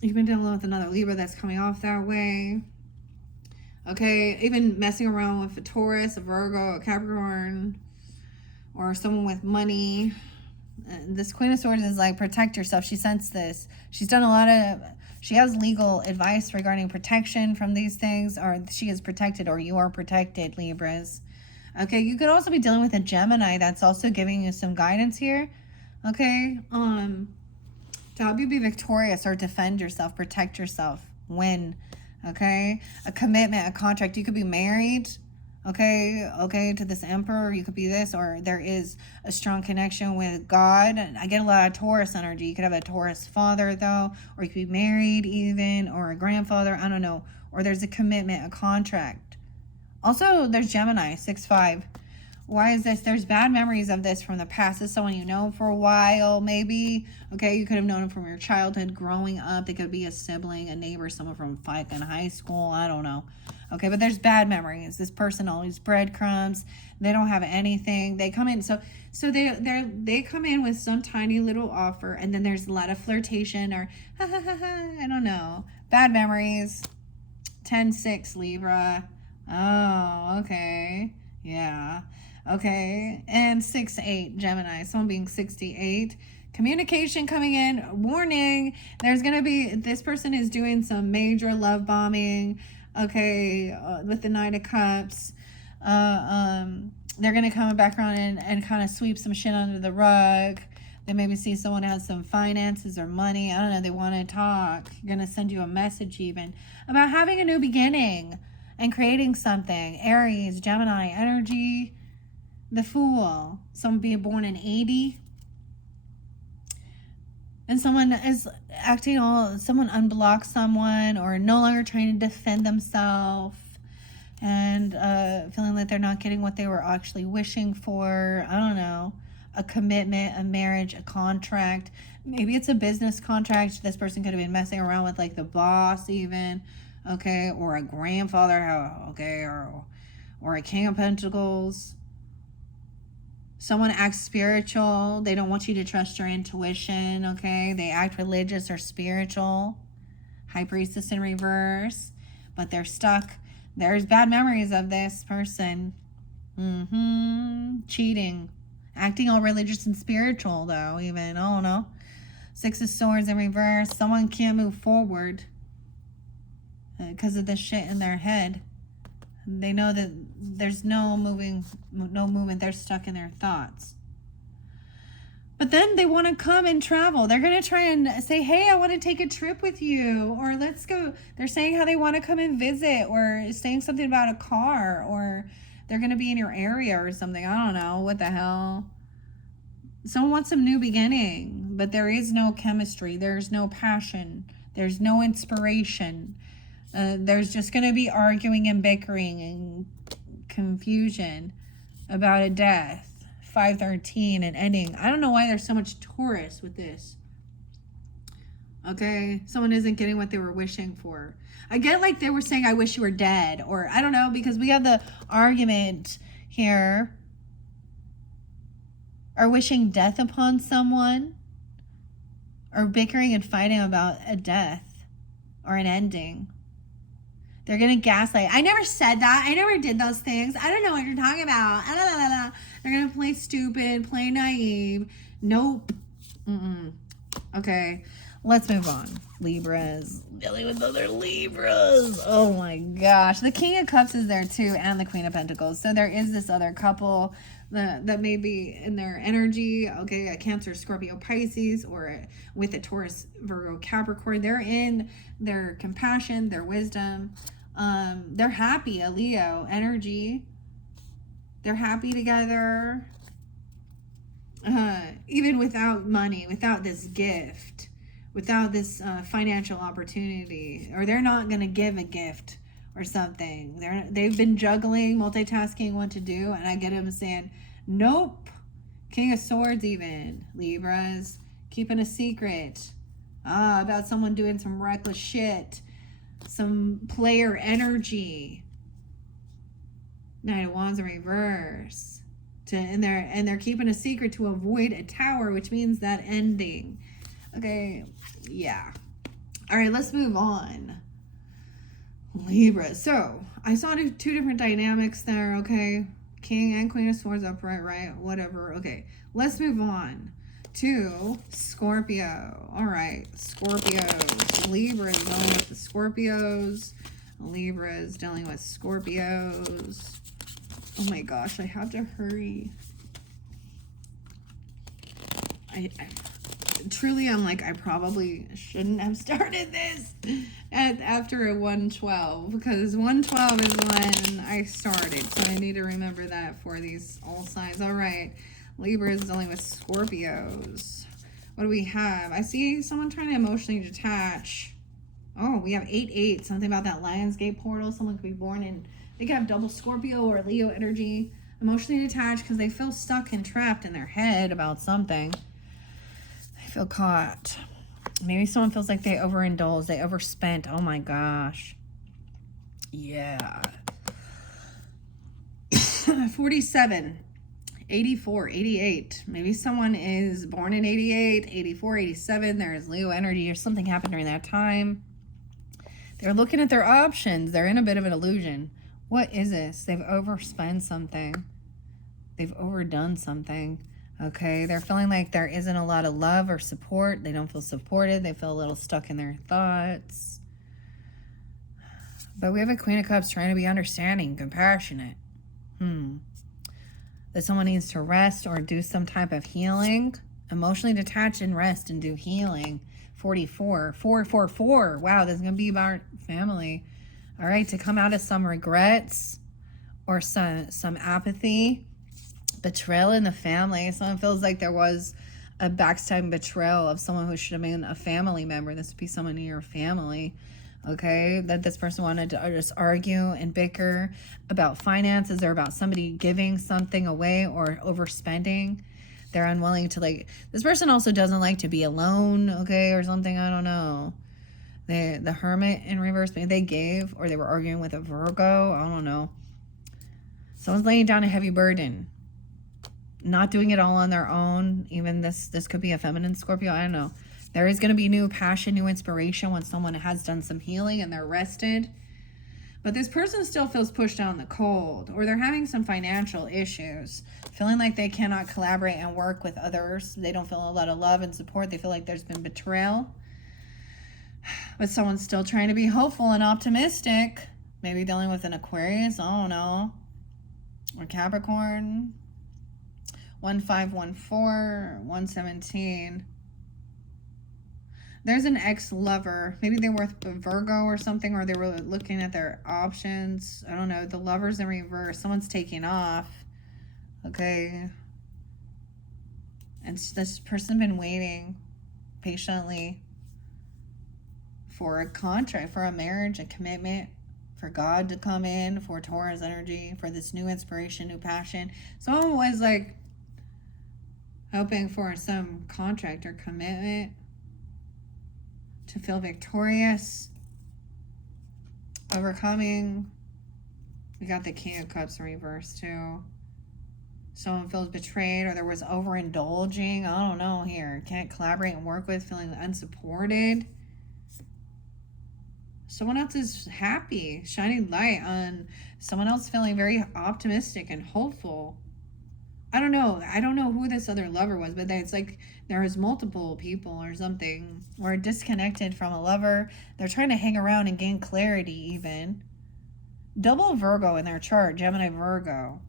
You've been dealing with another Libra that's coming off that way. Okay, even messing around with a Taurus, a Virgo, a Capricorn, or someone with money. This Queen of Swords is like, protect yourself. She sensed this. She's done she has legal advice regarding protection from these things, or she is protected, or you are protected, Libras. Okay, you could also be dealing with a Gemini that's also giving you some guidance here. Okay, to help you be victorious or defend yourself, protect yourself, win. Okay, a commitment, a contract. You could be married. Okay, to this emperor. You could be this, or there is a strong connection with God. I get a lot of Taurus energy. You could have a Taurus father though, or you could be married even, or a grandfather. I don't know. Or there's a commitment, a contract. Also, there's Gemini, 6'5". Why is this? There's bad memories of this from the past. This is someone you know for a while, maybe. Okay, you could have known them from your childhood, growing up. They could be a sibling, a neighbor, someone from fucking high school. I don't know. Okay, but there's bad memories. This person always breadcrumbs. They don't have anything. They come in, so they come in with some tiny little offer, and then there's a lot of flirtation or I don't know. Bad memories. 10-6 Libra. Oh, okay. Yeah. Okay. And 6-8 Gemini. Someone being 68. Communication coming in. Warning. There's going to be, this person is doing some major love bombing. Okay. With the Knight of Cups. They're going to come back around and kind of sweep some shit under the rug. They maybe see someone has some finances or money. I don't know. They want to talk. You're going to send you a message even about having a new beginning and creating something. Aries, Gemini, energy, the Fool. Someone being born in 80. And someone is acting someone unblocks someone or no longer trying to defend themselves and feeling like they're not getting what they were actually wishing for. I don't know. A commitment, a marriage, a contract. Maybe it's a business contract. This person could have been messing around with like the boss even. Okay, or a grandfather, okay, or a King of Pentacles. Someone acts spiritual. They don't want you to trust your intuition, okay? They act religious or spiritual. High Priestess in reverse, but they're stuck. There's bad memories of this person. Cheating. Acting all religious and spiritual, though, even. I don't know. 6 of Swords in reverse. Someone can't move forward because of the shit in their head. They know that there's no movement. They're stuck in their thoughts. But then they want to come and travel. They're going to try and say, hey, I want to take a trip with you. Or let's go. They're saying how they want to come and visit. Or saying something about a car. Or they're going to be in your area or something. I don't know. What the hell? Someone wants some new beginning. But there is no chemistry. There's no passion. There's no inspiration. There's just going to be arguing and bickering and confusion about a death. 513 and ending. I don't know why there's so much Taurus with this. Okay, someone isn't getting what they were wishing for. I get like they were saying, I wish you were dead. Or I don't know, because we have the argument here. Or wishing death upon someone. Or bickering and fighting about a death. Or an ending. They're going to gaslight. I never said that. I never did those things. I don't know what you're talking about. They're going to play stupid, play naive. Nope. Okay, let's move on. Libras. Dealing with other Libras. Oh my gosh. The King of Cups is there too, and the Queen of Pentacles. So there is this other couple that may be in their energy. Okay, a Cancer, Scorpio, Pisces, or with a Taurus, Virgo, Capricorn. They're in their compassion, their wisdom. They're happy, a Leo energy. They're happy together. Even without money, without this gift, without this financial opportunity, or they're not going to give a gift or something. They've been juggling, multitasking what to do, and I get them saying, nope. King of Swords even. Libras. Keeping a secret. About someone doing some reckless shit. Some player energy. Knight of Wands in reverse. And they're keeping a secret to avoid a tower, which means that ending. Okay, yeah. All right, let's move on. Libra. So, I saw two different dynamics there, okay? King and Queen of Swords upright, right? Whatever. Okay, let's move on to Scorpio. All right, Scorpios. Libra is dealing with the Scorpios. Libra is dealing with Scorpios. Oh my gosh, I have to hurry. I truly, I'm like, I probably shouldn't have started this after a 112, because 112 is when I started. So I need to remember that for these all signs. All right, Libra is dealing with Scorpios. What do we have? I see someone trying to emotionally detach. Oh, we have 8-8. Something about that Lionsgate portal. Someone could be born in, they could have double Scorpio or Leo energy. Emotionally detached because they feel stuck and trapped in their head about something. They feel caught. Maybe someone feels like they overindulged. They overspent. Oh my gosh. Yeah. 47. 84, 88. Maybe someone is born in 88, 84, 87. There's Leo energy or something happened during that time. They're looking at their options. They're in a bit of an illusion. What is this? They've overspent something. They've overdone something. Okay, they're feeling like there isn't a lot of love or support. They don't feel supported. They feel a little stuck in their thoughts. But we have a Queen of Cups trying to be understanding, compassionate. That someone needs to rest or do some type of healing. Emotionally detach and rest and do healing. 44. 444. Wow, this is going to be about family. All right, to come out of some regrets or some apathy. Betrayal in the family. Someone feels like there was a backstab betrayal of someone who should have been a family member. This would be someone in your family. Okay, that this person wanted to just argue and bicker about finances or about somebody giving something away or overspending. They're unwilling to, like, this person also doesn't like to be alone, okay, or something. I don't know. The Hermit in reverse, maybe they gave or they were arguing with a Virgo. I don't know. Someone's laying down a heavy burden, not doing it all on their own. Even this could be a feminine Scorpio. I don't know. There is going to be new passion, new inspiration when someone has done some healing and they're rested. But this person still feels pushed out in the cold, or they're having some financial issues, feeling like they cannot collaborate and work with others. They don't feel a lot of love and support. They feel like there's been betrayal. But someone's still trying to be hopeful and optimistic. Maybe dealing with an Aquarius, I don't know. Or Capricorn. 1514, 117. There's an ex-lover. Maybe they were with a Virgo or something, or they were looking at their options. I don't know. The Lover's in reverse. Someone's taking off. Okay. And this person been waiting patiently for a contract, for a marriage, a commitment, for God to come in, for Taurus energy, for this new inspiration, new passion. Someone was like hoping for some contract or commitment to feel victorious, overcoming. We got the King of Cups in reverse too. Someone feels betrayed, or there was overindulging. I don't know here. Can't collaborate and work with, feeling unsupported. Someone else is happy, shining light on someone else, feeling very optimistic and hopeful. I don't know who this other lover was, but it's like there was multiple people or something, or disconnected from a lover. They're trying to hang around and gain clarity even. Double Virgo in their chart, Gemini Virgo.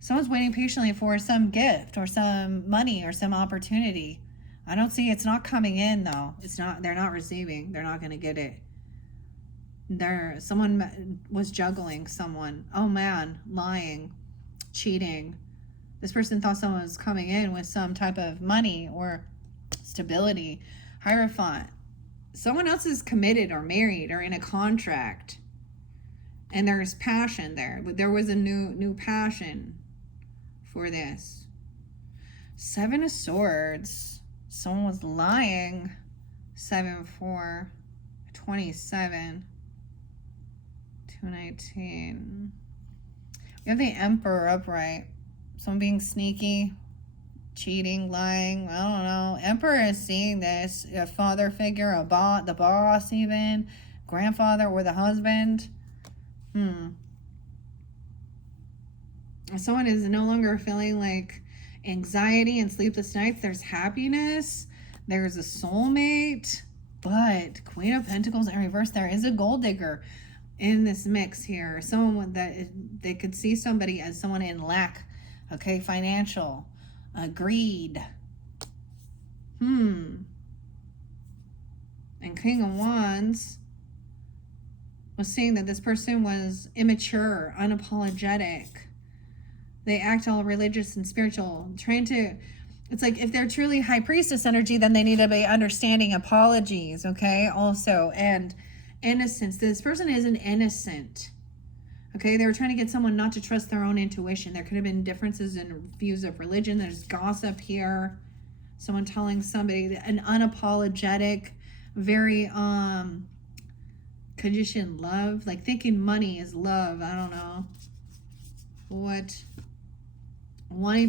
Someone's waiting patiently for some gift or some money or some opportunity. I don't see, it's not coming in though. They're not receiving. They're not going to get it. Someone was juggling someone. Oh man, lying, cheating. This person thought someone was coming in with some type of money or stability. Hierophant. Someone else is committed or married or in a contract. And there's passion there. But there was a new passion for this. 7 of Swords. Someone was lying. 7-4. 27. 219. We have the Emperor upright. Someone being sneaky, cheating, lying. I don't know. Emperor is seeing this. A father figure, the boss even, grandfather or the husband. Someone is no longer feeling like anxiety and sleepless nights. There's happiness. There's a soulmate. But Queen of Pentacles in reverse, there is a gold digger. in this mix here. Someone that they could see somebody as someone in lack, okay, financial, greed. And King of Wands was saying that this person was immature, unapologetic. They act all religious and spiritual, trying to, it's like if they're truly high priestess energy, then they need to be understanding apologies, okay? Also, and innocence. This person isn't innocent, okay? They were trying to get someone not to trust their own intuition. There could have been differences in views of religion. There's gossip here. Someone telling somebody, an unapologetic, very conditioned love, like thinking money is love. I don't know what. Wanting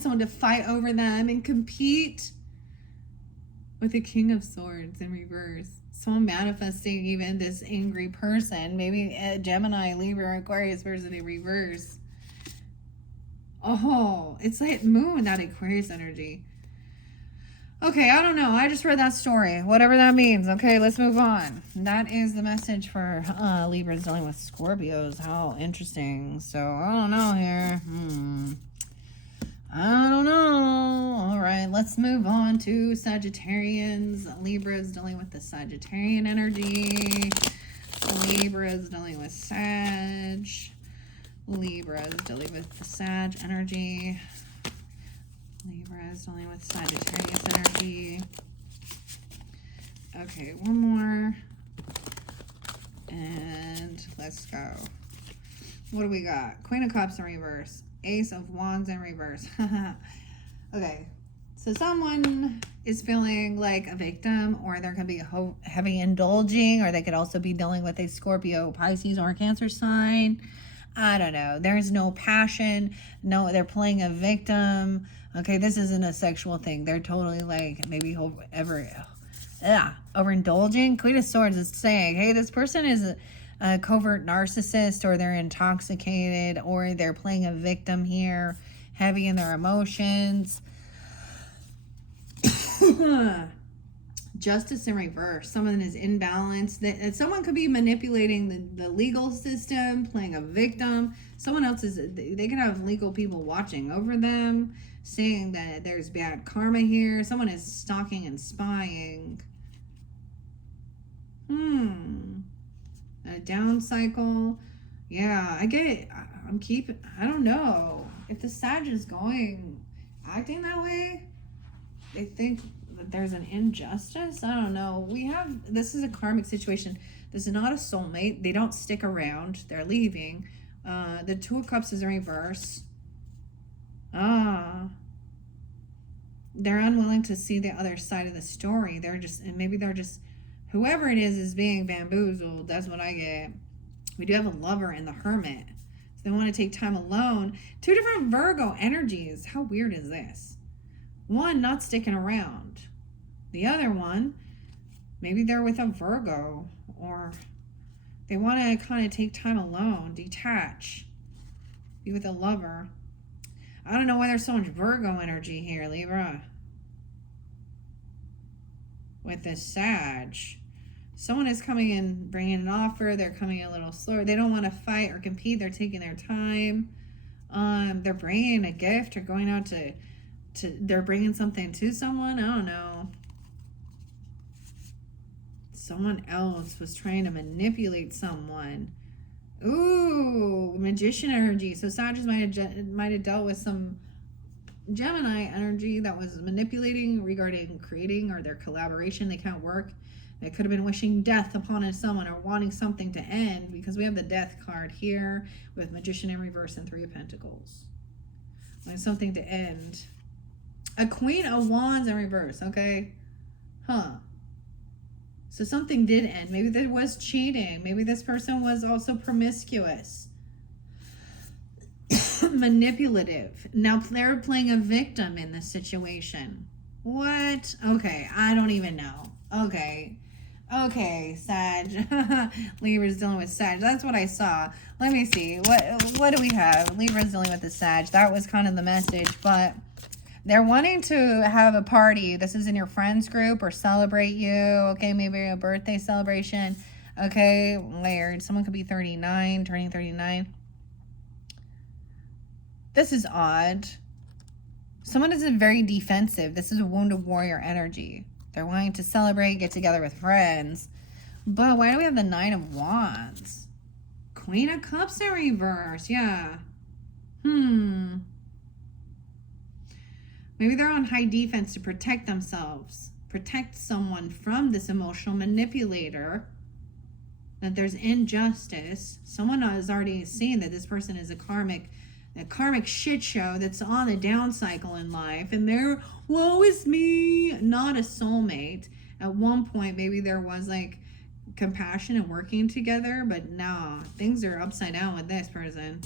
someone to fight over them and compete with the King of Swords in reverse. Someone manifesting even this angry person, maybe a Gemini, Libra, Aquarius person in reverse. Oh, it's like Moon, that Aquarius energy. Okay, I don't know. I just read that story. Whatever that means. Okay, let's move on. That is the message for Libras dealing with Scorpios. How interesting. So, I don't know here. I don't know. All right, let's move on to Sagittarians. Libras dealing with the Sagittarian energy. Libras dealing with Sag. Libras dealing with the Sag energy. Libras dealing with Sagittarius energy. Okay, one more. And let's go. What do we got? Queen of Cups in reverse. Ace of Wands in reverse. Okay, so someone is feeling like a victim, or there could be heavy indulging, or they could also be dealing with a Scorpio, Pisces, or Cancer sign. I don't know. There's no passion. No, they're playing a victim. Okay, this isn't a sexual thing. They're totally like maybe overindulging. Queen of Swords is saying, hey, this person is a covert narcissist, or they're intoxicated, or they're playing a victim here, heavy in their emotions. Justice in reverse. Someone is imbalanced. Someone could be manipulating the legal system, playing a victim. Someone else they could have legal people watching over them, saying that there's bad karma here. Someone is stalking and spying. A down cycle. Yeah, I get it. I don't know. If the Sag is acting that way, they think that there's an injustice. I don't know. This is a karmic situation. This is not a soulmate. They don't stick around. They're leaving. The Two of Cups is in reverse. They're unwilling to see the other side of the story. Maybe they're just, whoever it is being bamboozled. That's what I get. We do have a Lover and the Hermit. So they want to take time alone. Two different Virgo energies. How weird is this? One, not sticking around. The other one, maybe they're with a Virgo, or they want to kind of take time alone, detach, be with a lover. I don't know why there's so much Virgo energy here, Libra. With this Sag. Someone is coming in, bringing an offer. They're coming a little slower. They don't want to fight or compete. They're taking their time. They're bringing a gift or going out they're bringing something to someone. I don't know. Someone else was trying to manipulate someone. Ooh, Magician energy. So Sagittarius might have dealt with some Gemini energy that was manipulating regarding creating or their collaboration. They can't work. They could have been wishing death upon someone or wanting something to end, because we have the Death card here with Magician in reverse and Three of Pentacles. Wanting something to end. A Queen of Wands in reverse, okay? So something did end. Maybe there was cheating. Maybe this person was also promiscuous. Manipulative. Now they're playing a victim in this situation. What? Okay, I don't even know. Okay, Sag. Libra's dealing with Sag. That's what I saw. Let me see. What do we have? Libra's dealing with the Sag. That was kind of the message, but they're wanting to have a party. This is in your friends group or celebrate you. Okay, maybe a birthday celebration. Okay, layered. Someone could be 39, turning 39. This is odd. Someone is very defensive. This is a wounded warrior energy. They're wanting to celebrate, get together with friends. But why do we have the Nine of Wands? Queen of Cups in reverse. Yeah. Maybe they're on high defense to protect themselves. Protect someone from this emotional manipulator. That there's injustice. Someone is already seeing that this person is a karmic shit show that's on a down cycle in life, and they're, woe is me, not a soulmate. At one point, maybe there was like compassion and working together, but no, things are upside down with this person.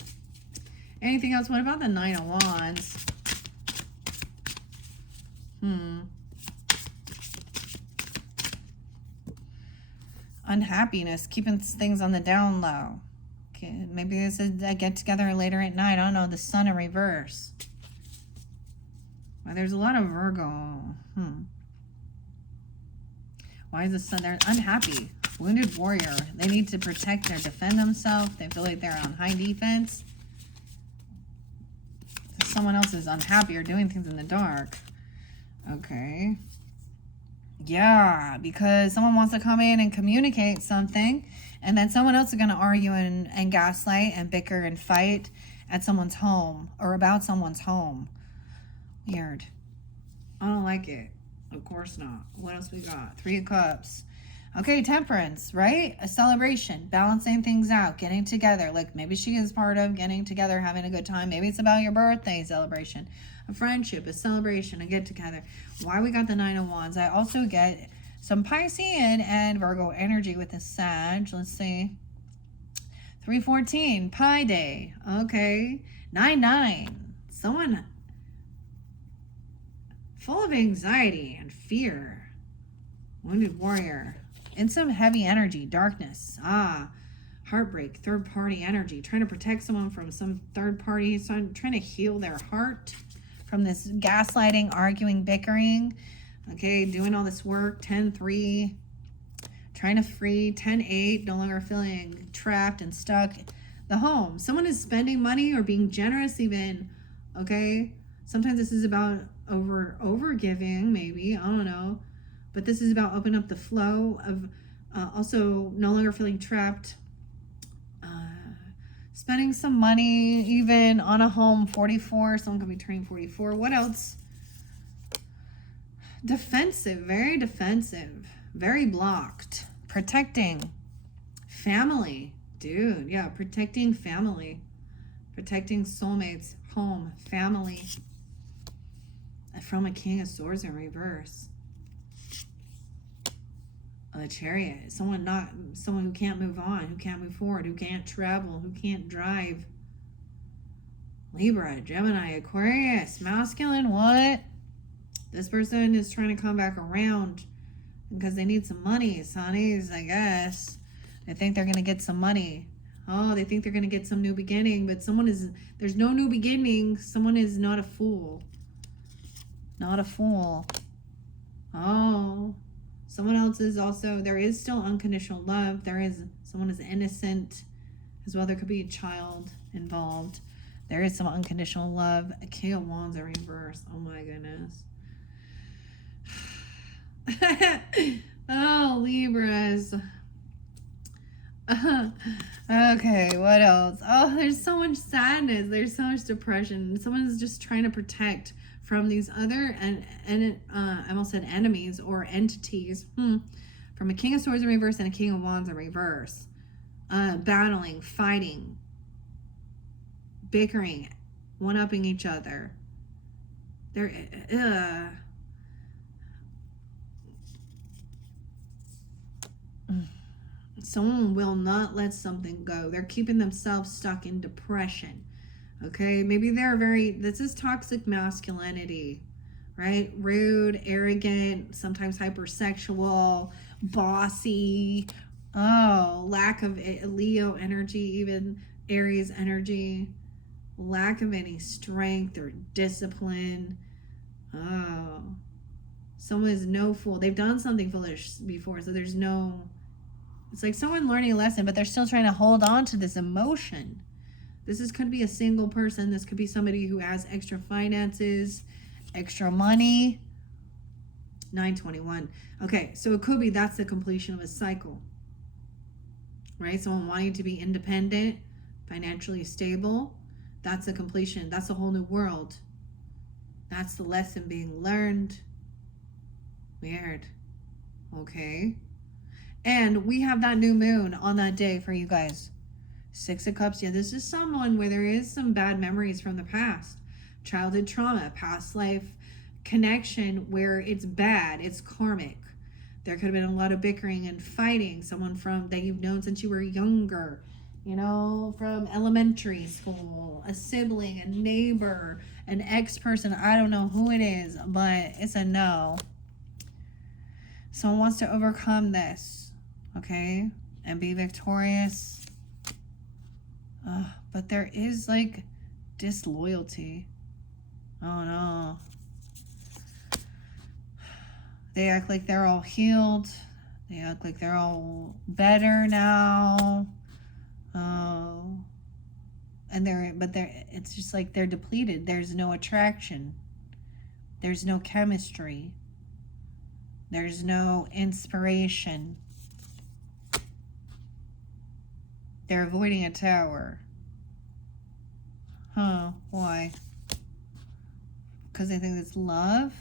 Anything else? What about the Nine of Wands? Unhappiness, keeping things on the down low. Okay, maybe this is a get together later at night. I don't know. The Sun in reverse. Well, there's a lot of Virgo. Why is the Sun there? Unhappy. Wounded warrior. They need to protect or defend themselves. They feel like they're on high defense. Someone else is unhappy or doing things in the dark. Okay. Yeah, because someone wants to come in and communicate something, and then someone else is going to argue and gaslight and bicker and fight at someone's home or about someone's home. Weird. I don't like it. Of course not. What else we got? Three of Cups. Okay, Temperance, right? A celebration, balancing things out, getting together. Like maybe she is part of getting together, having a good time. Maybe it's about your birthday celebration, a friendship, a celebration, a get together. Why we got the Nine of Wands? I also get some Piscean and Virgo energy with the Sag. Let's see. 314, Pi Day. Okay. 99. Someone full of anxiety and fear. Wounded warrior. And some heavy energy, darkness. Heartbreak, third party energy. Trying to protect someone from some third party. So I'm trying to heal their heart from this gaslighting, arguing, bickering. Okay, doing all this work. 10-3. Trying to free. 10-8. No longer feeling trapped and stuck. The home. Someone is spending money or being generous even. Okay. Sometimes this is about over giving, maybe. I don't know. But this is about opening up the flow of also no longer feeling trapped. Spending some money even on a home. 44. Someone could be turning 44. What else? Defensive. Very defensive. Very blocked. Protecting. Family. Dude, yeah. Protecting family. Protecting soulmates. Home. Family. From a King of Swords in reverse. A Chariot. Someone who can't move on, who can't move forward, who can't travel, who can't drive. Libra, Gemini, Aquarius, masculine. What? This person is trying to come back around because they need some money, sonnies, I guess. They think they're going to get some money. Oh, they think they're going to get some new beginning, but there's no new beginning. Someone is not a fool. Not a fool. Oh. Someone else is also, there is still unconditional love. Someone is innocent as well. There could be a child involved. There is some unconditional love. A King of Wands in reverse. Oh my goodness. Oh, Libras. Okay, what else? Oh, there's so much sadness. There's so much depression. Someone is just trying to protect from these other I almost said enemies or entities. From a King of Swords in reverse and a King of Wands in reverse. Battling, fighting, bickering, one-upping each other. Someone will not let something go. They're keeping themselves stuck in depression. Okay, maybe this is toxic masculinity, right? Rude, arrogant, sometimes hypersexual, bossy. Oh, lack of Leo energy, even Aries energy. Lack of any strength or discipline. Oh, someone is no fool. They've done something foolish before, so there's no It's like someone learning a lesson, but they're still trying to hold on to this emotion. Could be a single person. This could be somebody who has extra finances, extra money. 921. Okay, so it could be that's the completion of a cycle. Right? Someone wanting to be independent, financially stable. That's the completion. That's a whole new world. That's the lesson being learned. Weird. Okay. And we have that new moon on that day for you guys. 6 of Cups. Yeah, this is someone where there is some bad memories from the past. Childhood trauma, past life connection where it's bad, it's karmic. There could have been a lot of bickering and fighting. Someone from that you've known since you were younger, you know, from elementary school, a sibling, a neighbor, an ex-person. I don't know who it is, but it's a no. Someone wants to overcome this, okay, and be victorious. But there is like disloyalty. Oh no. They act like they're all healed. They act like they're all better now. Oh. And it's just like they're depleted. There's no attraction. There's no chemistry. There's no inspiration. They're avoiding a tower. Huh, why? Because they think it's love?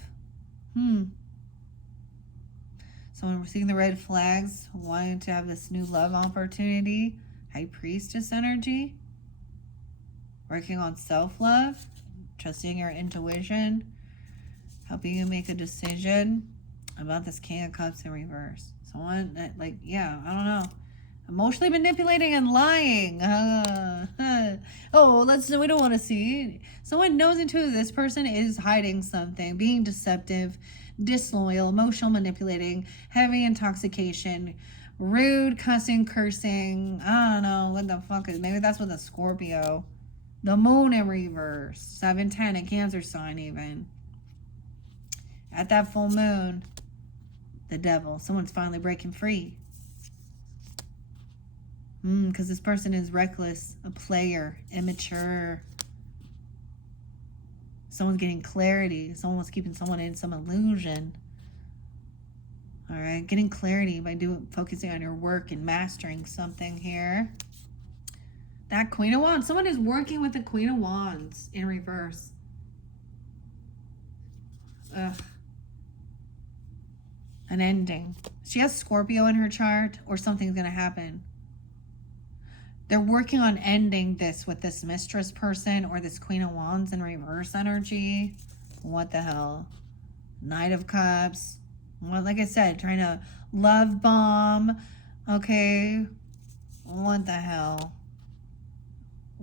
Someone we're seeing the red flags, wanting to have this new love opportunity. High Priestess energy. Working on self-love. Trusting your intuition. Helping you make a decision about this King of Cups in reverse. Someone that, like, yeah, I don't know. Emotionally manipulating and lying. We don't want to see. Someone knows into this person is hiding something, being deceptive, disloyal, emotional manipulating, heavy intoxication, rude, cussing, cursing. I don't know what the fuck is. Maybe that's with a Scorpio. The moon in reverse. 710, a Cancer sign even. At that full moon, the devil. Someone's finally breaking free. Because this person is reckless, a player, immature. Someone's getting clarity. Someone's keeping someone in some illusion. All right, getting clarity by focusing on your work and mastering something here. That Queen of Wands. Someone is working with the Queen of Wands in reverse. Ugh. An ending. She has Scorpio in her chart, or something's going to happen. They're working on ending this with this mistress person or this Queen of Wands in reverse energy. What the hell? Knight of Cups. Well, like I said, trying to love bomb. Okay. What the hell?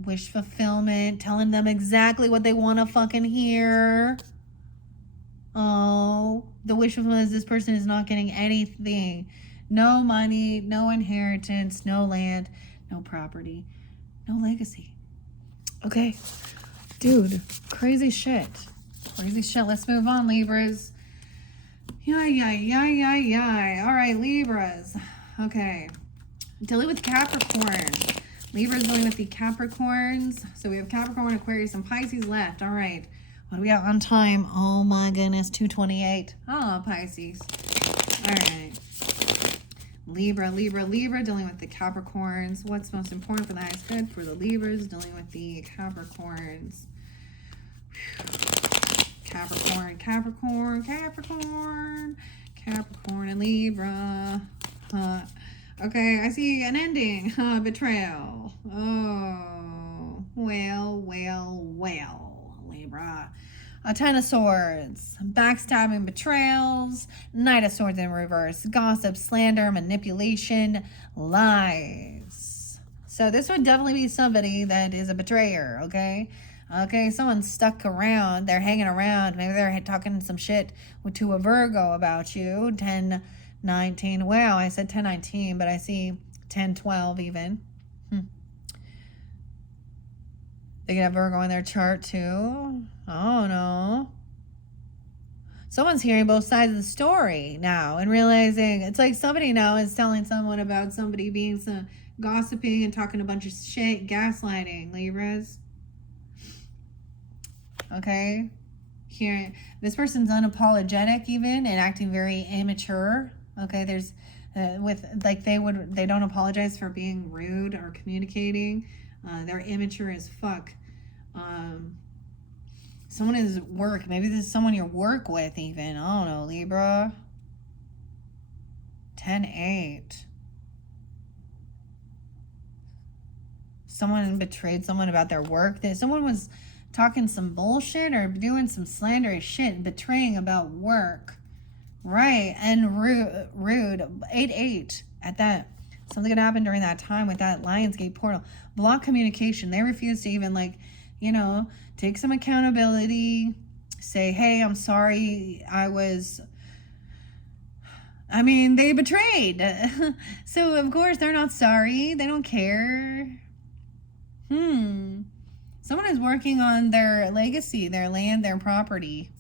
Wish fulfillment. Telling them exactly what they want to fucking hear. Oh. The wish fulfillment is this person is not getting anything. No money. No inheritance. No land. No property, no legacy. Okay, dude, crazy shit. Crazy shit. Let's move on, Libras. All right, Libras. Okay, dealing with Capricorn. Libras dealing with the Capricorns. So we have Capricorn, Aquarius, and Pisces left. All right, what do we got on time? Oh my goodness, 2:28. Oh, Pisces. All right. Libra, dealing with the Capricorns. What's most important for the highest good for the Libras, dealing with the Capricorns. Capricorn, and Libra. Okay, I see an ending. Betrayal. Oh, well, Libra. A Ten of Swords, backstabbing, betrayals, Knight of Swords in reverse, gossip, slander, manipulation, lies. So this would definitely be somebody that is a betrayer, okay? Okay, someone's stuck around, they're hanging around, maybe they're talking some shit to a Virgo about you. 10-19, wow, I said 10-19, but I see 10-12 even. They can have Virgo in their chart too. Oh no. Someone's hearing both sides of the story now and realizing it's like somebody now is telling someone about somebody being some gossiping and talking a bunch of shit, gaslighting, Libras. Okay? Here, this person's unapologetic even and acting very immature. Okay, there's with like they don't apologize for being rude or communicating. They're immature as fuck. Someone is work. Maybe this is someone you work with even. I don't know, Libra. 10-8. Someone betrayed someone about their work. That someone was talking some bullshit or doing some slanderous shit and betraying about work. Right. And rude. 8-8 at that. Something could happen during that time with that Lionsgate portal. Block communication. They refuse to even take some accountability. Say, hey, I'm sorry. They betrayed. So, of course, they're not sorry. They don't care. Someone is working on their legacy, their land, their property.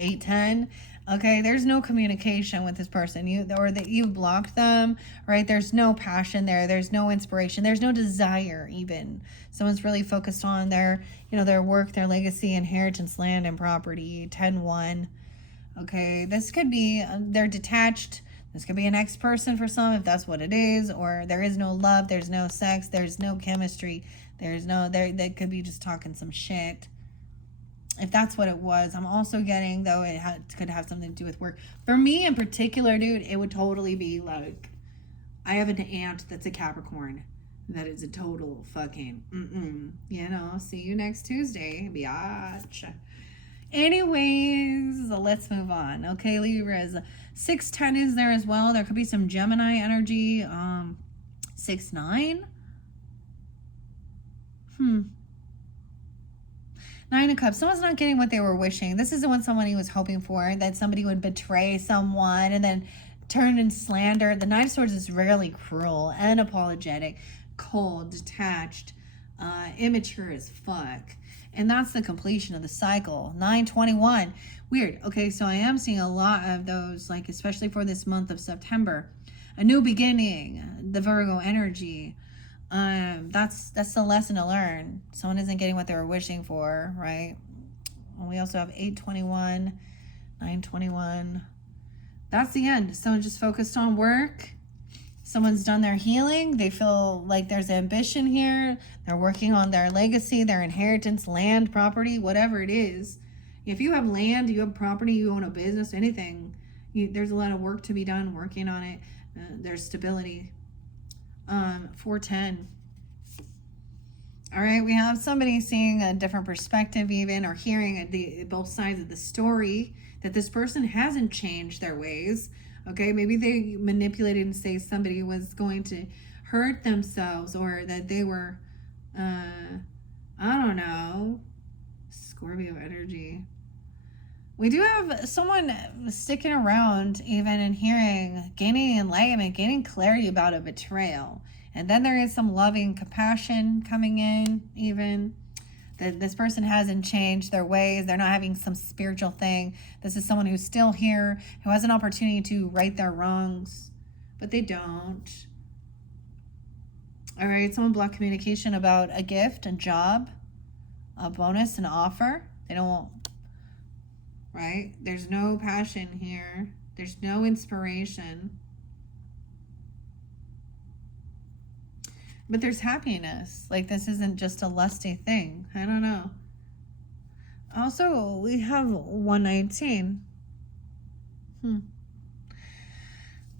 8-10. Okay, there's no communication with this person. You've blocked them, right? There's no passion there. There's no inspiration. There's no desire even. Someone's really focused on their work, their legacy, inheritance, land, and property. 10-1. Okay, this could be, they're detached. This could be an ex-person for some, if that's what it is, or there is no love, there's no sex, there's no chemistry, they could be just talking some shit. If that's what it was. I'm also getting, though, could have something to do with work. For me in particular, dude, it would totally be like, I have an aunt that's a Capricorn. That is a total fucking, see you next Tuesday, biatch. Anyways, let's move on. Okay, Libras. 6-10 is there as well. There could be some Gemini energy. 6-9. 9 of Cups. Someone's not getting what they were wishing. This isn't what somebody was hoping for, that somebody would betray someone and then turn and slander. The 9 of Swords is rarely cruel, unapologetic, cold, detached, immature as fuck. And that's the completion of the cycle. 9-21. Weird. Okay, so I am seeing a lot of those, like especially for this month of September. A new beginning, the Virgo energy. That's the lesson to learn. Someone isn't getting what they were wishing for, right? And we also have 8-21, 9-21. That's the end. Someone just focused on work. Someone's done their healing. They feel like there's ambition here. They're working on their legacy, their inheritance, land, property, whatever it is. If you have land, you have property, you own a business, anything, there's a lot of work to be done working on it. There's stability. 4-10. All right, we have somebody seeing a different perspective even, or hearing both sides of the story, that this person hasn't changed their ways. Okay, maybe they manipulated and say somebody was going to hurt themselves, or that they were, I don't know, Scorpio energy. We do have someone sticking around even and hearing, gaining enlightenment, gaining clarity about a betrayal. And then there is some loving compassion coming in even. That this person hasn't changed their ways. They're not having some spiritual thing. This is someone who's still here, who has an opportunity to right their wrongs, but they don't. All right, someone blocked communication about a gift, a job, a bonus, an offer. They don't, right? There's no passion here. There's no inspiration. But there's happiness. Like, this isn't just a lusty thing. I don't know. Also, we have 119.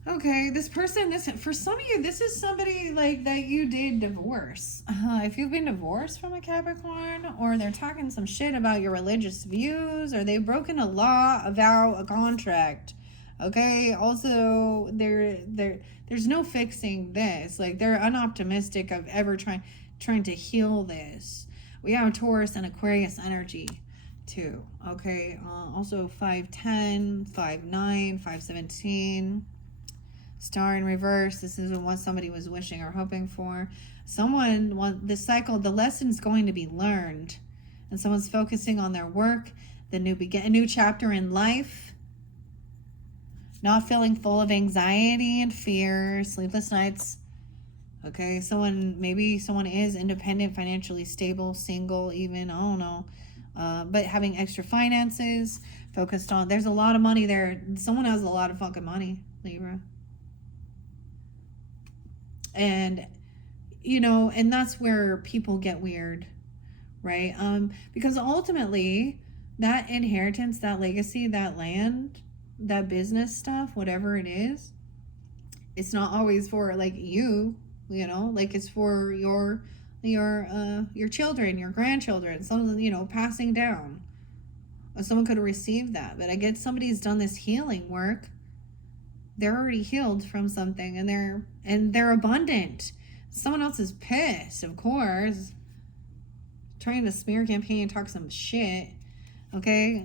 Okay, this person, for some of you, this is somebody like that you did divorce. If you've been divorced from a Capricorn, or they're talking some shit about your religious views, or they've broken a law, a vow, a contract. Okay, also there's no fixing this. Like, they're unoptimistic of ever trying to heal this. We have Taurus and Aquarius energy too. Okay, also 5-10, 5-9, 5-17. Star in reverse. This is what somebody was wishing or hoping for. This cycle, the lesson's going to be learned, and someone's focusing on their work, a new chapter in life. Not feeling full of anxiety and fear, sleepless nights. Okay, maybe someone is independent, financially stable, single even, I don't know. But having extra finances, focused on, there's a lot of money there. Someone has a lot of fucking money, Libra. And, and that's where people get weird, right? Because ultimately, that inheritance, that legacy, that land, that business stuff, whatever it is, it's not always for like you, like it's for your children, your grandchildren, some, passing down. Someone could have received that, but I guess somebody's done this healing work. They're already healed from something, and they're abundant. Someone else is pissed, of course, trying to smear campaign and talk some shit. Okay,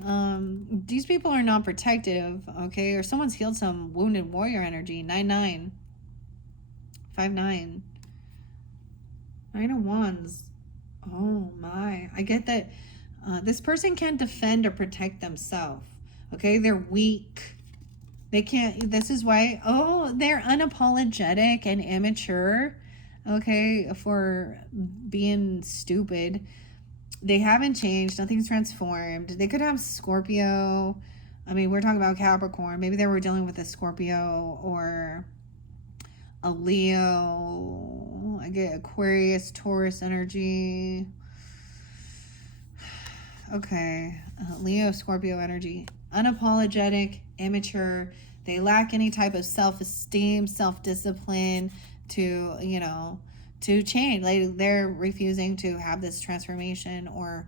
these people are not protective. Okay, or someone's healed some wounded warrior energy. 9-9, 5-9, 9 of Wands. Oh my! I get that. This person can't defend or protect themselves. Okay, they're weak. They can't. This is why. Oh, they're unapologetic and immature. Okay, for being stupid. They haven't changed. Nothing's transformed. They could have Scorpio. I mean, we're talking about Capricorn. Maybe they were dealing with a Scorpio or a Leo. I get Aquarius, Taurus energy. Okay. Leo, Scorpio energy. Unapologetic, immature. They lack any type of self-esteem, self-discipline to change. Like they're refusing to have this transformation, or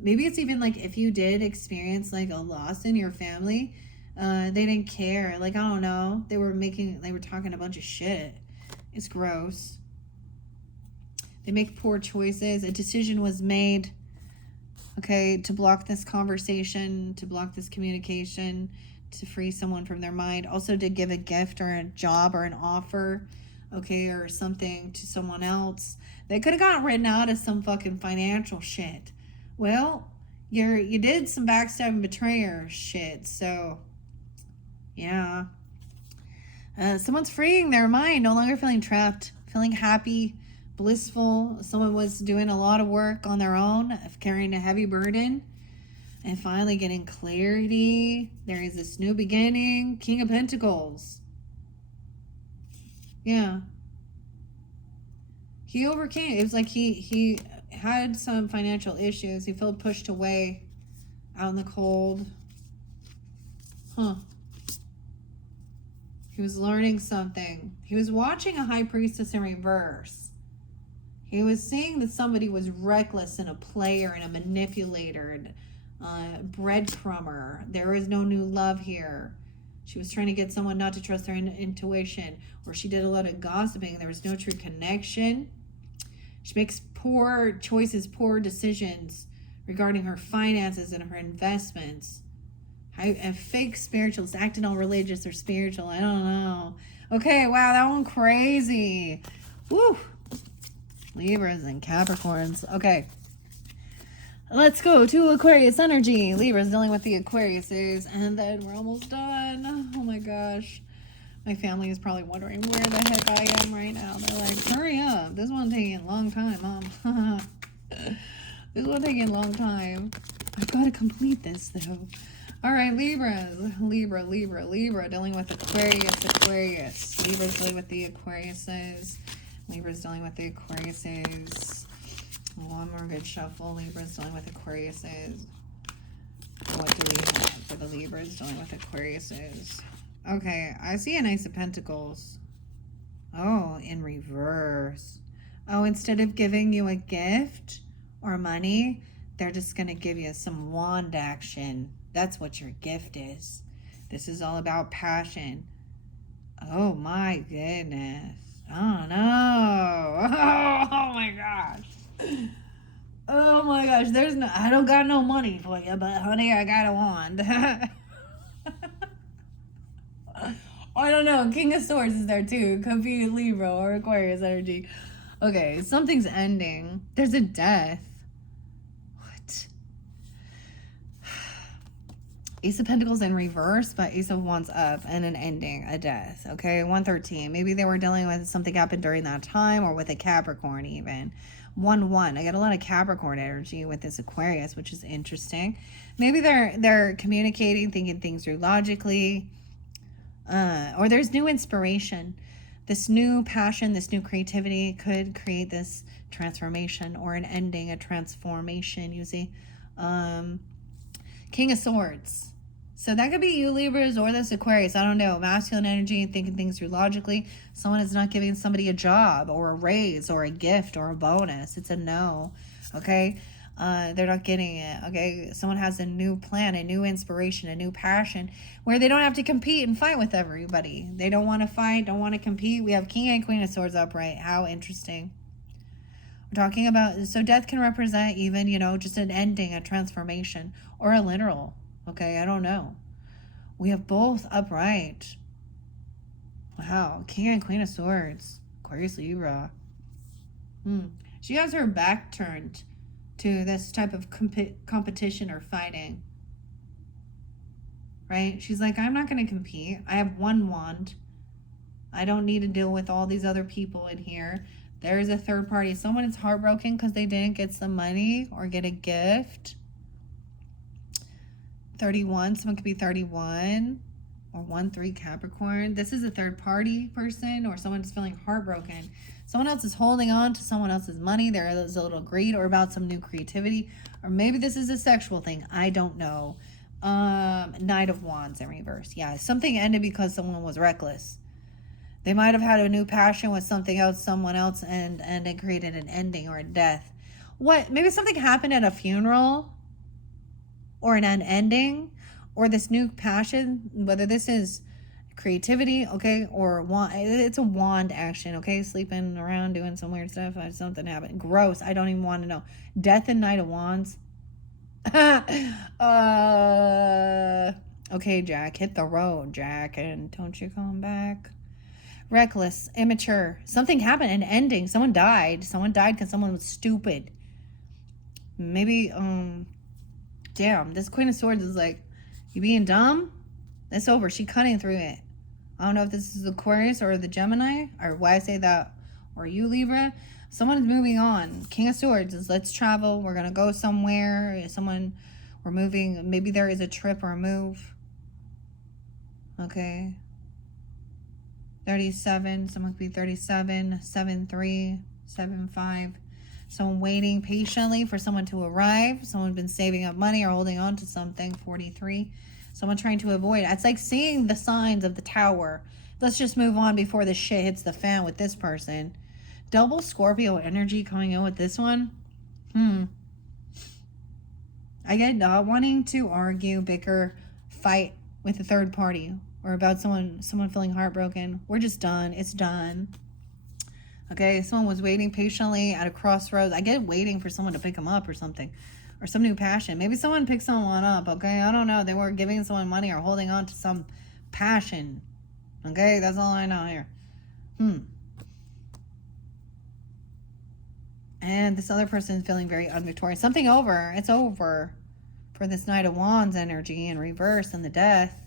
maybe it's even like if you did experience like a loss in your family, they didn't care. Like, I don't know. They were talking a bunch of shit. It's gross. They make poor choices. A decision was made, okay, to block this conversation, to block this communication, to free someone from their mind. Also to give a gift or a job or an offer, okay, or something to someone else. They could have gotten written out of some fucking financial shit. Well, you did some backstabbing betrayer shit, so yeah. Someone's freeing their mind, no longer feeling trapped, feeling happy, blissful. Someone was doing a lot of work on their own, carrying a heavy burden, and finally getting clarity. There is this new beginning. King of Pentacles. Yeah. He overcame. It was like he had some financial issues. He felt pushed away out in the cold. Huh. He was learning something. He was watching a High Priestess in reverse. He was seeing that somebody was reckless and a player and a manipulator and breadcrumber. There is no new love here. She was trying to get someone not to trust their intuition, or she did a lot of gossiping. There was no true connection. She makes poor choices, poor decisions regarding her finances and her investments. And fake spirituals, acting all religious or spiritual. I don't know. Okay, wow, that one crazy. Woo. Libras and Capricorns. Okay. Let's go to Aquarius energy. Libras dealing with the Aquariuses. And then we're almost done. Oh my gosh. My family is probably wondering where the heck I am right now. They're like, hurry up. This one's taking a long time, Mom. This one's taking a long time. I've got to complete this, though. All right, Libras. Libra. Dealing with Aquarius. Libra's dealing with the Aquariuses. Libra's dealing with the Aquariuses. One more good shuffle. Libra's dealing with Aquariuses. What do we have for the Libras dealing with Aquariuses? Okay, I see an Ace of Pentacles. Oh, in reverse. Oh, instead of giving you a gift or money, they're just going to give you some wand action. That's what your gift is. This is all about passion. Oh my goodness. Oh no. Oh my gosh. Oh my gosh. I don't got no money for you, but honey, I got a wand. I don't know. King of Swords is there too. Could be Libra or Aquarius energy. Okay, something's ending. There's a death. What? Ace of Pentacles in reverse, but Ace of Wands up, and an ending, a death. Okay, 113. Maybe they were dealing with something happened during that time, or with a Capricorn even. 1-1. I got a lot of Capricorn energy with this Aquarius, which is interesting. Maybe they're communicating, thinking things through logically, or there's new inspiration. This new passion, this new creativity could create this transformation or an ending, a transformation, you see. King of Swords. So that could be you, Libras, or this Aquarius. I don't know. Masculine energy, thinking things through logically. Someone is not giving somebody a job or a raise or a gift or a bonus. It's a no. Okay? They're not getting it. Okay? Someone has a new plan, a new inspiration, a new passion where they don't have to compete and fight with everybody. They don't want to fight, don't want to compete. We have King and Queen of Swords upright. How interesting. We're talking about, so death can represent even, you know, just an ending, a transformation, or a literal. Okay, I don't know. We have both upright. Wow, King and Queen of Swords. Aquarius, Libra. She has her back turned to this type of competition or fighting. Right? She's like, I'm not going to compete. I have one wand. I don't need to deal with all these other people in here. There's a third party. Someone is heartbroken because they didn't get some money or get a gift. 31. Someone could be 31 or 1-3 Capricorn. This is a third party person, or someone's feeling heartbroken. Someone else is holding on to someone else's money. There is a little greed or about some new creativity. Or maybe this is a sexual thing. I don't know. Knight of Wands in reverse. Yeah, something ended because someone was reckless. They might have had a new passion with something else, someone else, and it created an ending or a death. What? Maybe something happened at a funeral, or an unending, or this new passion, whether this is creativity, okay, or it's a wand action, okay, sleeping around, doing some weird stuff, something happened. Gross. I don't even want to know. Death and Knight of Wands. Okay, Jack, hit the road, Jack, and don't you come back. Reckless, immature. Something happened, an ending. Someone died because someone was stupid. Maybe, damn, this Queen of Swords is like, you being dumb? It's over. She cutting through it. I don't know if this is Aquarius or the Gemini, or why I say that, or you, Libra. Someone's moving on. King of Swords is, let's travel. We're going to go somewhere. We're moving. Maybe there is a trip or a move. Okay. 37. Someone could be 37. 7-3. 7-5. Someone waiting patiently for someone to arrive. Someone been saving up money or holding on to something. 43. Someone trying to avoid. It's like seeing the signs of the tower. Let's just move on before the shit hits the fan with this person. Double Scorpio energy coming in with this one. I get not wanting to argue, bicker, fight with a third party, or about someone feeling heartbroken. We're just done. It's done. Okay, someone was waiting patiently at a crossroads. I get waiting for someone to pick them up or something, or some new passion. Maybe someone picked someone up, okay? I don't know. They were giving someone money or holding on to some passion. Okay, that's all I know here. And this other person is feeling very unvictorious. Something over. It's over for this Knight of Wands energy in reverse and the death.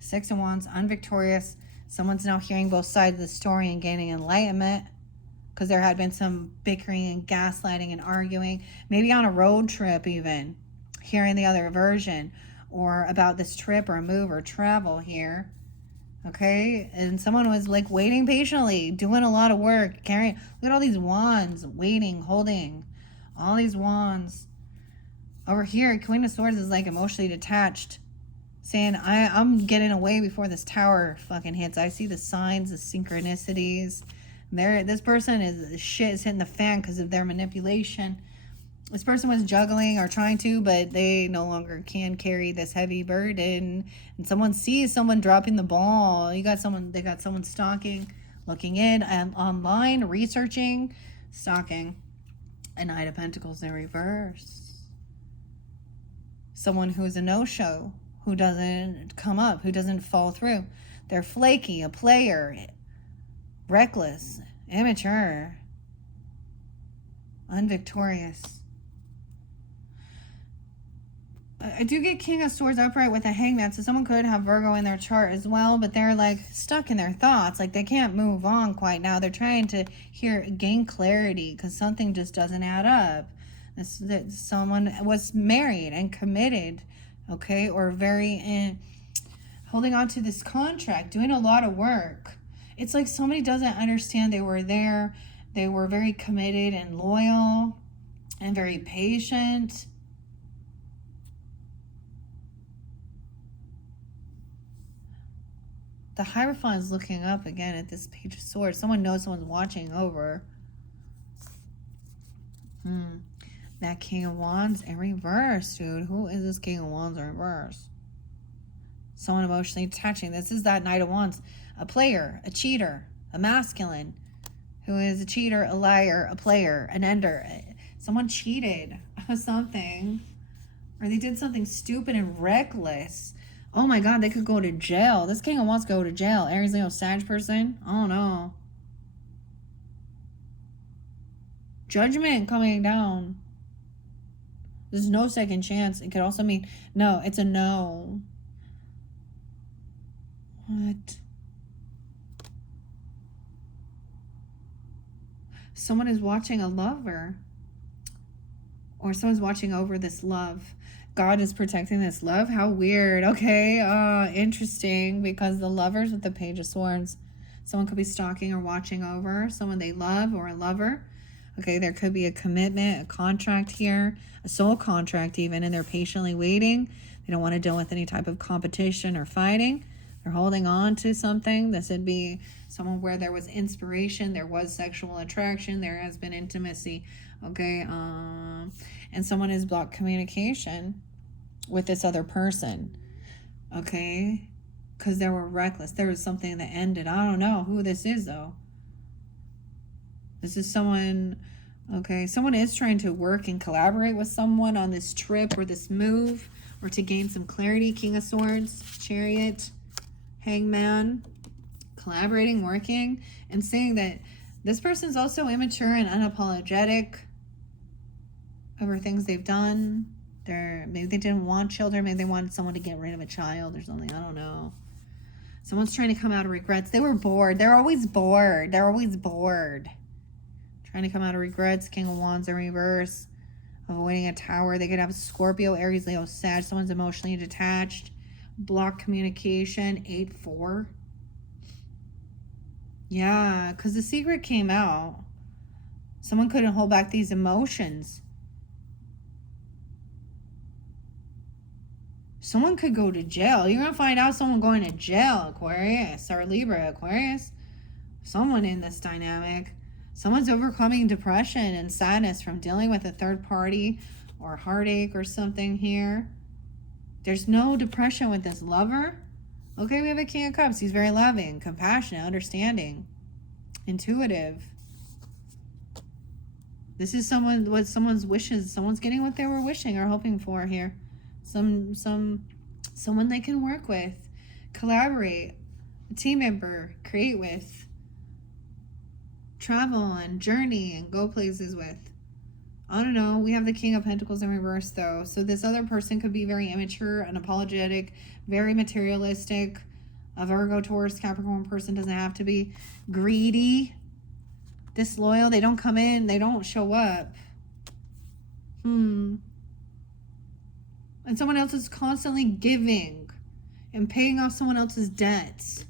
6 of Wands, unvictorious. Someone's now hearing both sides of the story and gaining enlightenment, because there had been some bickering and gaslighting and arguing. Maybe on a road trip even. Hearing the other version. Or about this trip or move or travel here. Okay, and someone was like waiting patiently, doing a lot of work, carrying, look at all these wands, waiting, holding, all these wands. Over here, Queen of Swords is like emotionally detached, saying, I'm getting away before this tower fucking hits. I see the signs, the synchronicities. This person is, shit is hitting the fan because of their manipulation. This person was juggling or trying to, but they no longer can carry this heavy burden. And someone sees someone dropping the ball. They got someone stalking, looking in and online, researching, stalking. A Knight of Pentacles in reverse. Someone who's a no-show, who doesn't come up, who doesn't fall through. They're flaky, a player, reckless, immature, unvictorious. I do get King of Swords upright with a Hangman, so someone could have Virgo in their chart as well, but they're like stuck in their thoughts. Like they can't move on quite now. They're trying to gain clarity because something just doesn't add up. Someone was married and committed, okay, or holding on to this contract, doing a lot of work. It's like somebody doesn't understand they were there. They were very committed and loyal and very patient. The Hierophant is looking up again at this Page of Swords. Someone knows someone's watching over. That King of Wands in reverse, dude. Who is this King of Wands in reverse? Someone emotionally attaching. This is that Knight of Wands. A player, a cheater, a masculine. Who is a cheater, a liar, a player, an ender. Someone cheated on something. Or they did something stupid and reckless. Oh my God, they could go to jail. This King of Wands go to jail. Aries, Leo, Sag person. Oh no. Judgment coming down. There's no second chance. It could also mean no. It's a no. What? Someone is watching a lover. Or someone's watching over this love. God is protecting this love. How weird. Okay. Interesting. Because the lovers with the Page of Swords. Someone could be stalking or watching over someone they love or a lover. Okay, there could be a commitment, a contract here, a soul contract even, and they're patiently waiting. They don't want to deal with any type of competition or fighting. They're holding on to something. This would be someone where there was inspiration, there was sexual attraction, there has been intimacy. Okay, and someone has blocked communication with this other person. Okay, because they were reckless. There was something that ended. I don't know who this is though. This is someone, okay, someone is trying to work and collaborate with someone on this trip or this move or to gain some clarity. King of Swords, Chariot, Hangman, collaborating, working, and saying that this person's also immature and unapologetic over things they've done. Maybe they didn't want children. Maybe they wanted someone to get rid of a child or something. I don't know. Someone's trying to come out of regrets. They were bored. They're always bored. They're always bored. Trying to come out of regrets. King of Wands in reverse. Avoiding a tower. They could have Scorpio, Aries, Leo, Sag. Someone's emotionally detached. Block communication. 8-4. Yeah, because the secret came out. Someone couldn't hold back these emotions. Someone could go to jail. You're going to find out someone going to jail, Aquarius or Libra, Aquarius. Someone in this dynamic. Someone's overcoming depression and sadness from dealing with a third party or heartache or something here. There's no depression with this lover. Okay, we have a King of Cups. He's very loving, compassionate, understanding, intuitive. This is someone's wishes. Someone's getting what they were wishing or hoping for here. Someone they can work with, collaborate, a team member, create with, travel and journey and go places with. I don't know. We have the King of Pentacles in reverse though. So this other person could be very immature, unapologetic, very materialistic. A Virgo, Taurus, Capricorn person doesn't have to be greedy, disloyal. They don't come in. They don't show up. And someone else is constantly giving and paying off someone else's debts.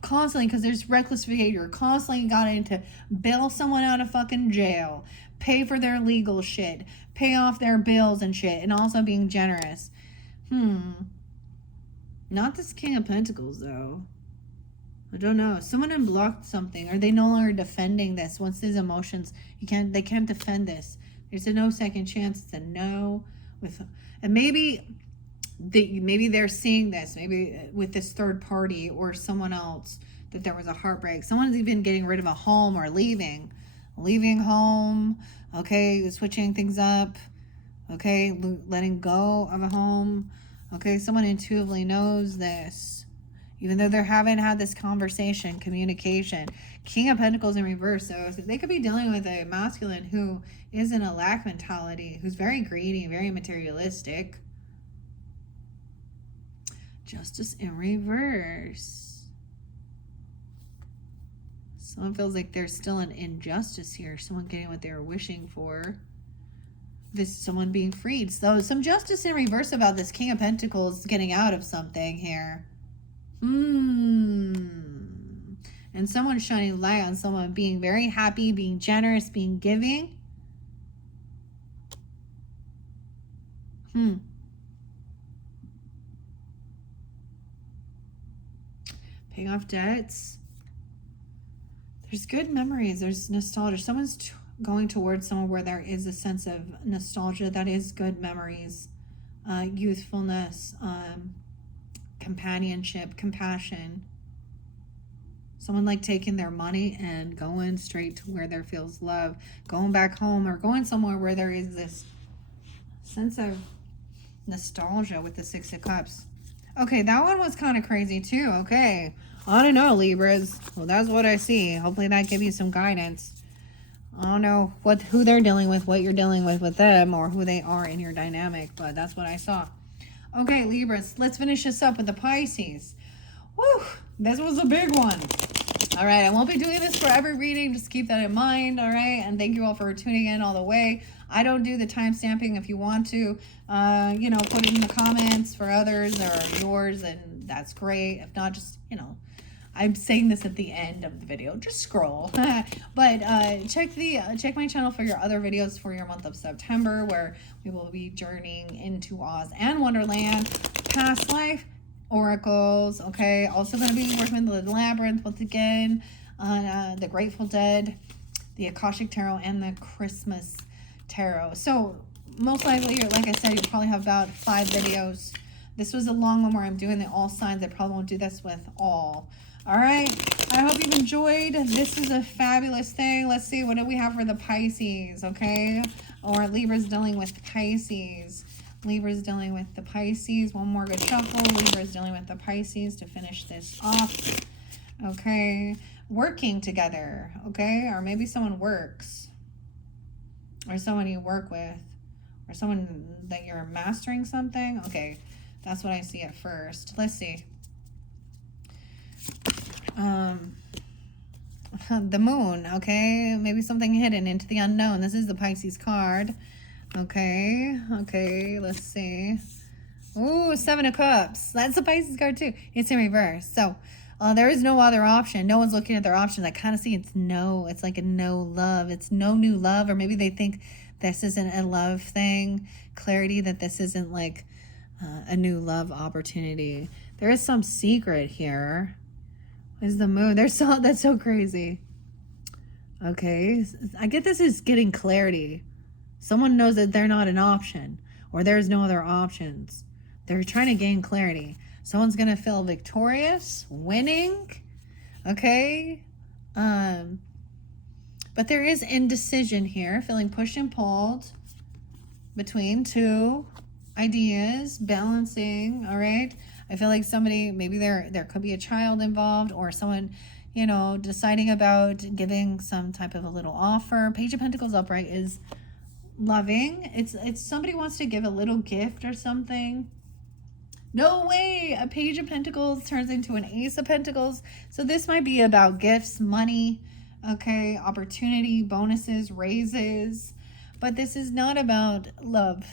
Constantly, because there's reckless behavior. Constantly got into bail someone out of fucking jail. Pay for their legal shit. Pay off their bills and shit. And also being generous. Not this King of Pentacles, though. I don't know. Someone unblocked something. Are they no longer defending this? Once these emotions, they can't defend this. There's a no second chance. It's a no. And maybe they're seeing this. Maybe with this third party or someone else that there was a heartbreak. Someone's even getting rid of a home or leaving home. Okay, switching things up. Okay, letting go of a home. Okay, someone intuitively knows this. Even though they haven't had this conversation, communication. King of Pentacles in reverse. So they could be dealing with a masculine who is in a lack mentality, who's very greedy, very materialistic. Justice in reverse. Someone feels like there's still an injustice here. Someone getting what they were wishing for. This someone being freed. So some justice in reverse about this King of Pentacles getting out of something here. And someone shining light on someone being very happy, being generous, being giving. Paying off debts. There's good memories. There's nostalgia. Someone's going towards someone where there is a sense of nostalgia. That is good memories. Youthfulness. Companionship. Compassion. Someone like taking their money and going straight to where there feels love. Going back home or going somewhere where there is this sense of nostalgia with the Six of Cups. Okay, that one was kind of crazy too. Okay. I don't know, Libras. Well, that's what I see. Hopefully that gives you some guidance. I don't know who they're dealing with, what you're dealing with them, or who they are in your dynamic, but that's what I saw. Okay, Libras, let's finish this up with the Pisces. Woo! This was a big one. All right, I won't be doing this for every reading. Just keep that in mind, all right? And thank you all for tuning in all the way. I don't do the time stamping. If you want to, you know, put it in the comments for others or yours, and that's great. If not, just, you know, I'm saying this at the end of the video. Just scroll. But check my channel for your other videos for your month of September, where we will be journeying into Oz and Wonderland, past life, oracles. Okay, also going to be working with the Labyrinth once again, the Grateful Dead, the Akashic Tarot, and the Christmas Tarot. So most likely, like I said, you'll probably have about 5 videos. This was a long one where I'm doing the all signs. I probably won't do this with all. All right, I hope you've enjoyed. This is a fabulous thing. Let's see, what do we have for the Pisces, okay? Or Libra's dealing with Pisces. Libra's dealing with the Pisces. One more good shuffle. Libra's dealing with the Pisces to finish this off. Okay, working together, okay? Or maybe someone works. Or someone you work with. Or someone that you're mastering something. Okay, that's what I see at first. Let's see. The moon, okay? Maybe something hidden into the unknown. This is the Pisces card. Okay, let's see. Ooh, 7 of Cups. That's the Pisces card too. It's in reverse. So, there is no other option. No one's looking at their options. I kind of see it's no. It's like a no love. It's no new love. Or maybe they think this isn't a love thing. Clarity that this isn't like a new love opportunity. There is some secret here. Is the moon? That's so crazy. Okay, I get this is getting clarity. Someone knows that they're not an option, or there's no other options. They're trying to gain clarity. Someone's gonna feel victorious, winning. Okay, but there is indecision here, feeling pushed and pulled between 2 ideas, balancing. All right. I feel like somebody, maybe there could be a child involved, or someone, you know, deciding about giving some type of a little offer. Page of Pentacles upright is loving. It's somebody wants to give a little gift or something. No way! A Page of Pentacles turns into an Ace of Pentacles. So this might be about gifts, money, okay, opportunity, bonuses, raises. But this is not about love.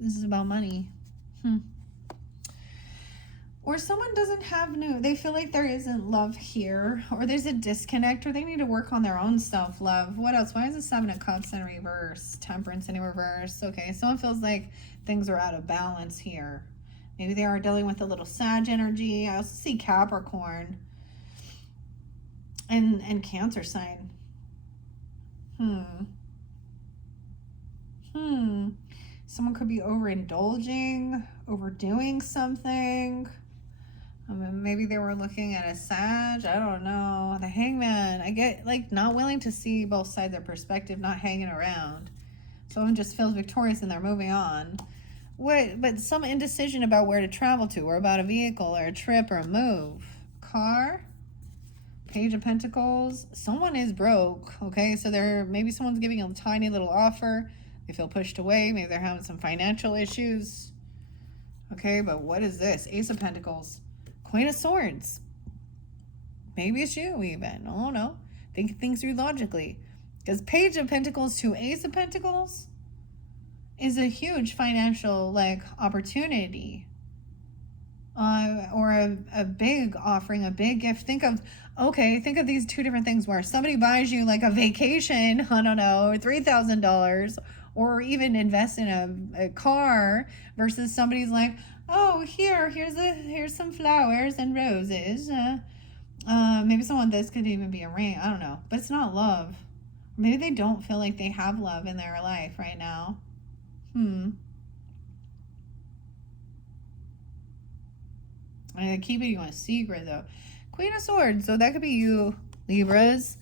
This is about money. Or someone doesn't have they feel like there isn't love here, or there's a disconnect, or they need to work on their own self-love. What else? Why is the 7 of Cups in reverse? Temperance in reverse. Okay, someone feels like things are out of balance here. Maybe they are dealing with a little Sag energy. I also see Capricorn and Cancer sign. Someone could be overindulging, overdoing something. Maybe they were looking at a Sag. I don't know. The Hangman. I get like not willing to see both sides of perspective, not hanging around. Someone just feels victorious and they're moving on. But some indecision about where to travel to, or about a vehicle or a trip or a move. Car. Page of Pentacles. Someone is broke. Okay, so maybe someone's giving a tiny little offer. They feel pushed away. Maybe they're having some financial issues. Okay, but what is this? Ace of Pentacles. Queen of Swords. Maybe it's you even. I don't know. Think things through logically. Because Page of Pentacles to Ace of Pentacles is a huge financial opportunity. Or a big offering, a big gift. Think of these two different things where somebody buys you a vacation, I don't know, $3,000, or even invest in a car, versus somebody's like, oh, here's some flowers and roses. Maybe this could even be a ring. I don't know, but it's not love. Maybe they don't feel like they have love in their life right now. I keep it you a secret though. Queen of Swords. So that could be you, Libras.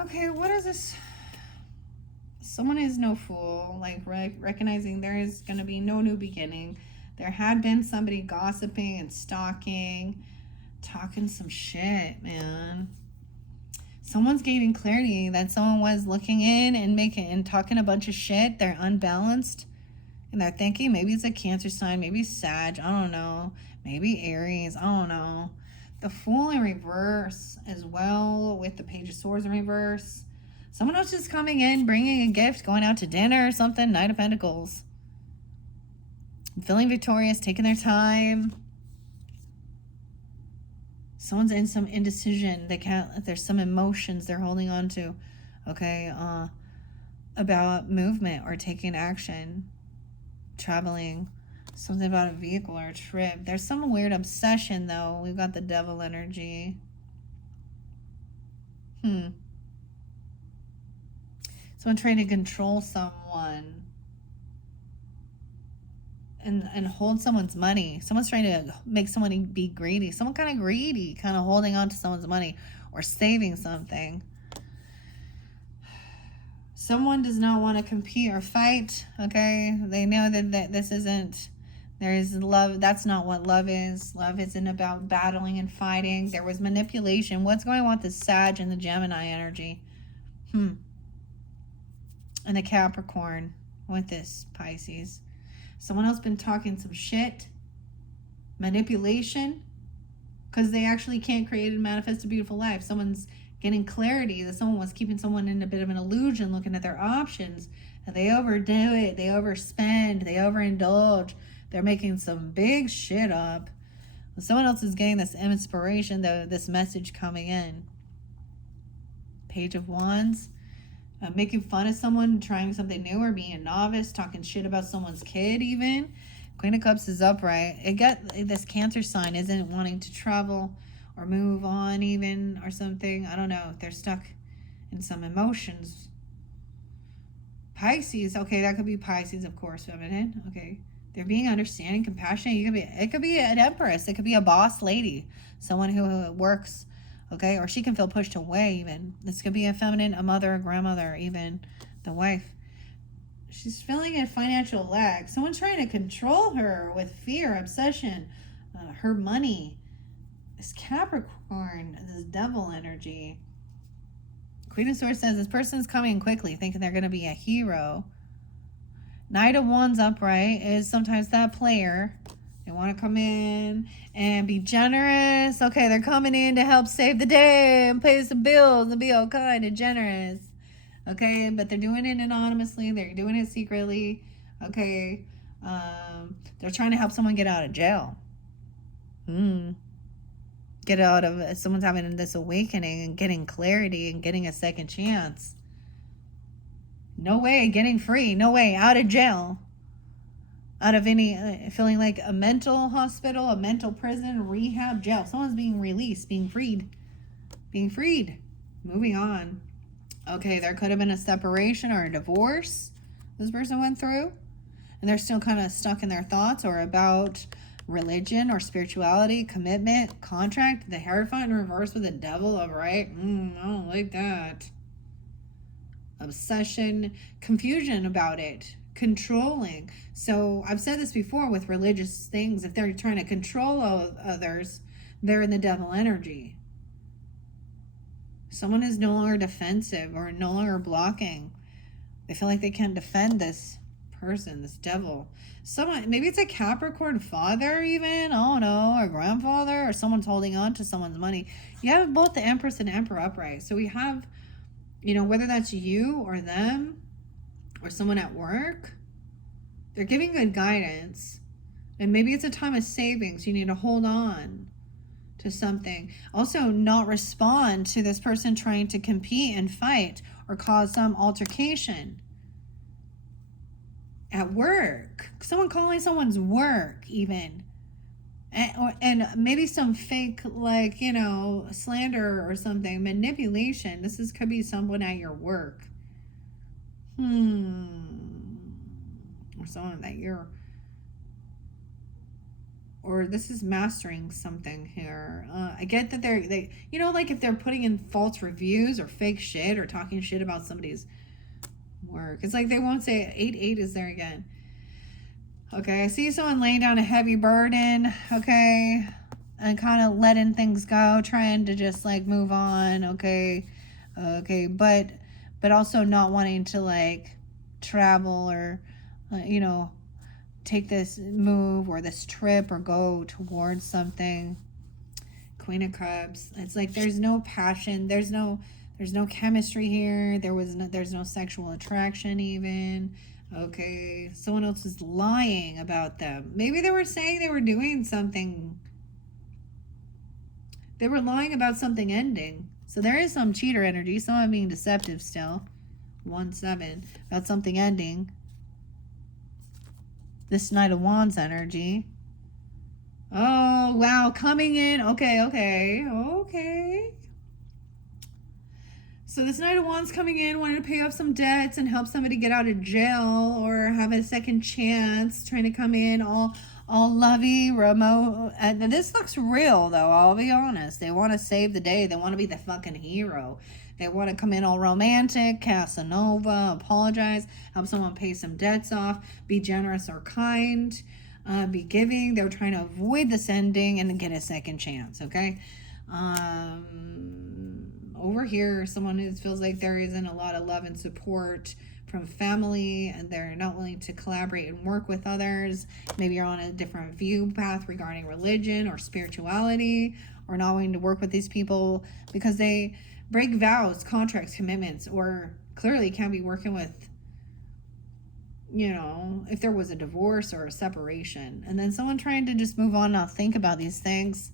Okay, what is this? Someone is no fool. Recognizing there is going to be no new beginning. There had been somebody gossiping and stalking, talking some shit, man. Someone's gaining clarity that someone was looking in and talking a bunch of shit. They're unbalanced. And they're thinking maybe it's a Cancer sign, maybe Sag, I don't know. Maybe Aries, I don't know. The Fool in reverse as well, with the Page of Swords in reverse. Someone else just coming in, bringing a gift, going out to dinner or something. Knight of Pentacles. Feeling victorious, taking their time. Someone's in some indecision. There's some emotions they're holding on to. Okay, about movement or taking action. Traveling, something about a vehicle or a trip. There's some weird obsession though. We've got the Devil energy. Someone trying to control someone and hold someone's money. Someone's trying to make someone be greedy. Someone kind of greedy, kind of holding on to someone's money or saving something. Someone does not want to compete or fight, okay? They know that this isn't, there is love. That's not what love is. Love isn't about battling and fighting. There was manipulation. What's going on with the Sag and the Gemini energy? And the Capricorn with this Pisces. Someone else been talking some shit. Manipulation. Because they actually can't create and manifest a beautiful life. Someone's getting clarity that someone was keeping someone in a bit of an illusion, looking at their options, and they overdo it, they overspend, they overindulge, they're making some big shit up. Someone else is getting this inspiration, this message coming in. Page of Wands, making fun of someone, trying something new, or being a novice, talking shit about someone's kid even. Queen of Cups is upright. This Cancer sign isn't wanting to travel or move on even, or something. I don't know. They're stuck in some emotions. Pisces. Okay, that could be Pisces, of course, feminine. Okay. They're being understanding, compassionate. It could be an empress. It could be a boss lady. Someone who works, okay? Or she can feel pushed away even. This could be a feminine, a mother, a grandmother, even the wife. She's feeling a financial lack. Someone's trying to control her with fear, obsession, her money. This Capricorn, this Devil energy. Queen of Swords says this person's coming quickly, thinking they're going to be a hero. Knight of Wands upright is sometimes that player. They want to come in and be generous. Okay, they're coming in to help save the day and pay some bills and be all kind and generous. Okay, but they're doing it anonymously. They're doing it secretly. Okay, they're trying to help someone get out of jail. Get out of, someone's having this awakening and getting clarity and getting a second chance. No way getting free. No way out of jail. Out of any, feeling like a mental hospital, a mental prison, rehab, jail. Someone's being released, being freed. Being freed. Moving on. Okay, there could have been a separation or a divorce this person went through. And they're still kind of stuck in their thoughts or about religion or spirituality, commitment, contract. The Hierophant in reverse with the Devil upright. I don't like that. Obsession, confusion about it, controlling. So I've said this before with religious things. If they're trying to control others, they're in the Devil energy. Someone is no longer defensive or no longer blocking. They feel like they can't defend this person, this devil. Someone, maybe it's a Capricorn father even, I don't know, or grandfather, or someone's holding on to someone's money. You have both the Empress and Emperor upright. So we have, you know, whether that's you or them or someone at work, they're giving good guidance. And maybe it's a time of savings. You need to hold on to something. Also, not respond to this person trying to compete and fight or cause some altercation at work. Someone calling someone's work even. And maybe some fake, like, you know, slander or something. Manipulation. Could be someone at your work. Or someone that you're... Or this is mastering something here. I get that they, you know, like if they're putting in false reviews or fake shit or talking shit about somebody's work. It's like they won't say 8 is there again. Okay, I see someone laying down a heavy burden, okay, and kind of letting things go, trying to just like move on, okay, but also not wanting to like travel or, you know, take this move or this trip or go towards something. Queen of Cups. It's like there's no passion, there's no chemistry here, there's no sexual attraction even. Okay, someone else is lying about them. Maybe they were saying they were doing something, they were lying about something ending. So there is some cheater energy, someone being deceptive still. 1-7 about something ending. This Knight of Wands energy. Oh, wow. Coming in. Okay. So this Knight of Wands coming in, wanting to pay off some debts and help somebody get out of jail or have a second chance, trying to come in all lovey, remote. And this looks real, though. I'll be honest. They want to save the day. They want to be the fucking hero. They want to come in all romantic, Casanova, apologize, help someone pay some debts off, be generous or kind, be giving. They're trying to avoid this ending and get a second chance, okay? Over here, someone who feels like there isn't a lot of love and support from family and they're not willing to collaborate and work with others. Maybe you're on a different view path regarding religion or spirituality, or not willing to work with these people because they break vows, contracts, commitments, or clearly can't be working with, you know, if there was a divorce or a separation. And then someone trying to just move on, not think about these things.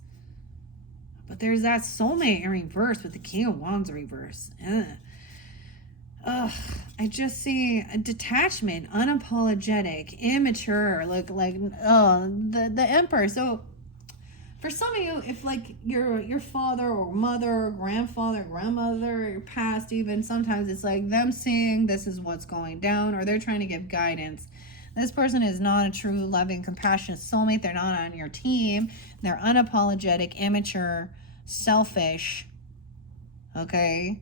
But there's that soulmate in reverse with the King of Wands in reverse. I just see a detachment, unapologetic, immature, the Emperor. So for some of you, if like your father or mother or grandfather, grandmother, your past even, sometimes it's like them seeing this is what's going down, or they're trying to give guidance. This person is not a true, loving, compassionate soulmate. They're not on your team. They're unapologetic, immature, selfish. Okay?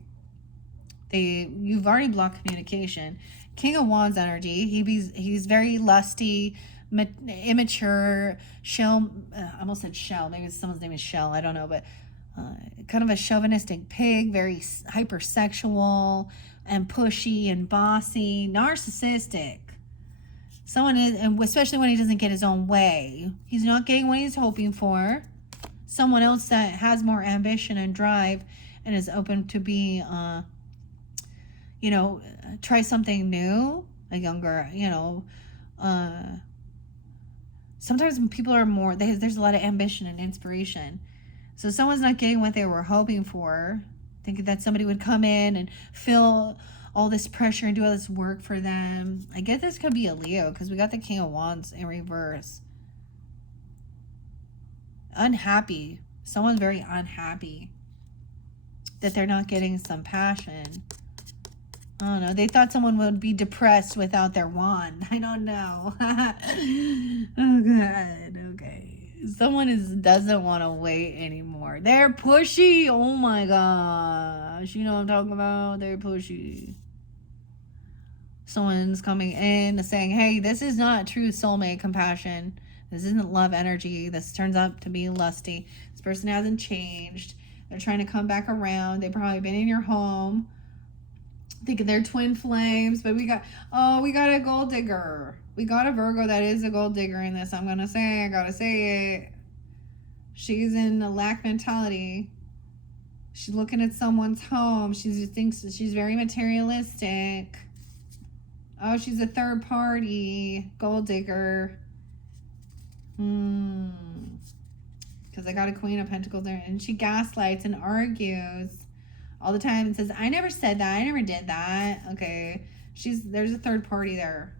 You've already blocked communication. King of Wands energy. He's very lusty, immature, shell. I almost said shell. Maybe someone's name is Shell. I don't know, but kind of a chauvinistic pig, very hypersexual and pushy and bossy, narcissistic. Someone is, and especially when he doesn't get his own way. He's not getting what he's hoping for. Someone else that has more ambition and drive and is open to be, try something new, a younger, sometimes when people are more, there's a lot of ambition and inspiration. So someone's not getting what they were hoping for, thinking that somebody would come in and feel all this pressure and do all this work for them. I get this could be a Leo because we got the King of Wands in reverse. Unhappy. Someone's very unhappy that they're not getting some passion. I don't know. They thought someone would be depressed without their wand. I don't know. Oh, God. Okay. Someone doesn't want to wait anymore. They're pushy. Oh, my gosh. You know what I'm talking about? They're pushy. Someone's coming in and saying, hey, this is not true soulmate compassion. This isn't love energy. This turns out to be lusty. This person hasn't changed. They're trying to come back around. They've probably been in your home. Thinking they're twin flames, but we got a gold digger. We got a Virgo that is a gold digger in this. I gotta say it. She's in the lack mentality. She's looking at someone's home. She just thinks she's very materialistic. Oh, she's a third party gold digger. Because I got a Queen of Pentacles there, and she gaslights and argues all the time and says, I never said that, I never did that. Okay, there's a third party there.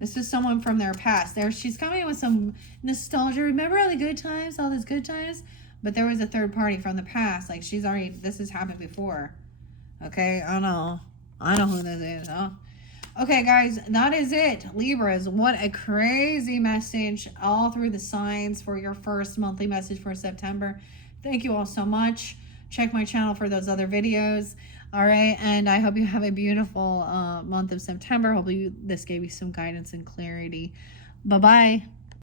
This is someone from their past. She's coming in with some nostalgia. Remember all the good times, all those good times? But there was a third party from the past. Like, this has happened before. Okay, I know who this is. Oh. Okay, guys, that is it. Libras, what a crazy message all through the signs for your first monthly message for September. Thank you all so much. Check my channel for those other videos. All right, and I hope you have a beautiful month of September. Hopefully this gave you some guidance and clarity. Bye-bye.